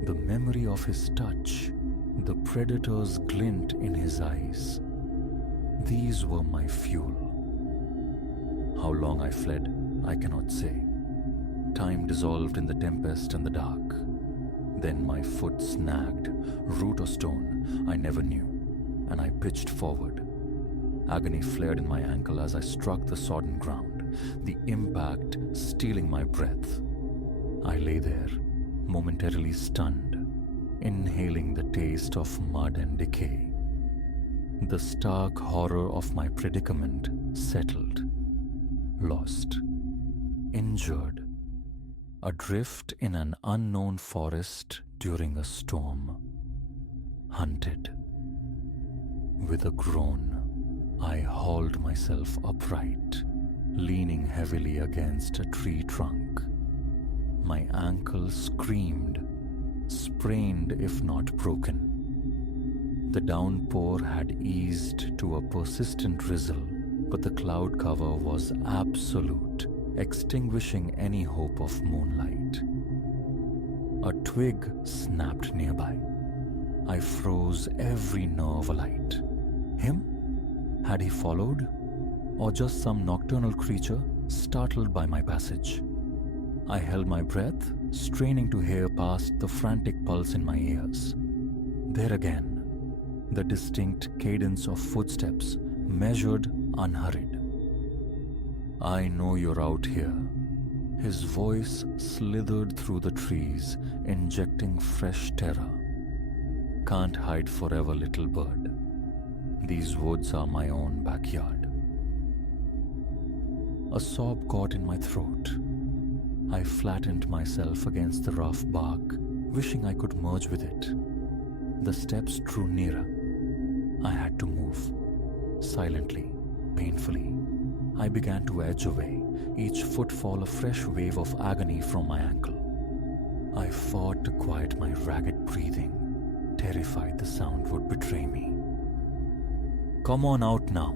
The memory of his touch, the predator's glint in his eyes, these were my fuel. How long I fled, I cannot say. Time dissolved in the tempest and the dark. Then my foot snagged, root or stone, I never knew, and I pitched forward. Agony flared in my ankle as I struck the sodden ground, the impact stealing my breath. I lay there, momentarily stunned, inhaling the taste of mud and decay. The stark horror of my predicament settled. Lost, injured, adrift in an unknown forest during a storm. Hunted. With a groan, I hauled myself upright, leaning heavily against a tree trunk. My ankle screamed, sprained if not broken. The downpour had eased to a persistent drizzle, but the cloud cover was absolute, extinguishing any hope of moonlight. A twig snapped nearby. I froze, every nerve alight. Him? Had he followed? Or just some nocturnal creature startled by my passage? I held my breath, straining to hear past the frantic pulse in my ears. There again, the distinct cadence of footsteps, measured, unhurried. I know you're out here. His voice slithered through the trees, injecting fresh terror. Can't hide forever, little bird. These woods are my own backyard. A sob caught in my throat. I flattened myself against the rough bark, wishing I could merge with it. The steps drew nearer. I had to move. Silently, painfully, I began to edge away, each footfall a fresh wave of agony from my ankle. I fought to quiet my ragged breathing, terrified the sound would betray me. "Come on out now,"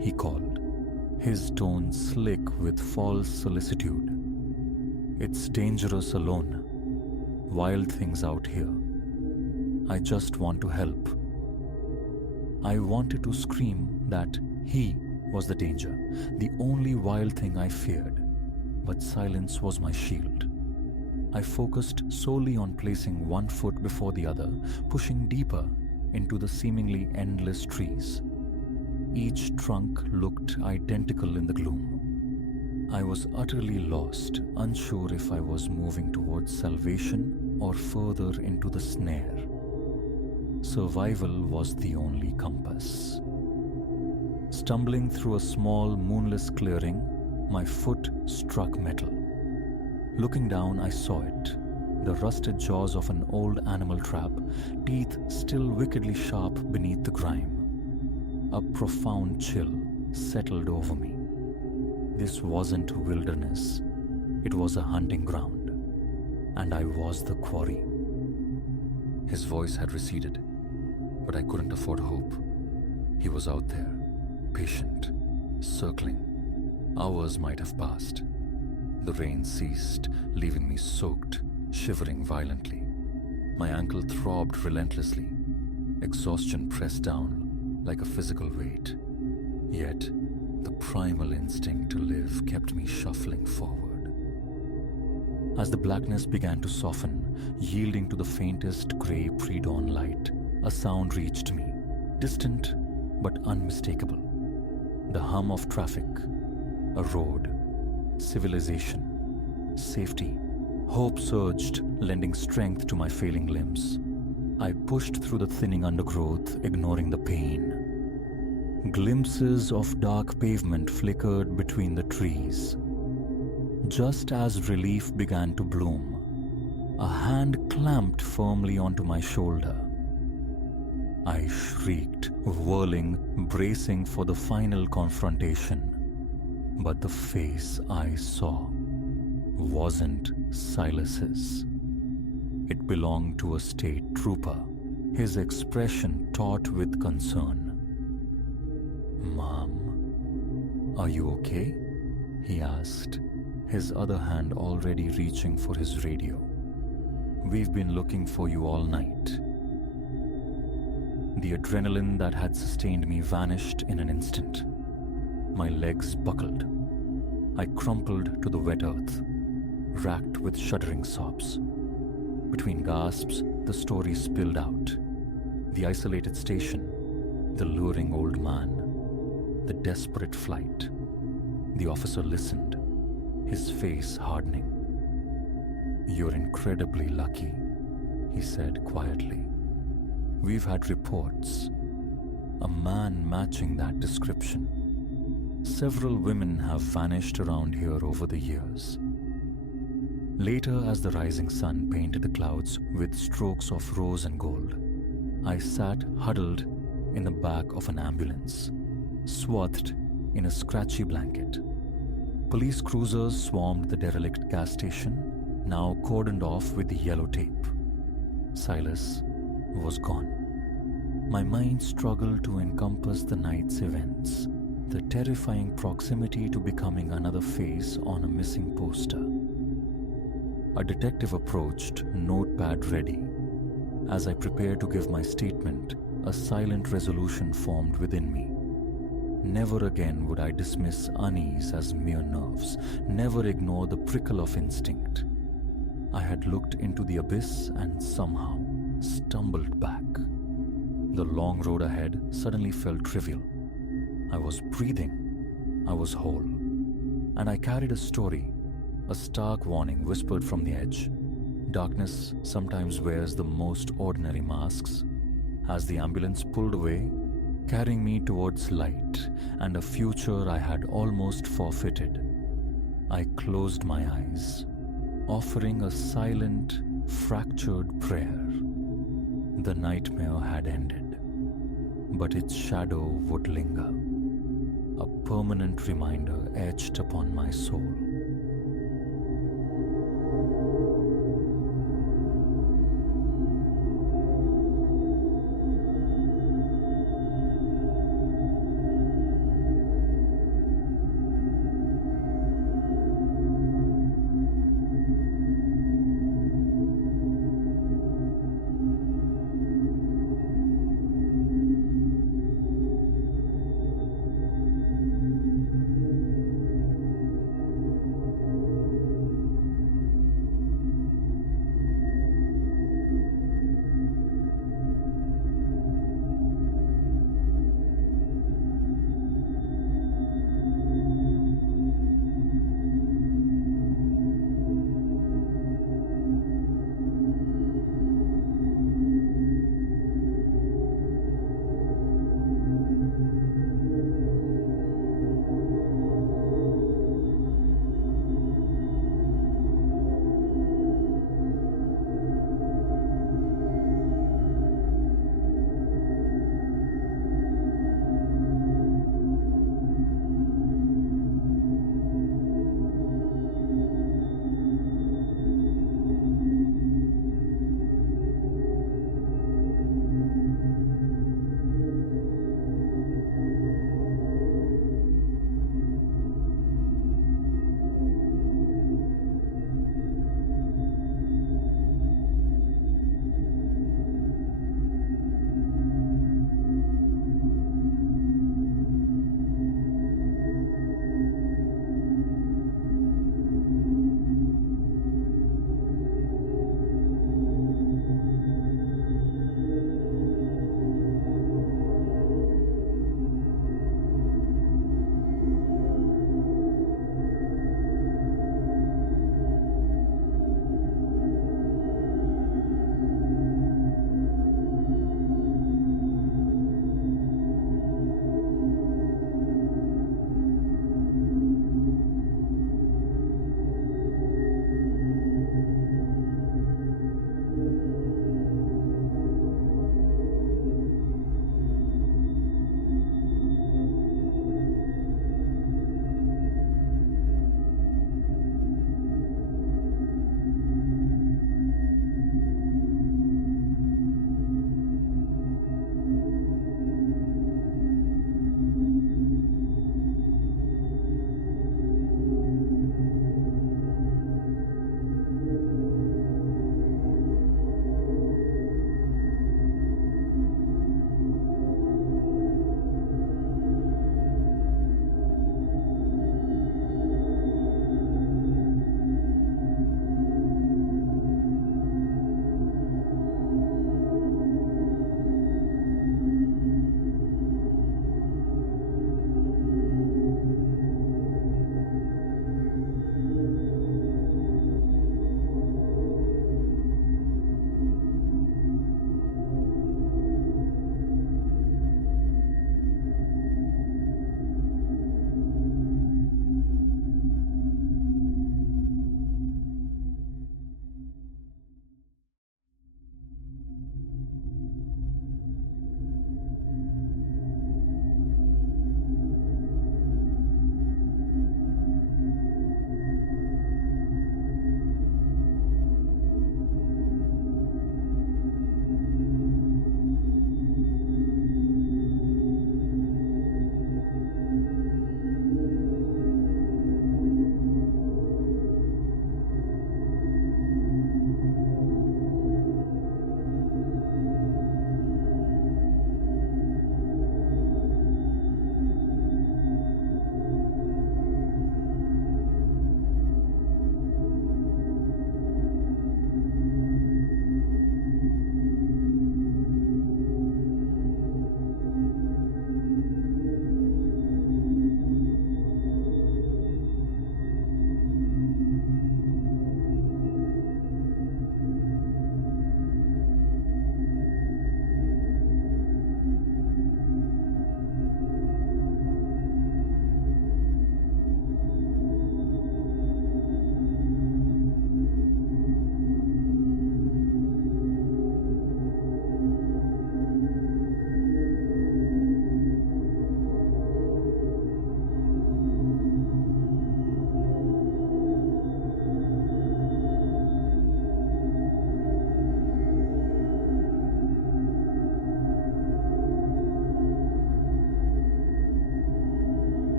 he called, his tone slick with false solicitude. "It's dangerous alone. Wild things out here. I just want to help." I wanted to scream that he was the danger, the only wild thing I feared, but silence was my shield. I focused solely on placing one foot before the other, pushing deeper into the seemingly endless trees. Each trunk looked identical in the gloom. I was utterly lost, unsure if I was moving towards salvation or further into the snare. Survival was the only compass. Stumbling through a small, moonless clearing, my foot struck metal. Looking down, I saw it. The rusted jaws of an old animal trap, teeth still wickedly sharp beneath the grime. A profound chill settled over me. This wasn't wilderness. It was a hunting ground. And I was the quarry. His voice had receded, but I couldn't afford hope. He was out there, patient, circling. Hours might have passed. The rain ceased, leaving me soaked, shivering violently. My ankle throbbed relentlessly. Exhaustion pressed down like a physical weight. Yet, the primal instinct to live kept me shuffling forward. As the blackness began to soften, yielding to the faintest gray pre-dawn light, a sound reached me, distant but unmistakable. The hum of traffic, a road, civilization, safety. Hope surged, lending strength to my failing limbs. I pushed through the thinning undergrowth, ignoring the pain. Glimpses of dark pavement flickered between the trees. Just as relief began to bloom, a hand clamped firmly onto my shoulder. I shrieked, whirling, bracing for the final confrontation. But the face I saw wasn't Silas's. It belonged to a state trooper, his expression taut with concern. "Mom, are you okay?" he asked, his other hand already reaching for his radio. "We've been looking for you all night." The adrenaline that had sustained me vanished in an instant. My legs buckled. I crumpled to the wet earth, racked with shuddering sobs. Between gasps, the story spilled out. The isolated station, the luring old man, the desperate flight. The officer listened, his face hardening. "You're incredibly lucky," he said quietly. "We've had reports. A man matching that description. Several women have vanished around here over the years." Later, as the rising sun painted the clouds with strokes of rose and gold, I sat huddled in the back of an ambulance, swathed in a scratchy blanket. Police cruisers swarmed the derelict gas station, now cordoned off with yellow tape. Silas was gone. My mind struggled to encompass the night's events, the terrifying proximity to becoming another face on a missing poster. A detective approached, notepad ready. As I prepared to give my statement, a silent resolution formed within me. Never again would I dismiss unease as mere nerves, never ignore the prickle of instinct. I had looked into the abyss and somehow stumbled back. The long road ahead suddenly felt trivial. I was breathing. I was whole. And I carried a story, a stark warning whispered from the edge. Darkness sometimes wears the most ordinary masks. As the ambulance pulled away, carrying me towards light and a future I had almost forfeited, I closed my eyes, offering a silent, fractured prayer. The nightmare had ended, but its shadow would linger, a permanent reminder etched upon my soul.